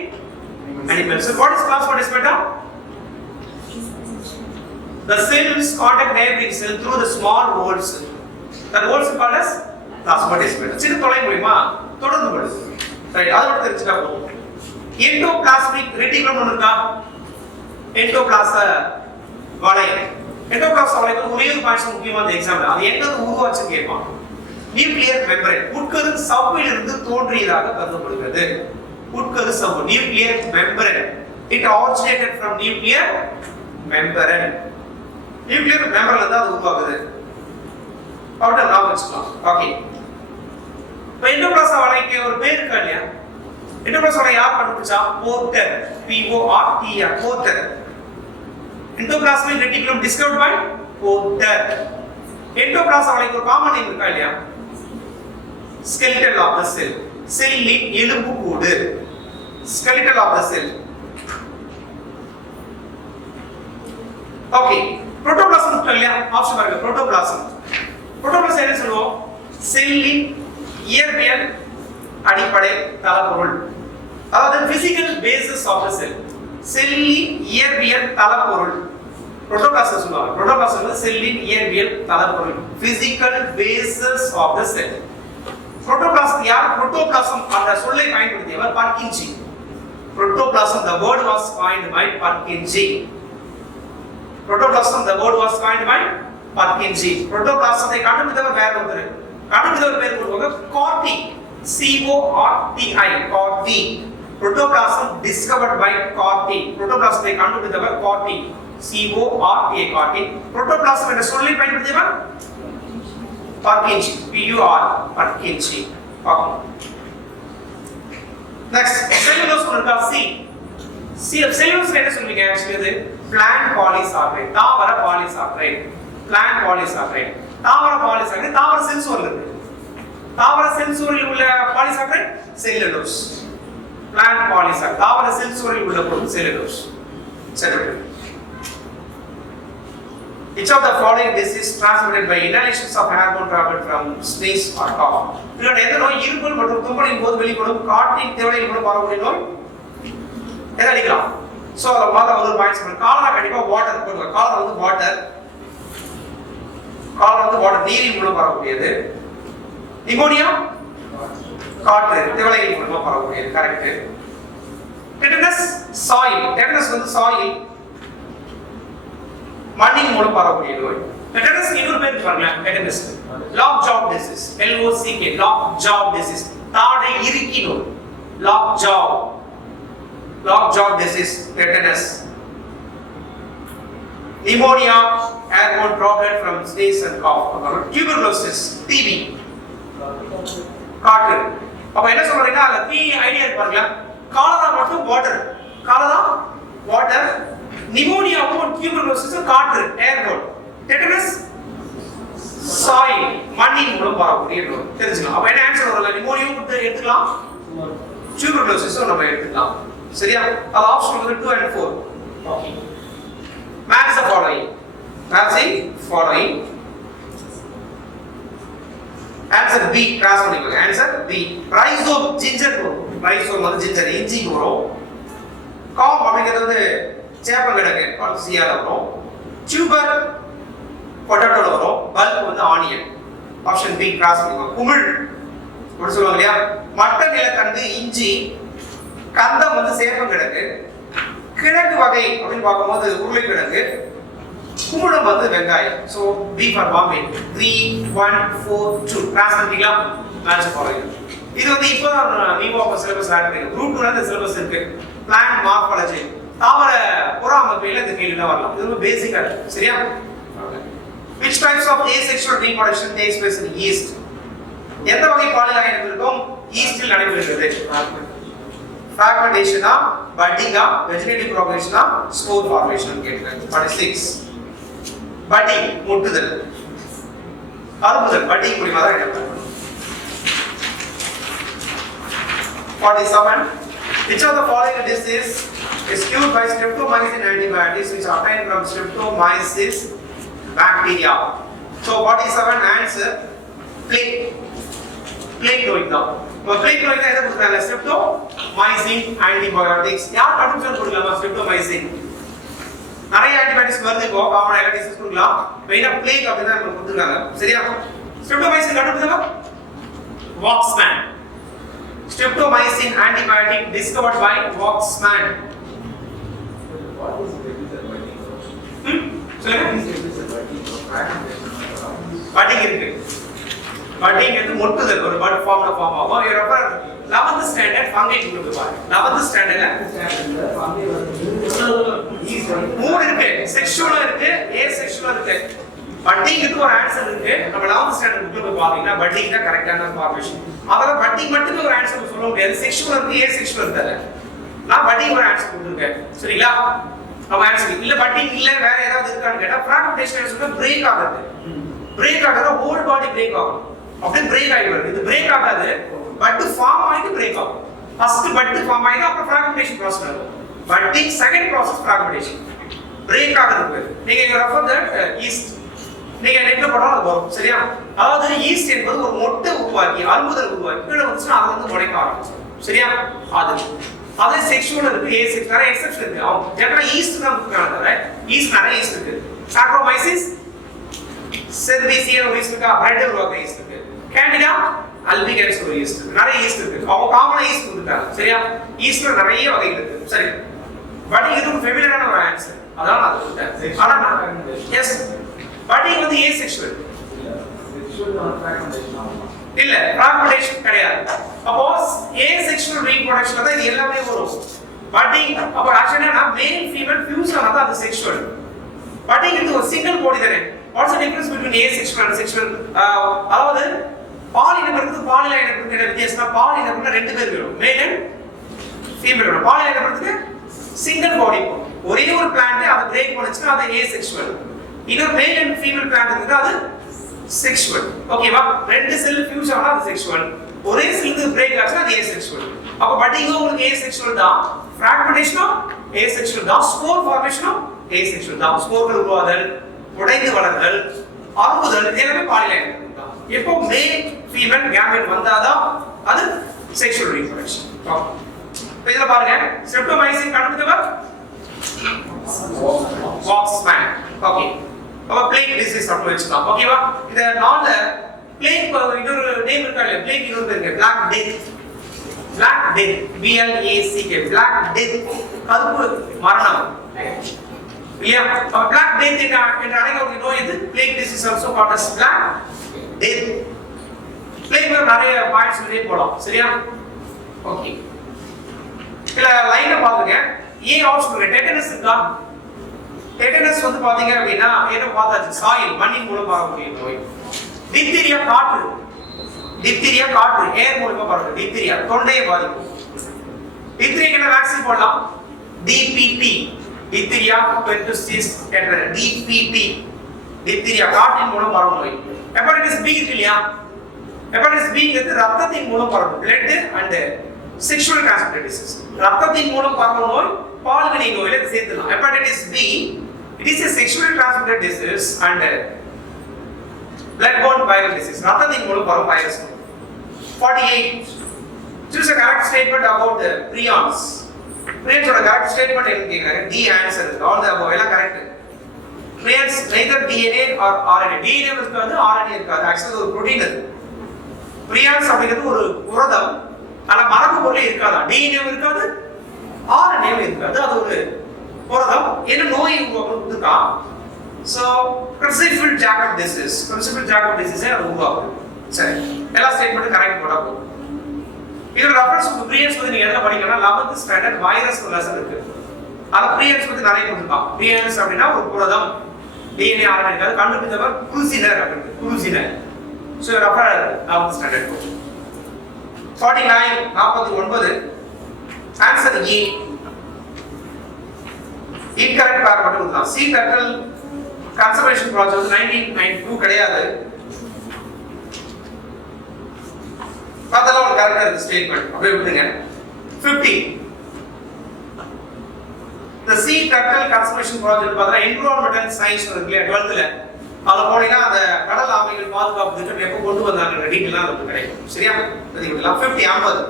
animal cell what is plasmodesmata the cells contact neighboring cell through the small holes that holes are called as plasmodesmata சின்ன துளை மூலமா தொடர்ந்து கொள்ளுது ரைட் அது மட்டும் தெரிஞ்சுட்டா போதும் எண்டோபிளாஸ்மிக் ரெட்டிகுலம் ஒன்னு இருக்கா எண்டோபிளாச வளையம் எண்டோபிளாச வளையம் ஒரே ஒரு பாயிண்ட் முக்கியமான எக்ஸாம்பிள் அது எங்க உருவாச்சு கேட்பாங்க நியூக்ளியர் மெம்பரேன் உட்கரு சவ்வில் இருந்து தோன்றியதாக கருதப்படுகிறது உட்கரு சவ்வு nuclear membrane it originated from nuclear membrane nuclear மெம்பரேன்ல தான் அது உருவாகுது அவட்ட நாம வச்சுக்கலாம் ஓகே இப்போ எண்டோபிளாச வளையக்கு ஒரு பேர் இருக்கா இல்லையா எண்டோபிளாச வளையம் யார் கண்டுபிடிச்சா Porter P-O-R-T-R Porter endoplasmic reticulum discovered by Porter எண்டோபிளாச வளையக்கு ஒரு காமன் நேம் இருக்கா இல்லையா skeletal of the cell செல்லின் எலும்பு கூடு skeletal of the cell okay protoplasm இல்லையா ஆப்ஷன் பாருங்க புரோட்டோபிளாசம் புரோட்டோபிளாஸ்ட் என்ன சொல்லுவோம்? செல்லின் இயற்பியல் அடிப்படை தளப்பொருள். அதாவது physical basis of the cell. செல்லின் இயற்பியல் தளப்பொருள் புரோட்டோபிளாஸ்ட் சொல்லுவாங்க. புரோட்டோபிளாஸ்ட் வந்து செல்லின் இயற்பியல் தளப்பொருள், physical basis of the cell. Protoplast யார்? புரோட்டோபிளாசம் அந்த சொல்லை பயன்படுத்தியவர் பர்கின்ஜி. Protoplasm, the word was coined by Purkinje. Protoplasm, the word was coined by Purkinje. Protoplasm ஐ கண்டுபிடித்தவர் வேற ஒருத்தர். கண்டுபிடித்தவர் பேர் கொடுப்பாங்க Corti. C-O-R-T-I. Corti. Protoplasm discovered by Corti. Protoplasm ஐ கண்டுபிடித்தவர் Corti. C-O-R-T-I. Corti. Protoplasm என்ற சொல்லை பயன்படுத்தியவர் Purkinje. P-U-R. Purkinje. பார்க்கலாம். Next, cellulose கொடுத்தா C. Cellulose என்ன சொல்வீங்க? Actually இது plant polysaccharide, தாவர polysaccharide. Plant polysaccharide. தாவர polysaccharide, தாவர செல்சோரில் இருக்கு. தாவர செல்சோரில் உள்ள polysaccharide cellulose. Plant polysaccharide, தாவர செல்சோரில் உள்ள பொருள் cellulose. Cellulose. Which of the following disease transmitted by inhalations of airborne droplet from sneeze or cough? இதோட எந்த நோய் இருமல் மற்றும் தும்மலின் போது வெளிப்படும் காற்றின் தேவையின் மூலம் பரவக்கூடிய நோய்? எதை அடிக்கலாம்? சோ அத மாதிரி ஒரு பாயிண்ட்ஸ் பண்ணு. காலரா கண்டிப்பா வாட்டர் போடுங்க. காலரா வந்து வாட்டர். காலரா வந்து வாட்டர் நீரின் மூலம் பரவக்கூடியது. நிமோனியா காற்று தேவையின் மூலம் பரவக்கூடியது. கரெக்ட். Tetanus soil. டெட்டனஸ் வந்து சாயில் மண்ணின் மூலம் பரவக்கூடிய நோய். டெட்டனஸ் இன்னொரு பேர் பாருங்க. Tetanus lockjaw disease. LOCK lockjaw disease. தாடை இறுக்கி நோய். Lockjaw disease tetanus. Pneumonia airborne droplet from sneeze and cough. tuberculosis TB காற்று. அப்ப என்ன சொல்றீங்கன்னா அந்த கீ ஐடியா பாருங்க. காலரா மட்டும் வாட்டர். Cholera water. நிமோனியாவும் tuberculosis காற்று airborne. tetanus soil மண்ணின் மூலம் பரவக்கூடிய நோய். தெரிஞ்சுக்கலாம். அப்ப என்ன ஆன்சர் வரல? நிமோனியாவும் எடுத்துக்கலாம், tuberculosis நம்ம எடுத்துக்கலாம். சரியா? அது ஆப்ஷன் வந்து 2 and 4. Okay. Match the following. Answer B. Cross பண்ணிக்கோங்க. Answer B. rhizome ginger வரும். rhizome வந்து ginger இஞ்சி வரும். காம் அப்படிங்கிறது வந்து சேப்பங்கிழங்கு சியால வரும். டியூபர் பொட்டேட்டோல வரும். பல்ப் வந்து ஆனியன். ஆப்ஷன் பி கிராஸ் பண்ணிக்கோங்க. குமிழ் அப்படி சொல்லுவாங்க இல்லையா? மட்ட நிலக்கண்டு இஞ்சி. கந்தம் வந்து சேப்பங்கிழங்கு. கிழங்கு வகை அப்படின்னு பார்க்கும்போது உருளைக்கிழங்கு. குமிழம் வந்து வெங்காயம். So B for Bombay. 3 1 4 2 cross பண்ணிக்கலாம். Match following. இது வந்து இப்போ நீவோ சிலபஸ் ஆட் பண்ணிருக்கோம். குரூப் 2 அந்த சிலபஸ் இருக்கு. பிளான்ட் மார்ஃபாலஜி தாவர புற அமைப்பில் இந்த கேள்விலாம் வரலாம். இது ரொம்ப பேசிக்கா இருக்கு. சரியா? Which types of asexual reproduction takes place in yeast? எந்த வகை பாலியல் இனங்களுக்கும் ஈஸ்டில் நடைபெறுகிறது? fragmentation ஆ, budding ஆ, vegetative propagation ஆ, spore formation கேட்கிறாங்க. 46 budding முட்டுதல். அறுப்புதல் budding மூலமா தான் நடக்கும். 47 Which of the following disease is cured by streptomycin antibiotics which are obtained from streptomyces bacteria? So 47 answer plague நோய் தான். இப்போ plague நோய் தான் எதை கொடுத்தாங்க? streptomycin antibiotics. யார் கண்டுபிடிச்சு கொடுக்கலாமா? streptomycin நிறைய ஆன்டிபயோட்டிக்ஸ் வருது. இப்போ காமன் ஆன்டிபயோட்டிக்ஸ் கொடுக்கலாம். மெயினா plague அப்படி தான் நமக்கு கொடுத்துருக்காங்க. சரியா? streptomycin கண்டுபிடிச்சா Waxman. Streptomycin antibiotic discovered by Waxman. Budding இருக்கு. Budding வந்து முட்டுதல் ஒரு bud ஃபார்ம் ஆகும். You refer 11th standard fungi group பாருங்க. 11th standardல மூணு இருக்கு. செக்ஷுவலும் இருக்கு, ஏசெக்ஷுவலும் இருக்கு. பட்டிங்க்கு ஒரு ஆன்சர் இருக்கு. நம்ம 11th ஸ்டாண்டர்ட் புக்ல பாத்தீங்கன்னா பட்டிங் தான் கரெக்டான ஃபார்மேஷன். அதனால பட்டிங் மட்டுமே ஒரு ஆன்சர் சொல்ல முடியாது. செக்ஷுவல் இருக்கு, ஏசெக்ஷுவல் இருக்கு. நான் பட்டிங் ஒரு ஆன்சர் கொடுத்துருக்கேன். சரிங்களா? அவன் ஆன்சர் இல்ல பட்டிங் இல்ல வேற ஏதாவது இருக்கான்னு கேட்டா ஃப்ராக்மெண்டேஷன் சொல்ல பிரேக் ஆகுது. பிரேக் ஆகாத ஹோல் பாடி பிரேக் ஆகும். அப்படியே பிரேக் ஆயிடுது. இது பிரேக் ஆகாது. பட் ஃபார்ம் ஆயிட்டு பிரேக் ஆகும். ஃபர்ஸ்ட் பட் ஃபார்ம் ஆயிடும், அப்புறம் ஃப்ராக்மெண்டேஷன் ப்ராசஸ் நடக்கும். Budding second process fragmentation. Break ஆகுது. நீங்க ரெஃபர் தட் ஈஸ்ட் நீங்க நெட்ல போட்டா அது வரும். சரியா? அதாவது ஈஸ்ட் என்பது ஒரு மொட்டை உருவாக்கி அரும்புதல் உருவாக்கி கீழே வந்துச்சுன்னா அது வந்து முளைக்க ஆரம்பிச்சிடும். சரியா? அது செக்ஷுவல் இருக்கு, ஏ செக்ஷுவல் நிறைய எக்ஸெப்ஷன் இருக்கு. அவங்க ஜெனரலா ஈஸ்ட் தான் கொடுக்குறாங்க. ஈஸ்ட் நிறைய ஈஸ்ட் இருக்கு. சாக்ரோமைசிஸ் செர்விசியல் ஈஸ்ட் இருக்கு, பிரெட் உருவாக்குற ஈஸ்ட் இருக்கு. கேண்டிடா அல்பிகேரிஸ் ஒரு ஈஸ்ட் இருக்கு. நிறைய ஈஸ்ட் இருக்கு. அவங்க காமனா ஈஸ்ட் கொடுத்துட்டாங்க. சரியா? ஈஸ்ட்ல நிறைய வகைகள் இருக்கு. சரி, பட் இது ஒரு ஃபெமிலியரான ஒரு ஆன்சர். அதான் நான் கொடுத்தேன். ஆனா எஸ் பட் இது வந்து ஏ செக்ஷுவல் இல்ல, ஃப்ராக்மெண்டேஷன் கிடையாது. அப்போ ஏ செக்ஷுவல் ரீப்ரொடக்ஷன்ல தான் இது எல்லாமே வரும். பட்டிங் அப்ப ஆக்சுவலா நான் மேல் ஃபீமேல் ஃபியூஸ் ஆனது அது செக்ஷுவல். பட்டிங் இது ஒரு சிங்கிள் பாடி தானே. What's the difference between A sexual and sexual? அதாவது பாலினம்ங்கிறது பாலிலைனம்ங்கிற வித்தியாசம்னா பாலினம்னா ரெண்டு பேர் வேணும், மேல் அண்ட் ஃபீமேல். பாலிலைனம்ங்கிறது சிங்கிள் பாடி, ஒரே ஒரு பிளான்ட் அதை பிரேக் பண்ணுச்சுன்னா அது ஏ செக்ஷுவல். இன்னொரு மேல் அண்ட் ஃபீமேல் பிளான்ட் இருக்கு அது செக்ஷுவல். ஓகேவா? ரெண்டு செல் ஃபியூஸ் ஆனா அது செக்ஷுவல், ஒரே செல் பிரேக் ஆச்சுன்னா அது ஏ செக்ஷுவல். அப்ப பட்டிங்கும் உங்களுக்கு ஏ செக்ஷுவல் தான், ஃப்ராக்மெண்டேஷனும் ஏ செக்ஷுவல் தான், ஸ்போர் ஃபார்மேஷனும் ஏ செக்ஷுவல் தான். ஸ்போர்கள் உருவாதல், உடைந்து வளர்தல், அறுப்புதல் இது எல்லாமே பாலிலைனம் தான். எப்போ மேல் ஃபீமேல் கேமெட் வந்தாதான் அது செக்ஷுவல் ரீப்ரொடக்ஷன். இப்போ இத பாருங்க, ஸ்ட்ரெப்டோமைசின் கண்டுபிடித்தவர் வாக்ஸ்மேன். ஓகே, அப்ப பிளேக் டிசீஸ் அப்படி வெச்சுக்கலாம். ஓகேவா? இந்த நாள்ல பிளேக் இன்னொரு நேம் இருக்கா இல்ல? பிளேக் இன்னொரு பேர் இருக்கு, black death. Black death, B L A C K, black death, கருப்பு மரணம். இல்லையா? அப்ப பிளாக் டெத் என்ற அழைக்கக்கூடிய நோய் இது. Plague disease also called as black death. பிளேக்ல நிறைய பாயிண்ட்ஸ் வெளியே போலாம். சரியா? ஓகே, இல்ல லைனை பாருங்க. ஏ ஆல்சோ டெட்டனஸ் இருக்கா? டெட்டனஸ் வந்து பாத்தீங்க அப்படின்னா என்ன பார்த்தாச்சு, சாயில் மண்ணின் மூலமா வரக்கூடிய நோய். டிப்தீரியா காற்று, டிப்தீரியா காற்று ஏர் மூலமா பரவும். டிப்தீரியா தொண்டையை பாதிக்கும். டிப்தீரியாக்கு என்ன வேக்சின் போடலாம்? DPT, diphtheria pertussis tetanus, DPT, diphtheria காற்றின் மூலம் பரவும் நோய். ஹெப்படைட்டிஸ் பி இருக்கு இல்லையா? ஹெப்படைட்டிஸ் பி வந்து ரத்தத்தின் மூலம் பரவும், blood and sexual transmitted disease. ரத்தத்தின் மூலம் பரவும் நோய் பால்வினை நோயில சேர்த்துலாம். Hepatitis B it is a sexually transmitted disease and blood-borne viral disease. ரத்தத்தின் மூலம் பரவும் virus. 48 choose a correct statement about the prions. prions ஓட correct statement என்ன கேக்குறாங்க? D answer is all the above எல்லாம் correct. prions neither DNA or RNA. DNA இருக்காது, RNA இருக்காது. actually ஒரு புரோட்டீன் அது. prions அப்படிங்கிறது ஒரு புரதம், ஆனா மரபு பொருளே இருக்காது. DNA இருக்காது, RNA இருக்காது. அது ஒரு புரதம். என்ன நோய் உருவாக்குதுக்கா? சோ பிரின்சிபல் ஜாக்கப் டிசீஸ், பிரின்சிபல் ஜாக்கப் டிசீஸ் அது உருவாக்குது. சரி, எல்லா ஸ்டேட்மெண்ட் கரெக்ட் போட்டா போதும். இதோட ரெஃபரன்ஸ் உங்களுக்கு ப்ரீவியஸ் வந்து நீங்க எதுல படிக்கணும்னா 11th ஸ்டாண்டர்ட் வைரஸ் லெசன் இருக்கு. அது ப்ரீவியஸ் வந்து நிறைய கொடுத்திருக்கான். ப்ரீவியஸ் அப்படினா ஒரு புரதம், DNA RNA இருக்காது. கண்டுபிடித்தவர் குருசினர் அப்படினு, குருசினர். So refer 11th standard. 49 49 answer A. Incorrect pair மட்டும் கொடுக்கலாம். சி டர்ட்டில் கன்சர்வேஷன் ப்ராஜெக்ட் 1992 கிடையாது. அதெல்லாம் ஒரு கரெக்டா இருக்கு ஸ்டேட்மெண்ட். அப்படியே விட்டுங்க. 50 the sea turtle conservation project பார்த்தா environmental science இருக்குல 12th ல அத போனீங்கன்னா அந்த கடல் ஆமைகள் பாதுகாப்பு திட்டம் எப்போ கொண்டு வந்தாங்க டீடைலா நமக்கு கிடைக்கும். சரியா? இதுலாம் 50 50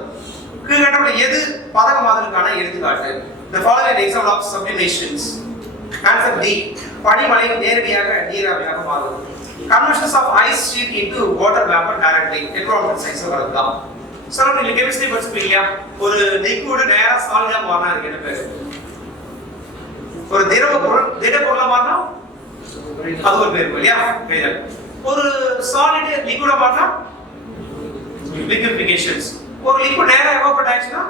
கீழ்கண்டவற்றில் எது பதகமாதலுக்கான எடுத்துக்காட்டு? The following example of sublimations. Answer D. பனிமழை நேரடியாக நீராவியாக மாறுவது. Conversions of ice sheet into water vapor directly. Environmental science வரதுதான். சார் நீங்க கெமிஸ்ட்ரி படிச்சிருக்கீங்க. ஒரு லிக்விட் நேரா சாலிடா மாறினா அதுக்கு என்ன பேரு? ஒரு திரவ பொருள் திட பொருளா மாறினா அது ஒரு பேர் இல்லையா? பேர். ஒரு சாலிட் லிக்விடா மாறினா liquefaction. ஒரு லிக்விட் நேரா எவாபரேட் ஆயிடுச்சுனா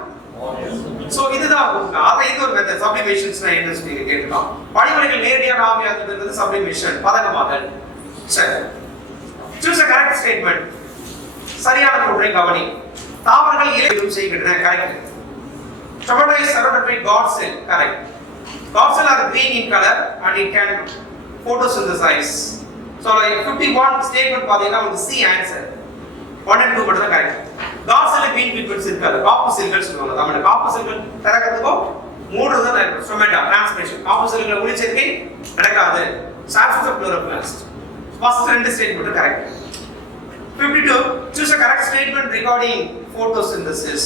சோ இதுதான் அத இது ஒரு மெத்தட். சப்ளிமேஷன்ஸ்னா என்ன சொல்லி கேட்கலாம். பனிமலைகள் நேரடியாக ஆவியாக்குறது சப்ளிமேஷன், பதகமாதல். சரி, சூஸ் a correct statement. சரியான ஒன்றை கவனி. தாவரங்கள் இலையும் செய்கின்றன. Correct. Tomato is surrounded by God cell. Correct. God cell are green in color and it can photosynthesize. So 51 statement பாத்தீங்கன்னா உங்களுக்கு C answer. 1 and 2 மட்டும் தான் correct. God cell green pigments இருக்காது. காப்பு செல்கள் சொல்லுவாங்க. நம்ம காப்பு செல்கள் தரக்கிறதுக்கு மூணு தான் இருக்கும். Stomata transpiration. காப்பு செல்கள் ஒளிச்சேர்க்கை நடக்காது. சாப்ஸ்டிட் குளோரோபிளாஸ்ட். ஃபர்ஸ்ட் ரெண்டு statement correct. 52 choose a correct statement regarding photosynthesis.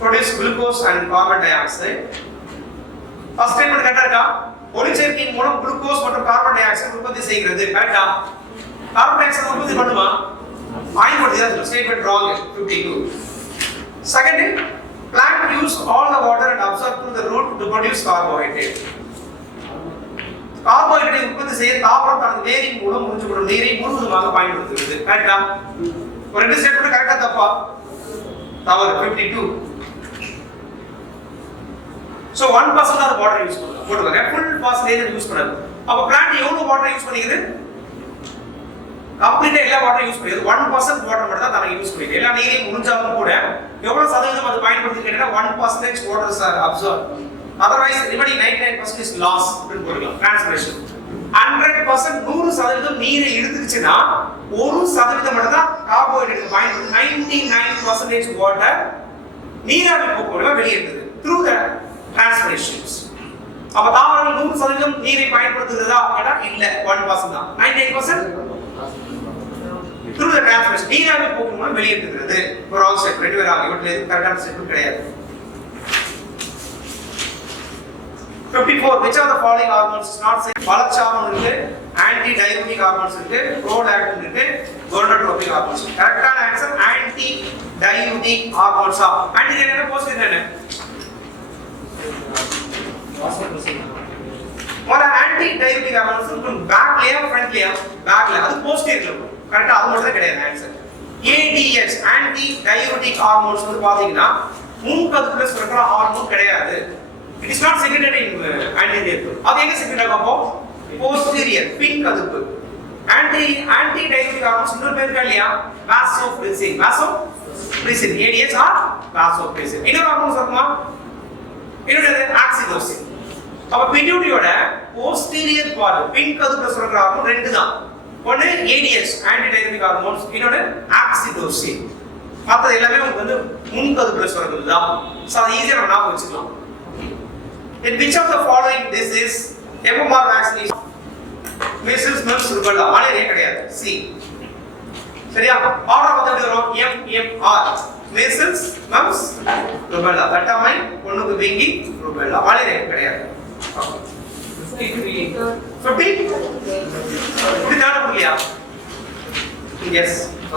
Produce glucose and carbon dioxide. First statement கரெக்ட்டா இருக்கா? ஒளிச்சேர்க்கையின் மூலம் குளுக்கோஸ் மற்றும் கார்பன் டை ஆக்சைடு உற்பத்தி செய்கிறது. கரெக்ட்டா? கார்பன் டை ஆக்சைடு உற்பத்தி பண்ணுமா? பாயிண்ட் போடுறதா சொல்ல. Statement wrong. 52. Second, plant use all the water and absorb through the root to produce carbohydrate. Carbohydrate உற்பத்தி செய்ய தாவரம் தனது வேரின் மூலம் உறிஞ்சப்படும் நீரை முழுவதுமாக பயன்படுத்துகிறது. கரெக்ட்டா? ஒரு ரெண்டு ஸ்டேட்மெண்ட் கரெக்ட்டா தப்பா? தவறு. 52. So 1% of water use பண்ணலாம். போடுங்க. full percentage யூஸ் பண்ணாது. அப்ப plant எவ்வளவு வாட்டர் யூஸ் பண்ணிக்குது? கம்ப்ளீட்டா எல்லா வாட்டர் யூஸ் பண்ணிக்குது. 1% வாட்டர் மட்டும் தான் தனக்கு யூஸ் பண்ணிக்குது. எல்லா நீரையும் உறிஞ்சாலும் கூட எவ்வளவு சதவீதம் அது பயன்படுத்தி கேட்டா 1% waters are absorbed. Otherwise remaining 99% is loss ன்னு போடலாம். Transpiration. 100% 100% நீரை எடுத்துக்கிச்சுனா 1% மட்டும் தான் கார்போஹைட்ரேட் பயன்படுத்தி 99% water நீராவி போக்குவரத்து வெளியேறுது through the transpirations. அப்ப தாவரங்கள் 100% நீரை பயன்படுத்துகிறதா கேட்டா இல்ல, 1% தான். 99% through the transpiration நீராவி போக்கு மூலம் வெளியேறுகிறது. ஒரு ஆல் ஸ்டெப் ரெண்டு பேர் ஆகும். இவற்றில் எது கரெக்டான ஸ்டெப் கிடையாது. 54 which of the following hormones is not safe? பலச்சார்பு இருக்கு, ஆன்டி டயபெட்டிக் ஹார்மோன்ஸ் இருக்கு, ப்ரோலாக்டின் இருக்கு, கோனடோட்ரோபிக் ஹார்மோன்ஸ். கரெக்டான answer anti diabetic hormones. Anti என்ன போஸ்ட் என்ன? ஒரு ஆன்டி டயபெட்டிக் ஹார்மோன்ஸ் இருக்கும். பேக்லயா ஃப்ரண்ட்லயா? பேக்ல. அது போஸ்டீரியர்ல இருக்கும். கரெக்ட்டா? அது மட்டும் தான் கிடையாது answer. ADH anti diabetic hormones வந்து பாத்தீங்கன்னா முன்கதுப்புல சுரக்கிற ஹார்மோன் கிடையாது. It is not secreted in anterior. அது எங்க செக்ரெட் ஆகும்? அப்போ posterior பின்கதுப்பு. ஆன்டி டயபெட்டிக் ஹார்மோன்ஸ் இன்னொரு பேர் இருக்கா இல்லையா? vasopressin. vasopressin ADH or vasopressin. இன்னொரு ஹார்மோன்ஸ் இருக்குமா? இன்னொரு ஆக்சிடோசின். அப்ப பிட்யூட்டரியோட posterior part பின்கதுப்புல சுரக்கிற ஹார்மோன் ரெண்டு தான். ஒன்னு ADH ஆன்டி டயபெட்டிக் ஹார்மோன்ஸ், இன்னொரு ஆக்சிடோசின். மற்றது எல்லாமே உங்களுக்கு வந்து முன்கதுப்புல சுரக்கிறது தான். சோ அது ஈஸியா நம்ம ஞாபகம் வச்சுக்கலாம். In which of the following disease MMR vaccination? measles, mumps, rubella. Malaria கிடையாது. C. சரியா? ஆர்டர் வந்து வரும் MMR. measles, mumps, rubella. தட்டமை, பொண்ணுக்கு வீங்கி, rubella. மலேரியா கிடையாது. 50? இப்படிதான புரியலையா? Yes.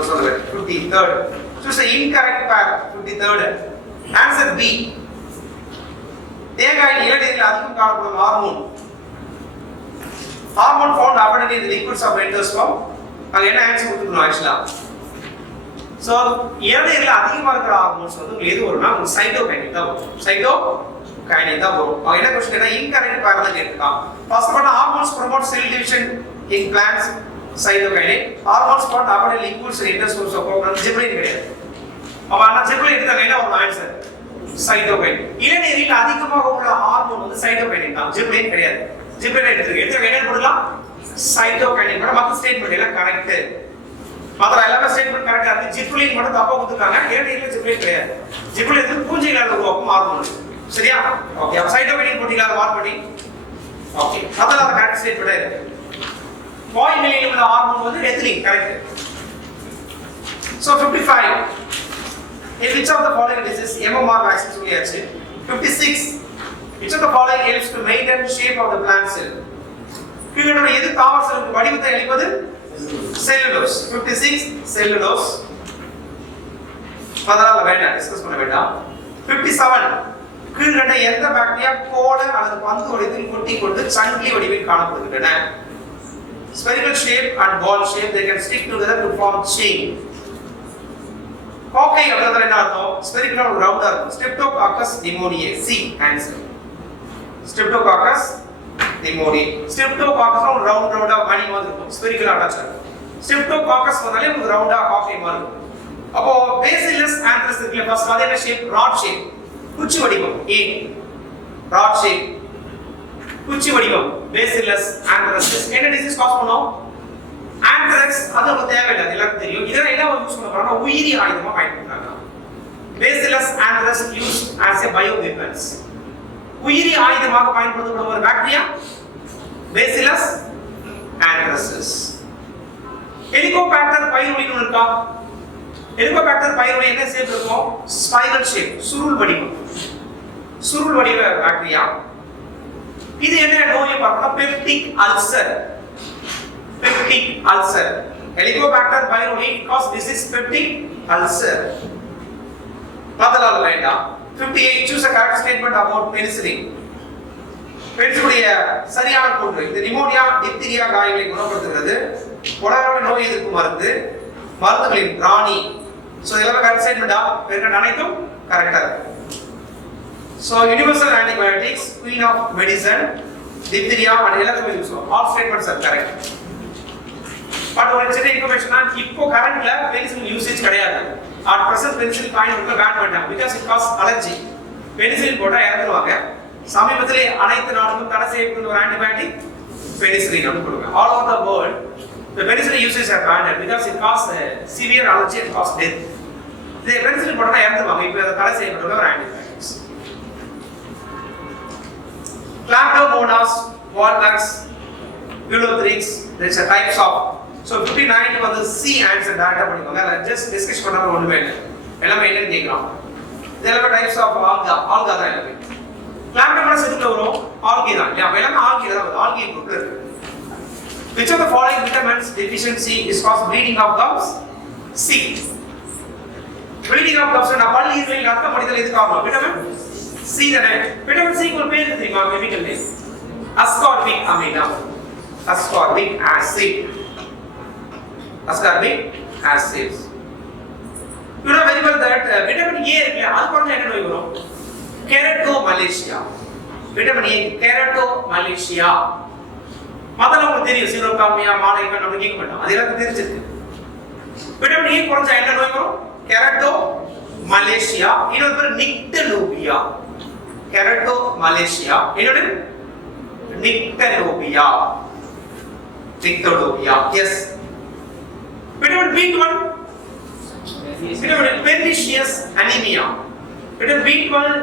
சொல்லுங்க. 53rd. Choose the incorrect pair. 53rd. Answer B. தேங்காயில் இளநீரில் அதிகம் காணப்படும் hormone found abundantly in the liquids of endosperm. அங்க என்ன ஆன்சர் கொடுத்துக்கணும் ஆக்சுவலா? சோ இளநீரில் அதிகமா இருக்கிற ஹார்மோன்ஸ் வந்து உங்களுக்கு எது வரும்னா உங்களுக்கு சைட்டோகைனின் தான் வரும். சைட்டோகைனின் தான் வரும். அவங்க என்ன क्वेश्चन கேட்டா இன்கரெக்ட் பேர் தான் கேட்டிருக்காங்க. First one hormones promote cell division in plants, cytokinin. Hormones found abundantly in liquids in endosperm of plants, gibberellin கிடையாது. அப்ப அண்ணா ஜிப்ரலின் எடுத்தாங்க என்ன வரும் ஆன்சர்? சைட்டோகைன். இளநீரில் அதிகமாக உள்ள ஹார்மோன் வந்து சைட்டோகைனின் தான், ஜிப்ரலின் கிடையாது. ஜிப்ரலின் எடுத்துக்க என்ன போடலாம்? சைட்டோகைனின். மற்ற ஸ்டேட்மெண்ட் எல்லாம் கரெக்ட். மற்ற எல்லாமே ஸ்டேட்மெண்ட் கரெக்டா இருக்கு. ஜிப்ரலின் மட்டும் தப்பா கொடுத்துருக்காங்க. இளநீரில் ஜிப்ரலின் கிடையாது. ஜிப்ரலின் பூஞ்சைகளால் உருவாக்கும் ஹார்மோன். சரியா? ஓகே. அப்ப சைட்டோகைனின் போட்டிங்களால வாட் பண்ணி? ஓகே. அதனால கரெக்ட் ஸ்டேட்மெண்ட் இருக்கு. பாய் நிலையில் உள்ள ஹார்மோன் வந்து ethylene. Correct. So 55. In which of the following diseases MMR vaccine சொல்லியாச்சு. 56. Which of the following helps to maintain shape of the plant cell? கீழே எது தாவர செல்லுக்கு வடிவத்தை அளிப்பது? செல்லுலோஸ். 56 செல்லுலோஸ். அதனால வேண்டாம், டிஸ்கஸ் பண்ண வேண்டாம். 57. கீழே எந்த பாக்டீரியா கோள அல்லது பந்து வடிவத்தில் கொட்டி கொண்டு சங்கிலி வடிவில் காணப்படுகின்றன? Spherical shape and ball shape, they can stick together to form chain. கோக்கை அப்படிங்கற என்ன அர்த்தம்? ஸ்பெரிக்கலா ஒரு ரவுண்டா இருக்கும். Streptococcus pneumoniae. C answer. Streptococcus pneumoniae. Streptococcus ஒரு ரவுண்டா மணி மாதிரி இருக்கும். ஸ்பெரிக்கலா அட்டாச் ஆகும். ஸ்ட்ரெப்டோகாக்கஸ் வந்தாலே ஒரு ரவுண்டா காக்கை மாதிரி இருக்கும். அப்போ பேசிலஸ் ஆந்த்ரஸ் இருக்குல, ஃபர்ஸ்ட் அது என்ன ஷேப்? Rod shape. குச்சி வடிவம். A rod shape. குச்சி வடிவம். பேசிலஸ் ஆந்த்ரஸ் என்ன டிசீஸ் காஸ் பண்ணும்? ஆந்த்ராக்ஸ். அது நமக்கு தேவையில்லை, எல்லாருக்கும் தெரியும். இதெல்லாம் என்ன யூஸ் பண்ண போறாங்க? உயிரி ஆயுதமா பயன்படுத்துறாங்க. Bacillus anthrax use as a bio weapons. உயிரி ஆயுதமாக பயன்படுத்தப்படும் ஒரு பாக்டீரியா பேசிலஸ் ஆந்த்ராசிஸ். ஹெலிகோபாக்டர் பைரோலி இருக்கா? ஹெலிகோபாக்டர் பைரோலி என்ன ஷேப் இருக்கும்? ஸ்பைரல் ஷேப், சுருள் வடிவம். சுருள் வடிவ பாக்டீரியா. இது என்ன நோயை பார்க்கணும்? Peptic ulcer. Peptic ulcer. Helicobacter pylori because this is peptic ulcer. பார்த்தலால வேண்டாம். 58 choose a correct statement about penicillin. பெனிசிலினுடைய சரியான கூற்று. இது நிமோனியா, டிப்தீரியா காயங்களை குணப்படுத்துகிறது. கொலராட நோய் எதிர்ப்பு மருந்து, மருந்துகளின் ராணி. சோ இதெல்லாம் கரெக்ட் ஸ்டேட்மெண்டா? பெருக்கட் அனைத்தும் கரெக்ட்டா இருக்கு. So universal antibiotics, queen of medicine, diphtheria and எல்லாத்துக்கும் யூஸ் ஆகும். All statements are correct. But ஒரு சின்ன இன்ஃபர்மேஷனா, இப்போ கரண்ட்ல பெனிசிலின் யூசேஜ் கிடையாது. at present பெனிசிலின் காயின் உள்ள பேன் பண்ணிட்டாங்க because it cause allergy. Penicillin போட்டா இறந்துருவாங்க. சமீபத்திலே அனைத்து நாடுகளும் தடை செய்யப்பட்ட ஒரு ஆன்டிபயோட்டிக் பெனிசிலின் வந்து கொடுங்க. all over the world the penicillin usage are banned because it cause severe allergy and cause death. இந்த பெனிசிலின் போட்டா இறந்துருவாங்க. இப்போ அதை தடை செய்யப்பட்ட ஒரு antibiotics. Cladomonas, Walmax, Ulothrix, there's a types of. So 59 வந்து C answer data பண்ணிக்கோங்க. அத just discuss பண்ணாம ஒண்ணுமே இல்ல. எல்லாமே என்னன்னு கேக்குறோம். இதெல்லாம் types of alga தான் எல்லாமே. Cladomonas எதுல வரும்? algae தான். இல்லையா? எல்லாமே algae தான் வருது. algae குரூப்ல இருக்கு. Which of the following vitamins deficiency is cause bleeding of gums? C. Bleeding of gums na பல் ஈரலில் ரத்தம் வடிதல் எதுக்கு ஆகும்? விட்டமின் C தானே. விட்டமின் C க்கு பேர் தெரியுமா? கெமிக்கல் நேம் ascorbic அமிலம். ascorbic acid. ascorbic acids. You know very well that vitamin A இருக்குல, அது போல என்ன நோய் வரும்? Keratomalacia. vitamin A Keratomalacia. முதல்ல உங்களுக்கு தெரியும் சீரோகாமியா, மாலைக்கா நம்ம கேட்க மாட்டோம். அது எல்லாத்தையும் தெரிஞ்சிருக்கு. vitamin A குறைஞ்சா என்ன நோய் வரும்? Keratomalacia. இன்னொரு பேர் Nyctalopia. Keratomalacia. இன்னொரு Nyctalopia. Nyctalopia. Yes. Vitamin B12, vitamin pernicious anemia. Vitamin B12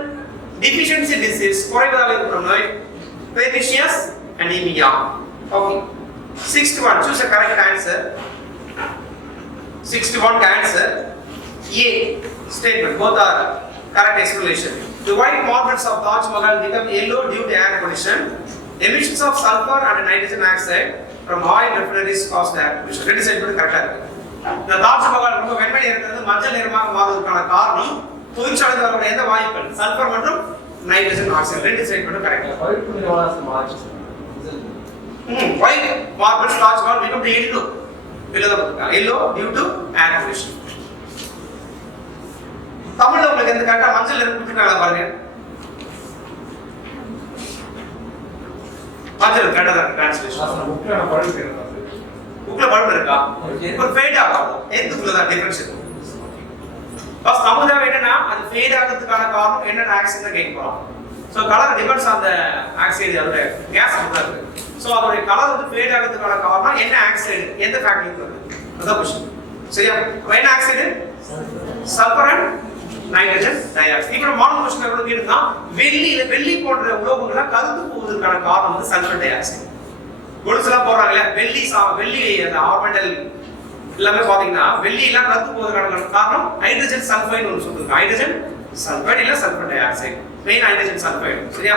deficiency disease, குறைவதால் ஏற்படும் நோய் pernicious anemia. Okay. 61, choose a correct answer. 61 answer. A statement, both are correct explanation. The white marbles of Taj Mahal become yellow due to air pollution. Emissions of sulfur and nitrogen oxide from oil refineries cause air pollution. ரெண்டு statement கரெக்ட்டா இருக்கு. இந்த தாஜ் மஹால் ரொம்ப வெண்மை நிறத்திலிருந்து மஞ்சள் நிறமாக மாறுவதற்கான காரணம் தொழிற்சாலையில் வரக்கூடிய எந்த வாயுக்கள்? சல்பர் மற்றும் நைட்ரஜன் ஆக்சைடு. ரெண்டு ஸ்டேட்மெண்ட் கரெக்ட்டா. White marbles Taj Mahal become yellow. Yellow due to air pollution. தமிழ்ல உங்களுக்கு எந்த கரெக்ட்டா மஞ்சள் நிறம் கொடுத்துட்டாங்க பாருங்க. மஞ்சள் கரெக்ட்டா டிரான்ஸ்லேஷன். புக்ல பல்ப் இருக்கா? ஒரு ஃபேட் ஆகும். எதுக்குள்ள தான் டிஃபரன்ஸ் இருக்கு. பஸ் தமிழ்ல என்னன்னா அது ஃபேட் ஆகிறதுக்கான காரணம் என்னென்ன ஆக்சைடு கேட்க போறோம். So colour depends on the oxide, அதோட கேஸ் மட்டும் இருக்கு. சோ அதோட கலர் வந்து ஃபேட் ஆகிறதுக்கான காரணம் என்ன ஆக்சைடு, எந்த ஃபேக்டரி இருக்கு? அதான் क्वेश्चन. சரியா? என்ன oxide? Sulphur and nitrogen di oxide. இப்போ மாடல் क्वेश्चन எவ்வளவு கேக்குதா? வெள்ளி போன்ற உலோகங்களை கருத்து போவதற்கான காரணம் வந்து சல்பர் டை ஆக்சைடு. கொலுசுலாம் போறாங்கல, வெள்ளி அந்த ஆர்பிட்டல் எல்லாமே பாத்தீங்கன்னா வெள்ளி எல்லாம் கருத்து போவதற்கான காரணம் ஹைட்ரஜன் சல்பைடு ஒன்னு சொல்றாங்க. ஹைட்ரஜன் சல்பைடு இல்ல sulphur dioxide. Main hydrogen sulphide. சரியா?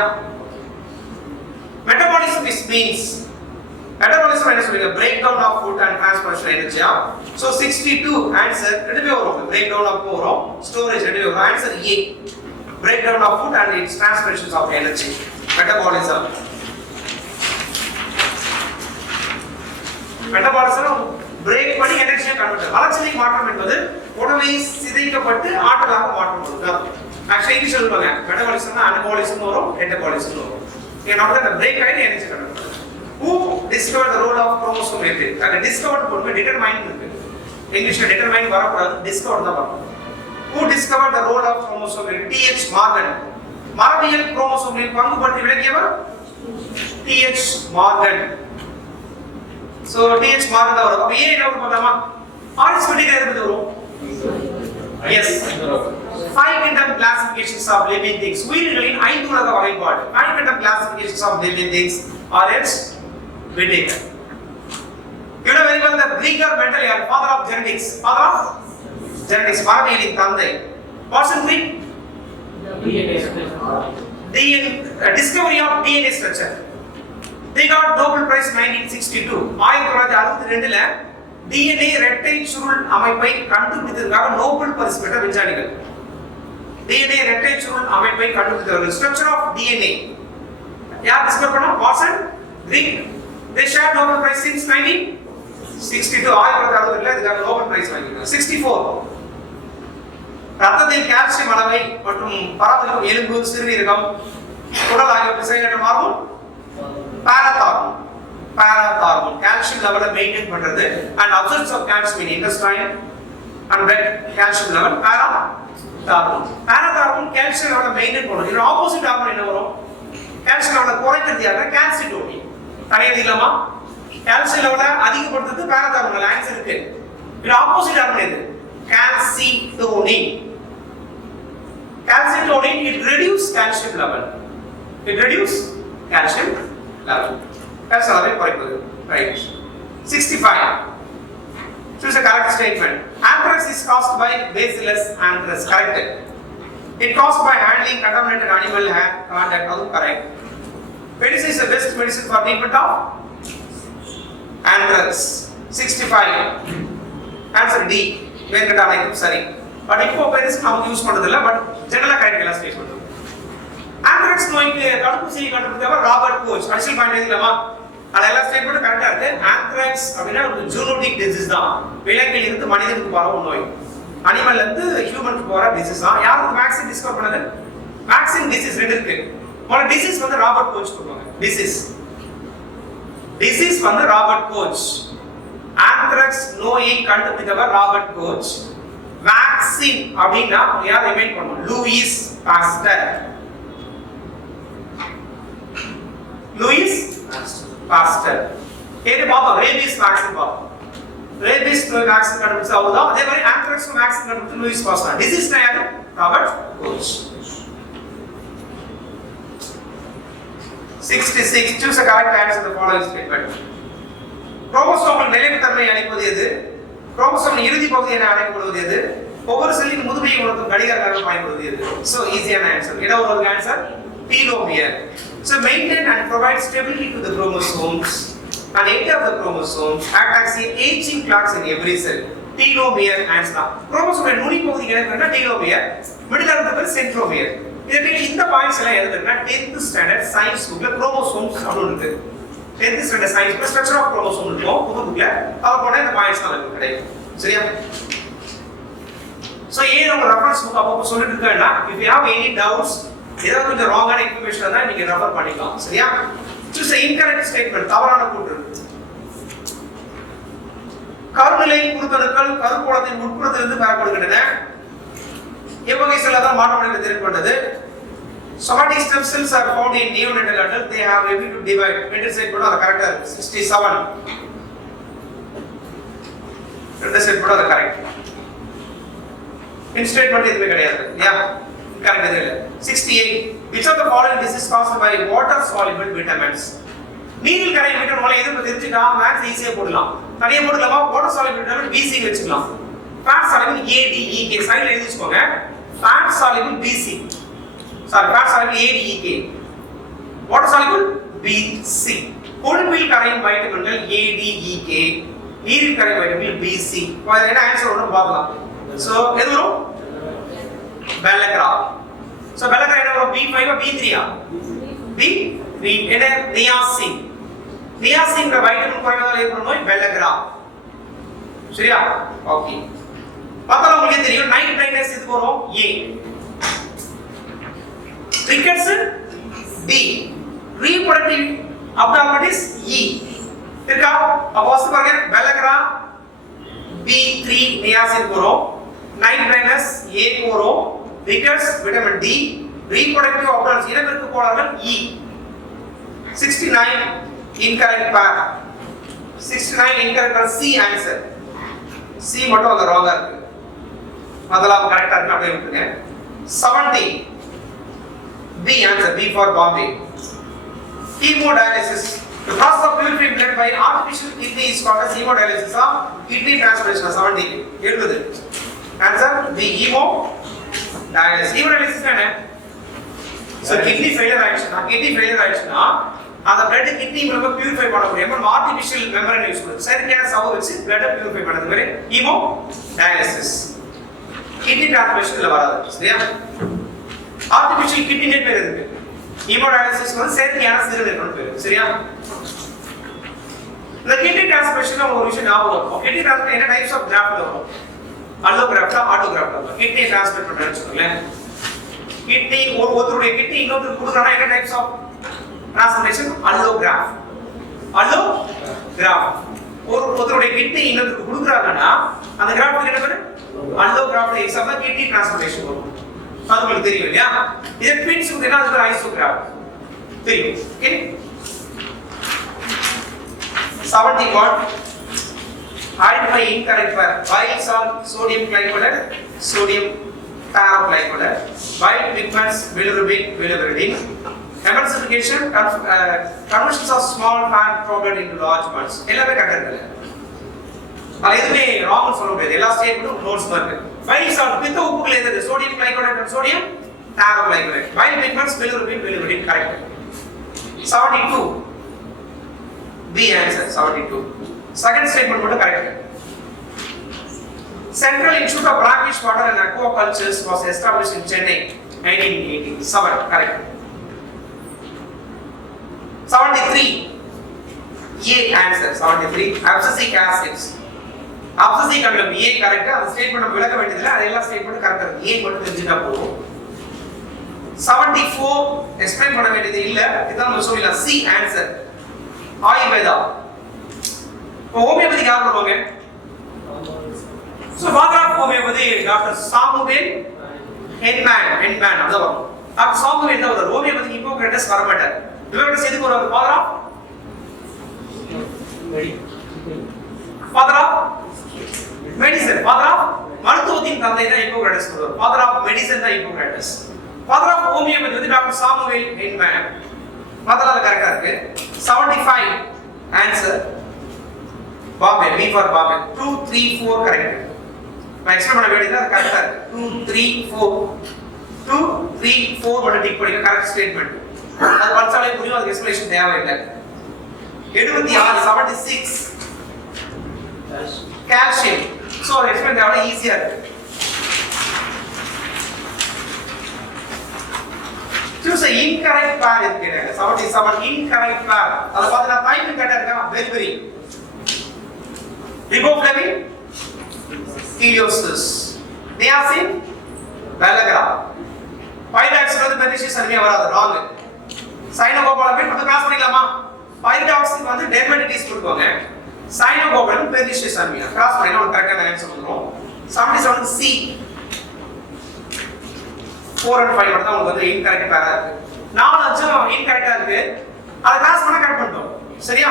மெட்டபாலிசம் மீன்ஸ் மெட்டபாலிசம் என்ன சொல்றீங்க? Break down of food and transportation எனர்ஜியா. சோ 62 ஆன்சர் ரெண்டுமே வரும். பிரேக் டவுன் ஆஃப் வரும், ஸ்டோரேஜ் ரெண்டுமே வரும். Answer A. Break down of food and its transportation of energy. Metabolism. Metabolism break பண்ணி எனர்ஜியை கன்வெர்ட். வளர்ச்சிதை மாற்றம் என்பது உணவை சிதைக்கப்பட்டு ஆற்றலாக மாற்றப்படுகிறது. ஆக்சுவலி இங்கிலீஷ் சொல்லுவாங்க மெட்டபாலிசம்னா அனபாலிசம் வரும், மெட்டபாலிசம் வரும். இங்க நம்ம தான் பிரேக் ஆகி energy convert. Who discovered the role of chromosome 18? அந்த டிஸ்கவர்ட் போடுங்க, டிட்டர்மைன் இருக்கு. இங்கிலீஷ்ல டிட்டர்மைன் வரக்கூடாது, டிஸ்கவர்ட் தான் வரணும். Who discovered the role of chromosome 18? T.H. Morgan. மரபியல் குரோமோசோமின் பங்கு பற்றி விளக்கியவர் T.H. Morgan. So T.H. Morgan தான் வரும். அப்ப ஏன் என்ன பார்க்கலாமா? ஆரிஸ்மெட்டிக் எது வரும்? Yes. 5 kingdom classifications of living things. உயிர்களின் 5 உலக வகைப்பாடு. 5 kingdom classifications of living things are as Whittaker. You know very well that Gregor Mendel, father of genetics. Father of genetics, மரபியலின் தந்தை. What's in Greek? Discovery of DNA structure. They got Nobel Prize 1962. 1962ல DNA இரட்டை சுருள் அமைப்பை கண்டுபிடித்ததற்காக Nobel பரிசு பெற்ற விஞ்ஞானிகள். DNA இரட்டை சுருள் அமைப்பை கண்டுபிடித்தவர்கள். Structure of DNA. யார் டிஸ்கவர் பண்ணா? Watson, Crick. They shared Nobel Prize since 1962. 1962ல இதுக்காக நோபல் பிரைஸ் வாங்கினாங்க. 64. ரத்தத்தில் கால்சியம் அளவை மற்றும் பராமரிக்கும் எலும்பு, சிறுநீரகம், குடல் ஆகியவற்றை செயலற்ற ஹார்மோன் பாராதார்மோன் கால்சியம் லெவலை மெயின்டைன் பண்றது and absorption of calcium in intestine and blood calcium level பாராதார்மோன் calcium லெவலை மெயின்டைன் பண்ணுது. இது ஆப்போசிட் ஹார்மோன் என்ன வரும்? கால்சியம் லெவலை குறைக்கிறது யாரு? கால்சிட்டோனின். தனியாக இல்லாமா கால்சியம் லெவலை அதிகப்படுத்துறது பாராதார்மோன் ஆன்சர் இருக்கு. இது ஆப்போசிட் ஹார்மோன் எது? calcitonin. Calcitonin, it reduce calcium level. It reduce calcium level. That's all right. 65. Choose a correct statement. Anthrax is caused by Bacillus anthrax. Correct. It caused by handling contaminated animal hair contact. That's correct. Penicillin is the best medicine for treatment of anthrax. 65. Answer D. வேங்கடானைக்கும் சரி. But இப்போ பெருசா நம்ம use பண்றது இல்ல. But ஜெனரலா correct எல்லாம் state பண்றோம். Anthrax நோய்க்கு தடுப்பூசி கண்டுபிடித்தவர் ராபர்ட் கோச். அடிஷனல் பாயிண்ட் எழுதலாமா? அதெல்லாம் ஸ்டேட்மெண்ட் கரெக்டா இருக்கு. ஆந்த்ராக்ஸ் அப்படினா ஒரு ஜூனோட்டிக் டிசீஸ் தான். விலங்கில் இருந்து மனிதனுக்கு பரவும் நோய். அனிமல்ல இருந்து ஹியூமனுக்கு போற டிசீஸ் தான். யாருக்கு வேக்சின் டிஸ்கவர் பண்ணது? வேக்சின் டிசீஸ் ரெண்டு இருக்கு. ஒரு டிசீஸ் வந்து ராபர்ட் கோச் சொல்லுவாங்க. டிசீஸ் வந்து ராபர்ட் கோச். ஆந்த்ராக்ஸ் நோயை கண்டுபிடித்தவர் ராபர்ட் கோச். வேக்சின் அப்படினா யார் ரிமைண்ட் பண்ணும்? Louis Pasteur. இது பாப்பா ரேபீஸ் வேக்சின் பாப்பா. ரேபீஸ் வேக்சின் கண்டுபிடிச்சது அவர்தான். அதே மாதிரி ஆந்த்ராக்ஸ் வேக்சின் கண்டுபிடிச்சது லூயிஸ் பாஸ்டர். டிசீஸ் யாரு? Robert Koch. 66. Choose a correct answer to the following statement. குரோமோசோமின் நிலைப்புத்தன்மை அளிப்பது எது? குரோமோசோமின் இறுதி பகுதி என அழைக்கப்படுவது எது? ஒவ்வொரு செல்லின் முதுமையை உணர்த்தும் கடிகாரமாக பயன்படுவது எது? So easyயான ஆன்சர். என்ன ஒரு answer? Telomere. So maintain and provide stability to the chromosomes and end of the chromosomes act as an aging clocks in every cell. Telomere answer. குரோமோசோமின் நுனி பகுதி என்ன? டீலோமியர். மிடில் இருக்கிறது சென்ட்ரோமியர். இந்த பாயிண்ட்ஸ் எல்லாம் எழுதுறேன்னா 10th ஸ்டாண்டர்ட் சயின்ஸ் புக்ல chromosomes அப்படின்னு இருக்கு. 10th ஸ்டாண்டர்ட் சயின்ஸ் புக்ல ஸ்ட்ரக்சர் ஆஃப் குரோமோசோம் இருக்கும் புது புக்ல. அத போனா இந்த பாயிண்ட்ஸ் எல்லாம் கிடைக்கும். சரியா? சோ ஏன் நம்ம ரெஃபரன்ஸ் புக் அப்பப்போ சொல்லிட்டு இருக்கேன்னா if you have any doubts ஏதாவது கொஞ்சம் ராங்கான இன்ஃபர்மேஷன் இருந்தா நீங்க ரெஃபர் பண்ணிக்கலாம். சரியா? choose an incorrect statement. தவறான கூற்று. கருநிலை குருத்தணுக்கள் கருப்போளத்தின் உட்புறத்திலிருந்து பெறப்படுகின்றன. எவ்வகை செல்ல தான் மாற்றமடைந்து தெரிவிக்கப்பட்டது. somatic stem cells are found in neonatal adult. They have ability to divide. Mental state கூட அது கரெக்ட்டா இருக்கு. 67. mental state கூட அது கரெக்ட். in statement எதுவுமே கிடையாது. யா கரெக்ட் இல்ல. 68. which of the following disease caused by water soluble vitamins? நீரில் கரையும் விட்டமின்களை எதுக்கு தெரிஞ்சுட்டா மேத்ஸ் ஈஸியா போடலாம். தனியா போடலாமா? water soluble vitamin BC வெச்சுக்கலாம். fat soluble ADEK சைடுல எழுதி வச்சுக்கோங்க. fat soluble BC. Sorry, fat soluble ADEK. Water soluble BC. கொழுப்பில் கரையும் வைட்டமின்கள் ADEK. நீரில் கரையும் வைட்டமின் BC. இப்போ என்ன ஆன்சர் வரும் பார்க்கலாம். சோ எது வரும்? பெல்லக்ரா. சோ பெல்லக்ரா என்ன வரும்? B5 ஆ B3 ஆ? B3. என்ன? நியாசின். நியாசின்ங்கற வைட்டமின் குறைவால ஏற்படும் நோய் பெல்லக்ரா. சரியா? ஓகே. பார்த்தா உங்களுக்கு தெரியும் நைட் பிரைட்னஸ் எதுக்கு வரும்? A. Rickets D. Reproductive abnormalities E. இருக்கா? அப்ப வாஸ்து பாருங்க பெல்லக்ரா B3 நியாசின் வரும். நைட் பிரைட்னஸ் A வரும். Rickets vitamin D. Reproductive abnormalities இனப்பெருக்க கோளாறுகள் E. 69 incorrect pair. 69 incorrect C answer. C மட்டும் அந்த ராங்கா இருக்கு. அதெல்லாம் கரெக்ட்டா இருக்கு அப்படியே விட்டுருங்க. 70 B answer. B for Bombay. Hemodialysis The process of purifying blood by artificial kidney is called as hemodialysis or kidney transplantation. 70 எழுதுது. Answer the hemodialysis. Hemodialysis என்ன? So kidney failure ஆயிடுச்சுனா அந்த blood kidney மூலமா purify பண்ண முடியாம நம்ம artificial membrane use பண்ணுவோம். செயற்கையான சவ்வு வச்சு blood purify பண்றது பேரு hemodialysis. Kidney transplantation வராது. சரியா? artificial kidney னே பேர் இருக்கு. hemodialysis வந்து செயற்கையான சிறுநீரகம் பேர். சரியா? இந்த kidney transplantation ஒரு விஷயம் ஞாபகம் இருக்கும். kidney transplantation என்ன டைப்ஸ் ஆஃப் கிராஃப்ட் வரும்? allograft autograft வரும். kidney transplant பண்றேன்னு சொல்லுங்க. kidney ஒருத்தருடைய kidney இன்னொருத்தருக்கு கொடுக்கறனா என்ன டைப்ஸ் ஆஃப் transplantation? allograft. ஒருத்தருடைய kidney இன்னொருத்தருக்கு கொடுக்கறாங்கன்னா அந்த கிராஃப்ட்க்கு என்ன பேரு? allograft. எக்ஸாம்பிள் kidney transplantation வரும். அது உங்களுக்கு தெரியும் இல்லையா? இது ட்வின்ஸ்க்கு என்ன அது ஐசோகிராஃப்ட். தெரியும். Okay? 71 hide by incorrect pair. Bile salt, sodium glycolate, sodium paraglycolate. Bile pigments, bilirubin. Emulsification, conversions of small fat powder into large ones. எல்லாமே கரெக்டா இருக்கு. அது எதுமே ராங் சொல்ல முடியாது. எல்லா ஸ்டேட்மெண்ட்டும் நோட்ஸ் இருக்கு. Bile salt பித்த உப்புகள் எது? sodium glycolate and sodium paraglycolate. Bile pigments, bilirubin correct. 72 B answer 72. Second statement மட்டும் correct. Central Institute of Brackish Water and Aquaculture was established in Chennai 1987. Correct. 73 A answer 73. Abscisic acids. Abscisic and A correct. அந்த statement நம்ம விளக்க வேண்டியது இல்ல. அது எல்லா ஸ்டேட்மென்ட்டும் கரெக்ட்டா இருக்கு. A மட்டும் தெரிஞ்சிட்டா போதும். 74 எக்ஸ்பிளைன் பண்ண வேண்டியது இல்ல. இதான் நம்ம சொல்லலாம். C answer Ayurveda. ஹோமியோபதி யார் வருவாங்க? So father of homeopathy doctor Samuel Hahnemann அத வரும். அப்ப சாமுவேல் என்ன வருவார்? ஹோமியோபதி ஹிப்போக்ரேட்டஸ் வர மாட்டார். இவரோட எதுக்கு வருவார்? Father of medicine. Father of மருத்துவத்தின் தந்தை தான் ஹிப்போக்ரேட்டஸ் வருவார். ஃபாதர் ஆஃப் மெடிசன் தான் ஹிப்போக்ரேட்டஸ். ஃபாதர் ஆஃப் ஹோமியோபதி வந்து டாக்டர் சாமுவேல் ஹென்மேன். மதலால கரெக்ட்டா இருக்கு. 75 ஆன்சர் பாபே. B for பாபே. 2 3 4 கரெக்ட். நான் எக்ஸ்பிளைன் பண்ண வேண்டியது அது கரெக்ட்டா இருக்கு. 2 3 4 மட்டும் டிக் பண்ணிங்க. Correct statement. அது படிச்சாலே புரியும். அதுக்கு எக்ஸ்பிளனேஷன் தேவையில்லை. 76 76 கால்சியம். சோ எக்ஸ்பிளைன் தேவையில்லை. ஈஸியா இருக்கு. choose an incorrect pair இருக்கு. 77 incorrect pair. அத பார்த்தா டைப் கேட்டா இருக்கா? பெர்பெரி. riboflavin Teleosus. Niacin Valagra. Pyridox வந்து pernicious anemia வராது. ராங். Cyanocobalamin வந்து கிராஸ் பண்ணிக்கலாமா? Pyridox வந்து dermatitis கொடுப்பாங்க. Cyanocobalamin pernicious anemia. கிராஸ் பண்ணினா ஒரு கரெக்டான ஆன்சர் வந்துரும். 77 C 4 and 5 மட்டும் தான் உங்களுக்கு வந்து இன்கரெக்ட் பேரா இருக்கு. 4 அச்சும் இன்கரெக்ட்டா இருக்கு. அத கிராஸ் பண்ணா கரெக்ட் பண்ணிட்டோம். சரியா?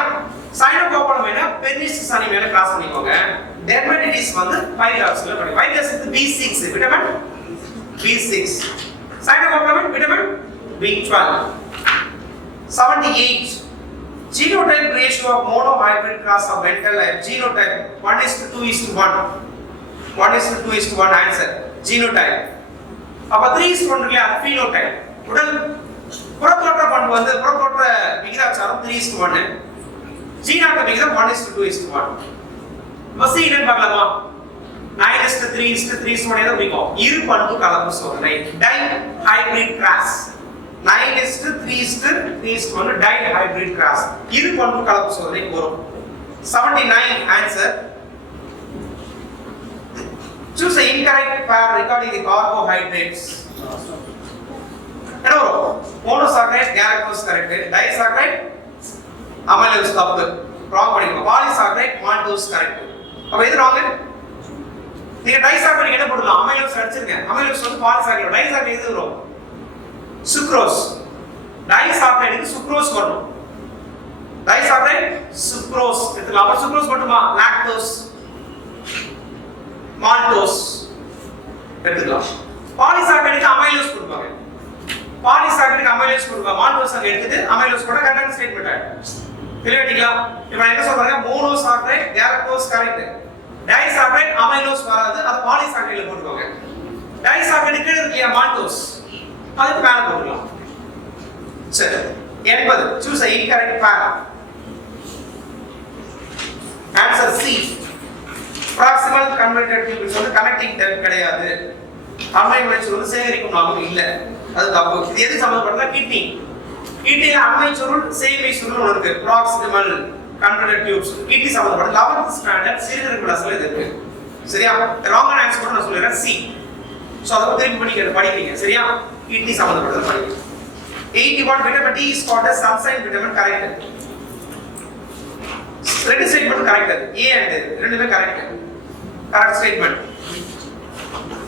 சைனோகோபலமைனா பெர்னிசிஸ் அனிமியால கிராஸ் பண்ணிக்கோங்க. டெர்மடைட்டிஸ் வந்து பைரிடாக்ஸ்ல பண்ணி. பைரிடாக்ஸ் வந்து B6 vitamin B6. Cyanocobalamin vitamin B12. 78 genotype ratio of monohybrid cross of mental life. Genotype 1:2:1. 1:2:1 answer. Genotype. அப்ப 3:1 இல்லையா? phenotype. உடல் புறத்தோற்ற பண்பு வந்து புறத்தோற்ற விகிதாச்சாரம் 3:1. ஜீனாக்க விகிதம் 1:2:1. பஸ் என்னன்னு பார்க்கலாமா? 9:3:3:1 ஏதோ பிடிக்கும். இரு பண்பு கலப்பு சோதனை. Dihybrid cross. 9:3:3:1 dihybrid cross. இரு பண்பு கலப்பு சோதனை வரும். 79 answer. Choose the incorrect pair regarding the carbohydrates. என்ன வரும்? monosaccharide galactose correct. Disaccharide amylose தப்பு. wrong பண்ணிக்கோங்க. polysaccharide maltose correct. அப்ப எது wrong? நீங்க disaccharide என்ன போடலாம்? amylose அடிச்சிருங்க. amylose வந்து polysaccharide. disaccharide எது வரும்? sucrose. disaccharide க்கு sucrose வரணும். disaccharide sucrose எடுத்துக்கலாம். அப்ப sucrose மட்டுமா? lactose maltose எடுத்துக்கலாம். polysaccharide amylose கொடுப்பாங்க. பாலிசாக்கரைடுக்கு அமைலோஸ் கொடுங்க. மால்டோஸ் அங்க எடுத்துட்டு அமைலோஸ் கூட கரெக்டான ஸ்டேட்மெண்ட் ஆயிடும். கிளியரிங்களா? இப்போ நான் என்ன சொல்றேன், மோனோசாக்கரைடு கேலக்டோஸ் கரெக்ட், டைசாக்கரைடு அமைலோஸ் வராது, அது பாலிசாக்கரைடுல போட்டுக்கோங்க. டைசாக்கரைடு கீழ இருக்கியா மால்டோஸ், அதுக்கு மேல போட்டுக்கலாம். சரி 80 choose a incorrect pair. Answer C. Proximal converted tubules வந்து கனெக்டிங் டெர்ம் கிடையாது. அண்மை சுருள் வந்து சேகரிக்கும் நாமம் இல்ல, அது தப்பு. இது எது சம்பந்தப்பட்டதா? கிட்னி. கிட்னில அண்மை சுருள் சேகரி சுருள் இருக்கு. proximal converted tubes கிட்னி சம்பந்தப்பட்ட 11th ஸ்டாண்டர்ட் சிறுநீரக கிளாஸ்ல இது இருக்கு. சரியா? ராங் ஆன்சர் நான் சொல்றேன் C. சோ அத திருப்பி படிக்கிறீங்க. சரியா? கிட்னி சம்பந்தப்பட்டது படிங்க. 81 vitamin D is called as sunshine vitamin. correct. ரெண்டு ஸ்டேட்மென்ட் கரெக்ட். A and ரெண்டுமே correct. Correct statement.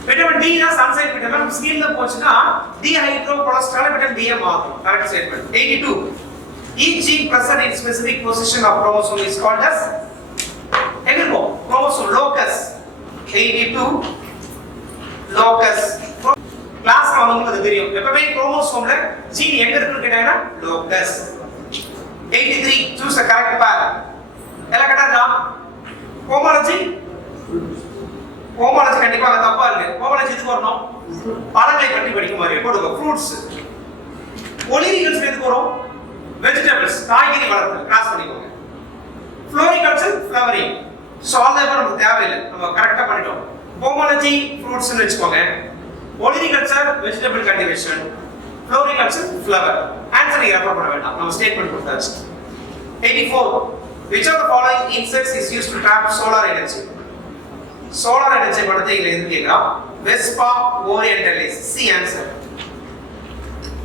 Vitamin D னா சன்சைட் விட்டமின், ஸ்கின்ல போச்சுனா டீஹைட்ரோ கொலஸ்ட்ரால் விட்டமின் D மாறும். Correct statement. 82 each gene present in specific position of chromosome is called as எங்கோ chromosome locus. 82 locus. கிளாஸ்ல உங்களுக்கு தெரியும், எப்பவே குரோமோசோம்ல gene எங்க இருக்குன்னு கேட்டாங்கன்னா locus. 83 choose the correct pair. எல்லாம் கரெக்ட்டா? ஹோமோலஜி கண்டிப்பா தப்பா இருக்கு. ஹோமோலஜி எதுக்கு வரணும்? பழங்களை பற்றி படிக்கும் மாதிரி போடுங்க. ஃப்ரூட்ஸ். ஒலிரிகல்ஸ் எதுக்கு வரும்? வெஜிடபிள்ஸ், காய்கறி வளர்த்தல். கிராஸ் பண்ணிக்கோங்க. Floriculture flowering. So all that நமக்கு தேவையில்லை, நம்ம கரெக்ட்டா பண்ணிட்டோம். ஹோமோலஜி ஃப்ரூட்ஸ்னு வெச்சுக்கோங்க. Olericulture vegetable cultivation, floriculture flower. Answer நீங்க ரெஃபர் பண்ண வேண்டாம், நம்ம ஸ்டேட்மென்ட் கொடுத்தாச்சு. 84 which of the following insects is used to trap solar energy? solar energy படுத்து இங்க எது கேக்குறா? Vespa orientalis. C answer.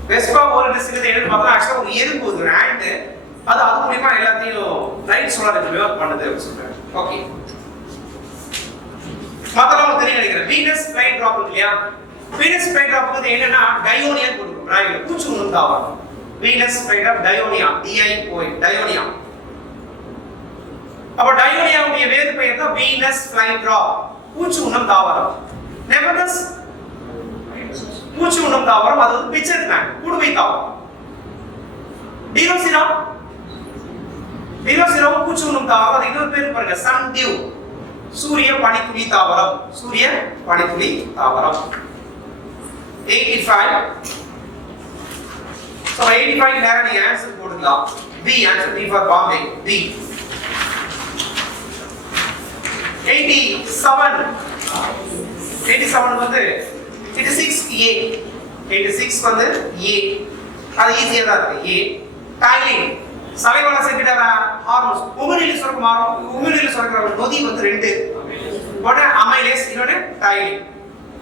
Vespa orientalis என்னன்னு பார்த்தா ஆக்சுவலா ஒரு எறும்பு, ஒரு ஆண்ட், அது மூலமா எல்லாத்தையும் லைட் சோலார் எனர்ஜி ஒர்க் பண்ணுது அப்படி சொல்றாங்க. ஓகே, மத்தலாம் தெரியும் நினைக்கிறேன். வீனஸ் ஃப்ளை டிராப் இருக்கு இல்லையா? வீனஸ் ஃப்ளை டிராப் வந்து என்னன்னா டயோனியா போடுறோம். பிராக்கெட்ல பூச்சி உண்ணும் தாவரம். Venus fly trap dionaea, DIOA dionaea. அப்ப டயோனியாவுடைய வேறு பெயர் தான் வீனஸ் ஃப்ளை டிராப், பூச்சி உண்ணும் தாவரம். நெமடஸ் பூச்சி உண்ணும் தாவரம், அது வந்து பிச்சர் பிளான்ட், குடுவை தாவரம். டிரோசிரா பூச்சி உண்ணும் தாவரம், அது இன்னொரு பேர் பாருங்க சன் டியூ, சூரிய பனித்துளி தாவரம். சூரிய பனித்துளி தாவரம். 85 so 85 நேரா நீங்க ஆன்சர் போடுங்க. B answer. B for Bombay. B. 87 வந்து 86A. 86 வந்து A. அது ஈஸியா தான் இருக்கு. A. டைலிங் சலைவால செக்ரட்டரி ஹார்மோன்ஸ். உமிழ்நீர் சுரக்கிற நொதி வந்து ரெண்டு. ஒன்னு அமைலேஸ், இன்னொன்னு டைலிங்.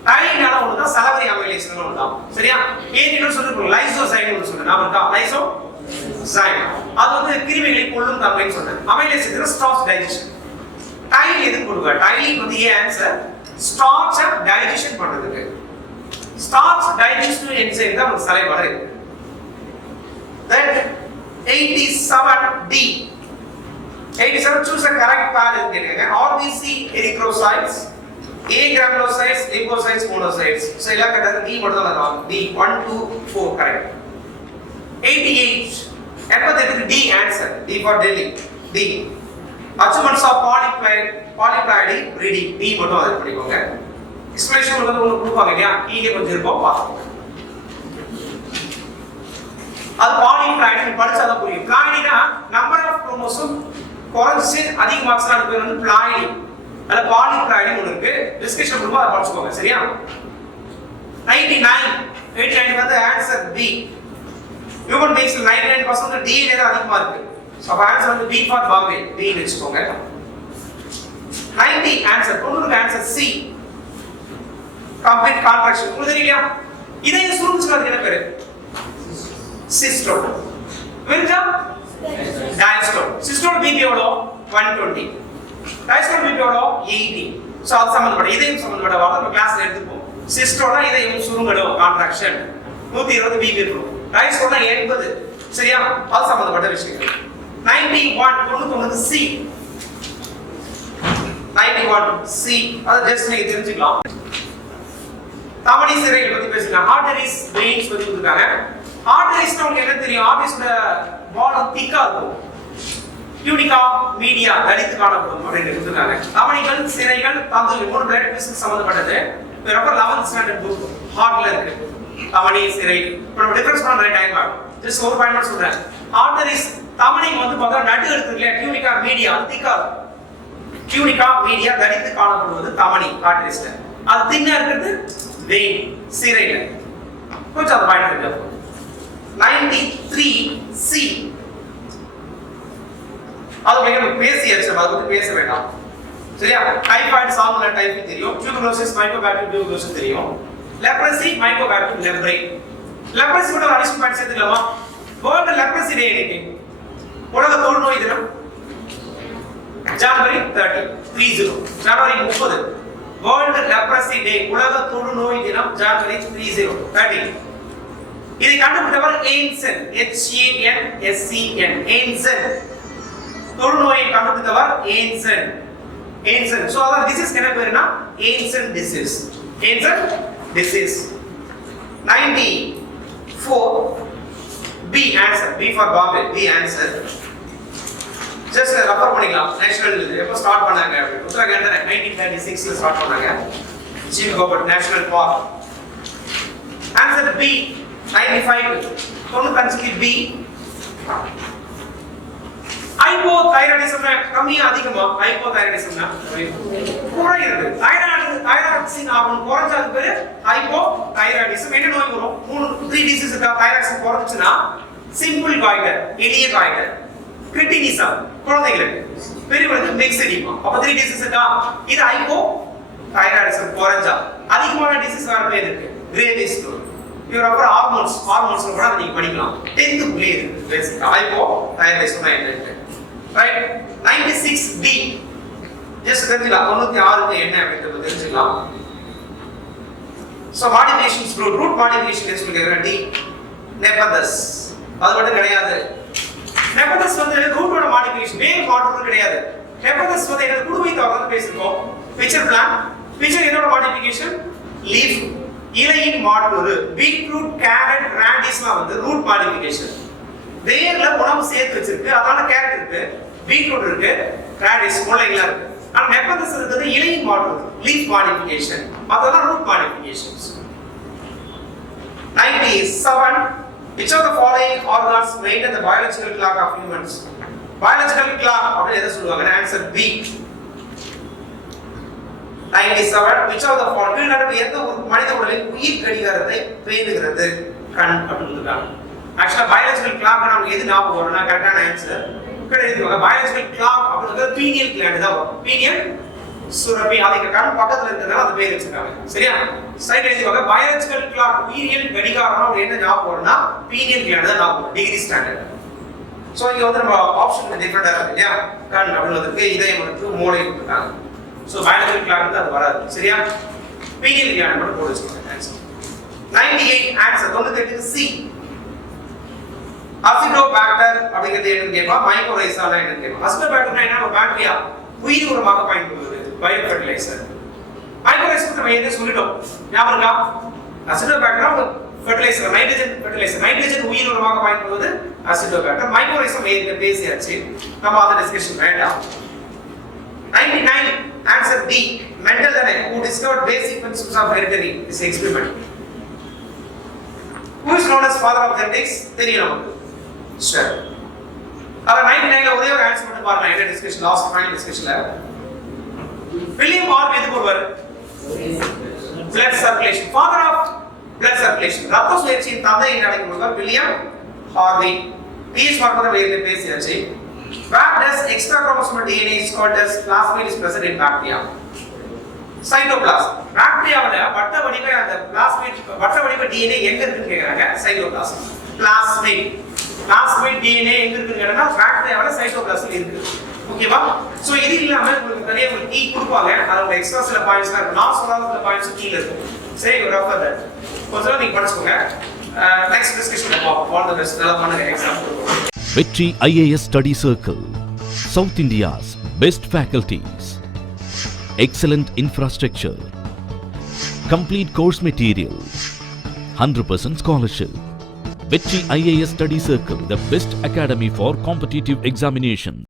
டைலிங்னால ஒன்னு தான் சலவரி அமைலேஸ்னு ஒன்னு தான். சரியா? ஏன்னு சொல்லிருக்கோம், லைசோசைம் னு சொல்றேன். நாம தான் லைசோசைம். அது வந்து கிருமிகளை கொல்லும் தன்மைன்னு சொல்றேன். அமைலேஸ் இது ஸ்டார்ச் டைஜஷன். டைலிங் எதுக்கு கொடுங்க? டைலிங் வந்து ஏ ஆன்சர் ஸ்டார்ச் டைஜஷன் பண்றதுக்கு. ஸ்டார்ச் டைஜஸ்டிவ் என்சைம் தான் நமக்கு சலைவால இருக்கு. Then 87D. 87 choose a correct pair கேக்குறாங்க. RBC erythrocytes, A granulocytes, lymphocytes, monocytes. So எல்லாம் கரெக்ட்டா D மட்டும் தான் வரும். D 1 2 4 correct. 88 எப்பதற்கு D answer. D for Delhi. D. Achievements of polyploidy breeding. D மட்டும் அத படிக்கோங்க. எக்ஸ்பிளனேஷன் வந்து உங்களுக்கு கொடுப்பாங்க இல்லையா? இங்க கொஞ்சம் இருக்கும் பாருங்க. அது பாலிப்ளாய்டி படிச்சாத புரியும். பிளாய்டினா நம்பர் ஆஃப் குரோமோசோம் குறைஞ்சு அதிகமாச்சுனா அது பேர் வந்து பிளாய்டி. அதுல பாலிப்ளாய்டி ஒன்னு இருக்கு. டிஸ்கஷன் பண்ணும்போது அத படிச்சுக்கோங்க. சரியா? 89 வந்து ஆன்சர் B. ஹியூமன் பீயிங்ஸ்ல 99% DNA தான் அதிகமா இருக்கு. சோ ஆன்சர் வந்து B for Bombay. B ன்னு வெச்சுக்கோங்க. 90 answer. 90 answer C. Complete contraction. உங்களுக்கு தெரியலையா? இதை சுருக்குறதுக்கு என்ன பேரு? சிஸ்டோல். விரிஞ்சா டயஸ்டோல். சிஸ்டோல் பிபி எவ்வளோ? 120. டயஸ்டோல் பிபி எவ்வளோ? 80. சோ அது சம்பந்தப்பட்ட இதயம் சம்பந்தப்பட்ட வார்த்தை நம்ம கிளாஸ்ல எடுத்துப்போம். சிஸ்டோல்னா இதயம் சுருங்கலும் கான்ட்ராக்ஷன். 120 பிபி இருக்கும். டயஸ்டோல்னா 80. சரியா? அது சம்பந்தப்பட்ட விஷயங்கள். 91 C. 91 C. அது ஜஸ்ட் நீங்க தெரிஞ்சுக்கலாம். தமனி சிரைகள் பத்தி பேசிருக்காங்க. ஆர்டரிஸ் வெயின்ஸ் பத்தி கொடுத்தாங்க. ஆர்டரிஸ்னா உங்களுக்கு என்ன தெரியும்? ஆர்டரிஸ்ல வால் திக்கா இருக்கும். டியூனிகா மீடியா தடித்து காணப்படும் அப்படின்னு கொடுத்துருக்காங்க. தமனிகள் சிரைகள் தந்துகள் மூணு பிளட் வெசல்ஸ் சம்பந்தப்பட்டது. ரொம்ப 11th ஸ்டாண்டர்ட் புக் ஹார்ட்ல இருக்கு. தமனி சிரை இப்போ நம்ம டிஃபரன்ஸ் பண்ண நிறைய டைம் ஆகும். ஜஸ்ட் ஒரு பாயிண்ட் மட்டும் சொல்றேன். ஆர்டரிஸ் தமனி வந்து பார்த்தா நடு இருக்கு இல்லையா? டியூனிகா மீடியா அது திக்கா இருக்கும். டியூனிகா மீடியா தடித்து காணப்படுவது தமனி ஆர்டரிஸ்ல. அது தின்னா இருக்கிறது வெயின் சிரைல. கொஞ்சம் அந்த பாயிண்ட் இருக்கு. 93C அது நம்ம பேசியாச்சு, அதை பத்தி பேச வேண்டாம். சரியா? டைபாய்டு சால்மோனெல்லா டைஃபி தெரியும். டியூபர்குலோசிஸ் மைக்கோபாக்டீரியம் டியூபர்குலோசிஸ் தெரியும். Leprosy mycobacterium leprae. லெப்ரசி கூட அடிஷன் பாயிண்ட் சேர்த்துக்கலாமா? வேர்ல்ட் லெப்ரசி டே இன்னைக்கு. உலக தொழுநோய் தினம் ஜனவரி 30 ஜனவரி 30 வேர்ல்ட் லெப்ரசி டே உலக தொழுநோய் தினம் ஜனவரி 30 இதை கண்டுபிடித்தவர் எய்ன்சன் HANSEN எய்ன்சன். தொழுநோயை கண்டுபிடித்தவர் எய்ன்சன். சோ அத டிசீஸ் என்ன பேருனா எய்ன்சன் டிசீஸ். எய்ன்சன் disease. 94 B answer. B for Bombay. B answer. Just refer பண்ணிக்கலாம். நேஷனல் எப்போ ஸ்டார்ட் பண்ணாங்க அப்படி உத்தரகாண்ட்ல 1936 ல ஸ்டார்ட் பண்ணாங்க. Jim Corbett national park. Answer B 95 95 B. Hypothyroidism கம்மியா அதிகமா? ஹைப்போதைராய்டிசம்னா குறையுது. தைராய்டின் ஹார்மோன் குறைஞ்சது பேரு ஹைப்போதைராய்டிசம். என்ன நோய் வரும்? 3 டிசீஸ் இருக்கா? தைராய்டிசம் குறைஞ்சுனா சிம்பிள் காய்டர் எளிய காய்டர், கிரிட்டினிசம் குழந்தைகளுக்கு, பெரியவங்களுக்கு மிக்ஸடிமா. அப்ப 3 டிசீஸ் இருக்கா? இது ஹைப்போதைராய்டிசம் குறைஞ்சா. அதிகமான டிசீஸ் வேற பேர் இருக்கு. கிரேவிஸ் இவர் அப்புறம் ஹார்மோன்ஸ் கூட நீங்க படிக்கலாம். 10th புள்ளி இருக்கு பேசிக்கா ஹைப்போதைராய்டிசம் என்ன. ரைட். 96D ஜஸ்ட் தெரிஞ்சுக்கலாம். 96க்கு என்ன அப்படிங்கறது தெரிஞ்சுக்கலாம். சோ மாடிஃபிகேஷன்ஸ் ரூட் மாடிஃபிகேஷன் என்ன சொல்லுங்க? டி நெபதஸ். அது மட்டும் கிடையாது. நெபதஸ் வந்து ரூட்டோட மாடிஃபிகேஷன் நேம் மாடல் கிடையாது. நெபதஸ் வந்து என்ன குடுவை தவறு பேசிருக்கோம். Picture plan. பிக்சர் என்னோட மாடிஃபிகேஷன் லீஃப் இலையின் மாடல். பீட்ரூட் கேரட் ராடிஷ்லாம் வந்து ரூட் மாடிஃபிகேஷன். வேர்ல உணவு சேர்த்து வச்சிருக்கு. அதனால கேரட் இருக்கு, பீட்ரூட் இருக்கு, ராடிஷ் முளைங்களா இருக்கு. ஆனா நெபதஸ் இருக்குது இலையின் மாடல் லீஃப் மாடிஃபிகேஷன். அதெல்லாம் root modifications. 97 which of the following organs maintain the biological clock of humans? biological clock அப்படி எதை சொல்லுவாங்க? Answer B 97 which of the following எந்த ஒரு மனித உடலின் உயிர் கடிகாரத்தை பேணுகிறது? கண் அப்படின்னு சொல்றாங்க. ஆக்சுவலா பயாலஜிக்கல் கிளாக் நமக்கு எது ஞாபகம் வரும்னா கரெக்டான ஆன்சர் கிடையாது. பயாலஜிக்கல் கிளாக் அப்படிங்கிறது பீனியல் கிளாண்ட் தான் வரும். பீனியல் சுரப்பி அதுக்கு கண் பக்கத்துல இருக்கிறதால அது பேர் வச்சிருக்காங்க. சரியா? சைடுல எழுதிவாங்க பயாலஜிக்கல் கிளாக் உயிரியல் கடிகாரம் என்ன ஞாபகம் வரும்னா பீனியல் கிளாண்ட் தான் ஞாபகம். Degree standard. சோ இங்க வந்து நம்ம ஆப்ஷன் டிஃபரெண்டா இருக்கு இல்லையா? கண் அப்படிங்கிறதுக்கு இதயம் இருக்கு, மூளை கொடுத்துருக்காங்க. சோ பயாலஜிக்கல் கிளாக் வந்து அது வராது. சரியா? பீனியல் கிளாண்ட் மட்டும் போட்டு வச்சுக்கோங்க. ஆன்சர் 98 ஆன்சர் 98க்கு C அசிடோபாக்டர் அப்படிங்கிறது என்னன்னு கேட்பா. மைக்கோரைசால என்னன்னு கேட்பா. அசிடோபாக்டர்னா என்ன? ஒரு பாக்டீரியா உயிர் உரமாக பயன்படுவது பயோ ஃபெர்டிலைசர். மைக்கோரைசா நம்ம ஏற்கனவே சொல்லிட்டோம். ஞாபகம் இருக்கா? அசிடோபாக்டர் ஒரு ஃபெர்டிலைசர், நைட்ரஜன் ஃபெர்டிலைசர். நைட்ரஜன் உயிர் உரமாக பயன்படுவது அசிடோபாக்டர். மைக்கோரைசா ஏற்கனவே பேசியாச்சு, நம்ம அத டிஸ்கஷன் வேண்டாம். 99 ஆன்சர் D மெண்டல் தானே. who discovered basic principles of heredity this experiment. who is known as father of genetics? தெரியும் நமக்கு. சரி. அவ 99ல ஒரே ஒரு ஆன்சர் மட்டும் பாருங்க. என்ன டிஸ்கஷன் லாஸ்ட் ஃபைனல் டிஸ்கஷன்ல வில்லியம் ஹார்வி எது போடுவார்? blood circulation. father of blood circulation. ரத்த சுழற்சியின் தந்தை என்று அழைக்கப்படுவார் வில்லியம் ஹார்வி. டிஎச் மார்க்கர் வேறு பேசியாச்சு. where does extra chromosomal DNA is called as plasmid is present in bacteria? சைட்டோபிளாஸ்ம். பாக்டீரியாவுல வட்ட வடிவ அந்த பிளாஸ்மிட் வட்ட வடிவ DNA எங்க இருக்குன்னு கேக்குறாங்க. சைட்டோபிளாஸ்ம். பிளாஸ்மிட் DNA எங்க இருக்குன்னு கேட்டா பாக்டீரியாவுல சைட்டோபிளாஸ்ம் இருக்கு. ஓகேவா? சோ இது இல்லாம உங்களுக்கு நிறைய கீ கொடுப்பாங்க. அதோட எக்ஸ்ட்ரா சில பாயிண்ட்ஸ்லாம் இருக்கு. நான் சொல்லாத சில பாயிண்ட்ஸ் கீழ இருக்கு. சரி, ரெஃபர் தட். கொஞ்சம் நீங்க படிச்சுக்கோங்க. நெக்ஸ்ட் டிஸ்கஷன்ல பாப்போம். All the best. நல்லா பண்ணுங்க exam. Vetri IAS Study Circle, South India's best faculties, excellent infrastructure, Complete course material. 100% scholarship. Vetchi IAS Study Circle, the best academy for competitive examination.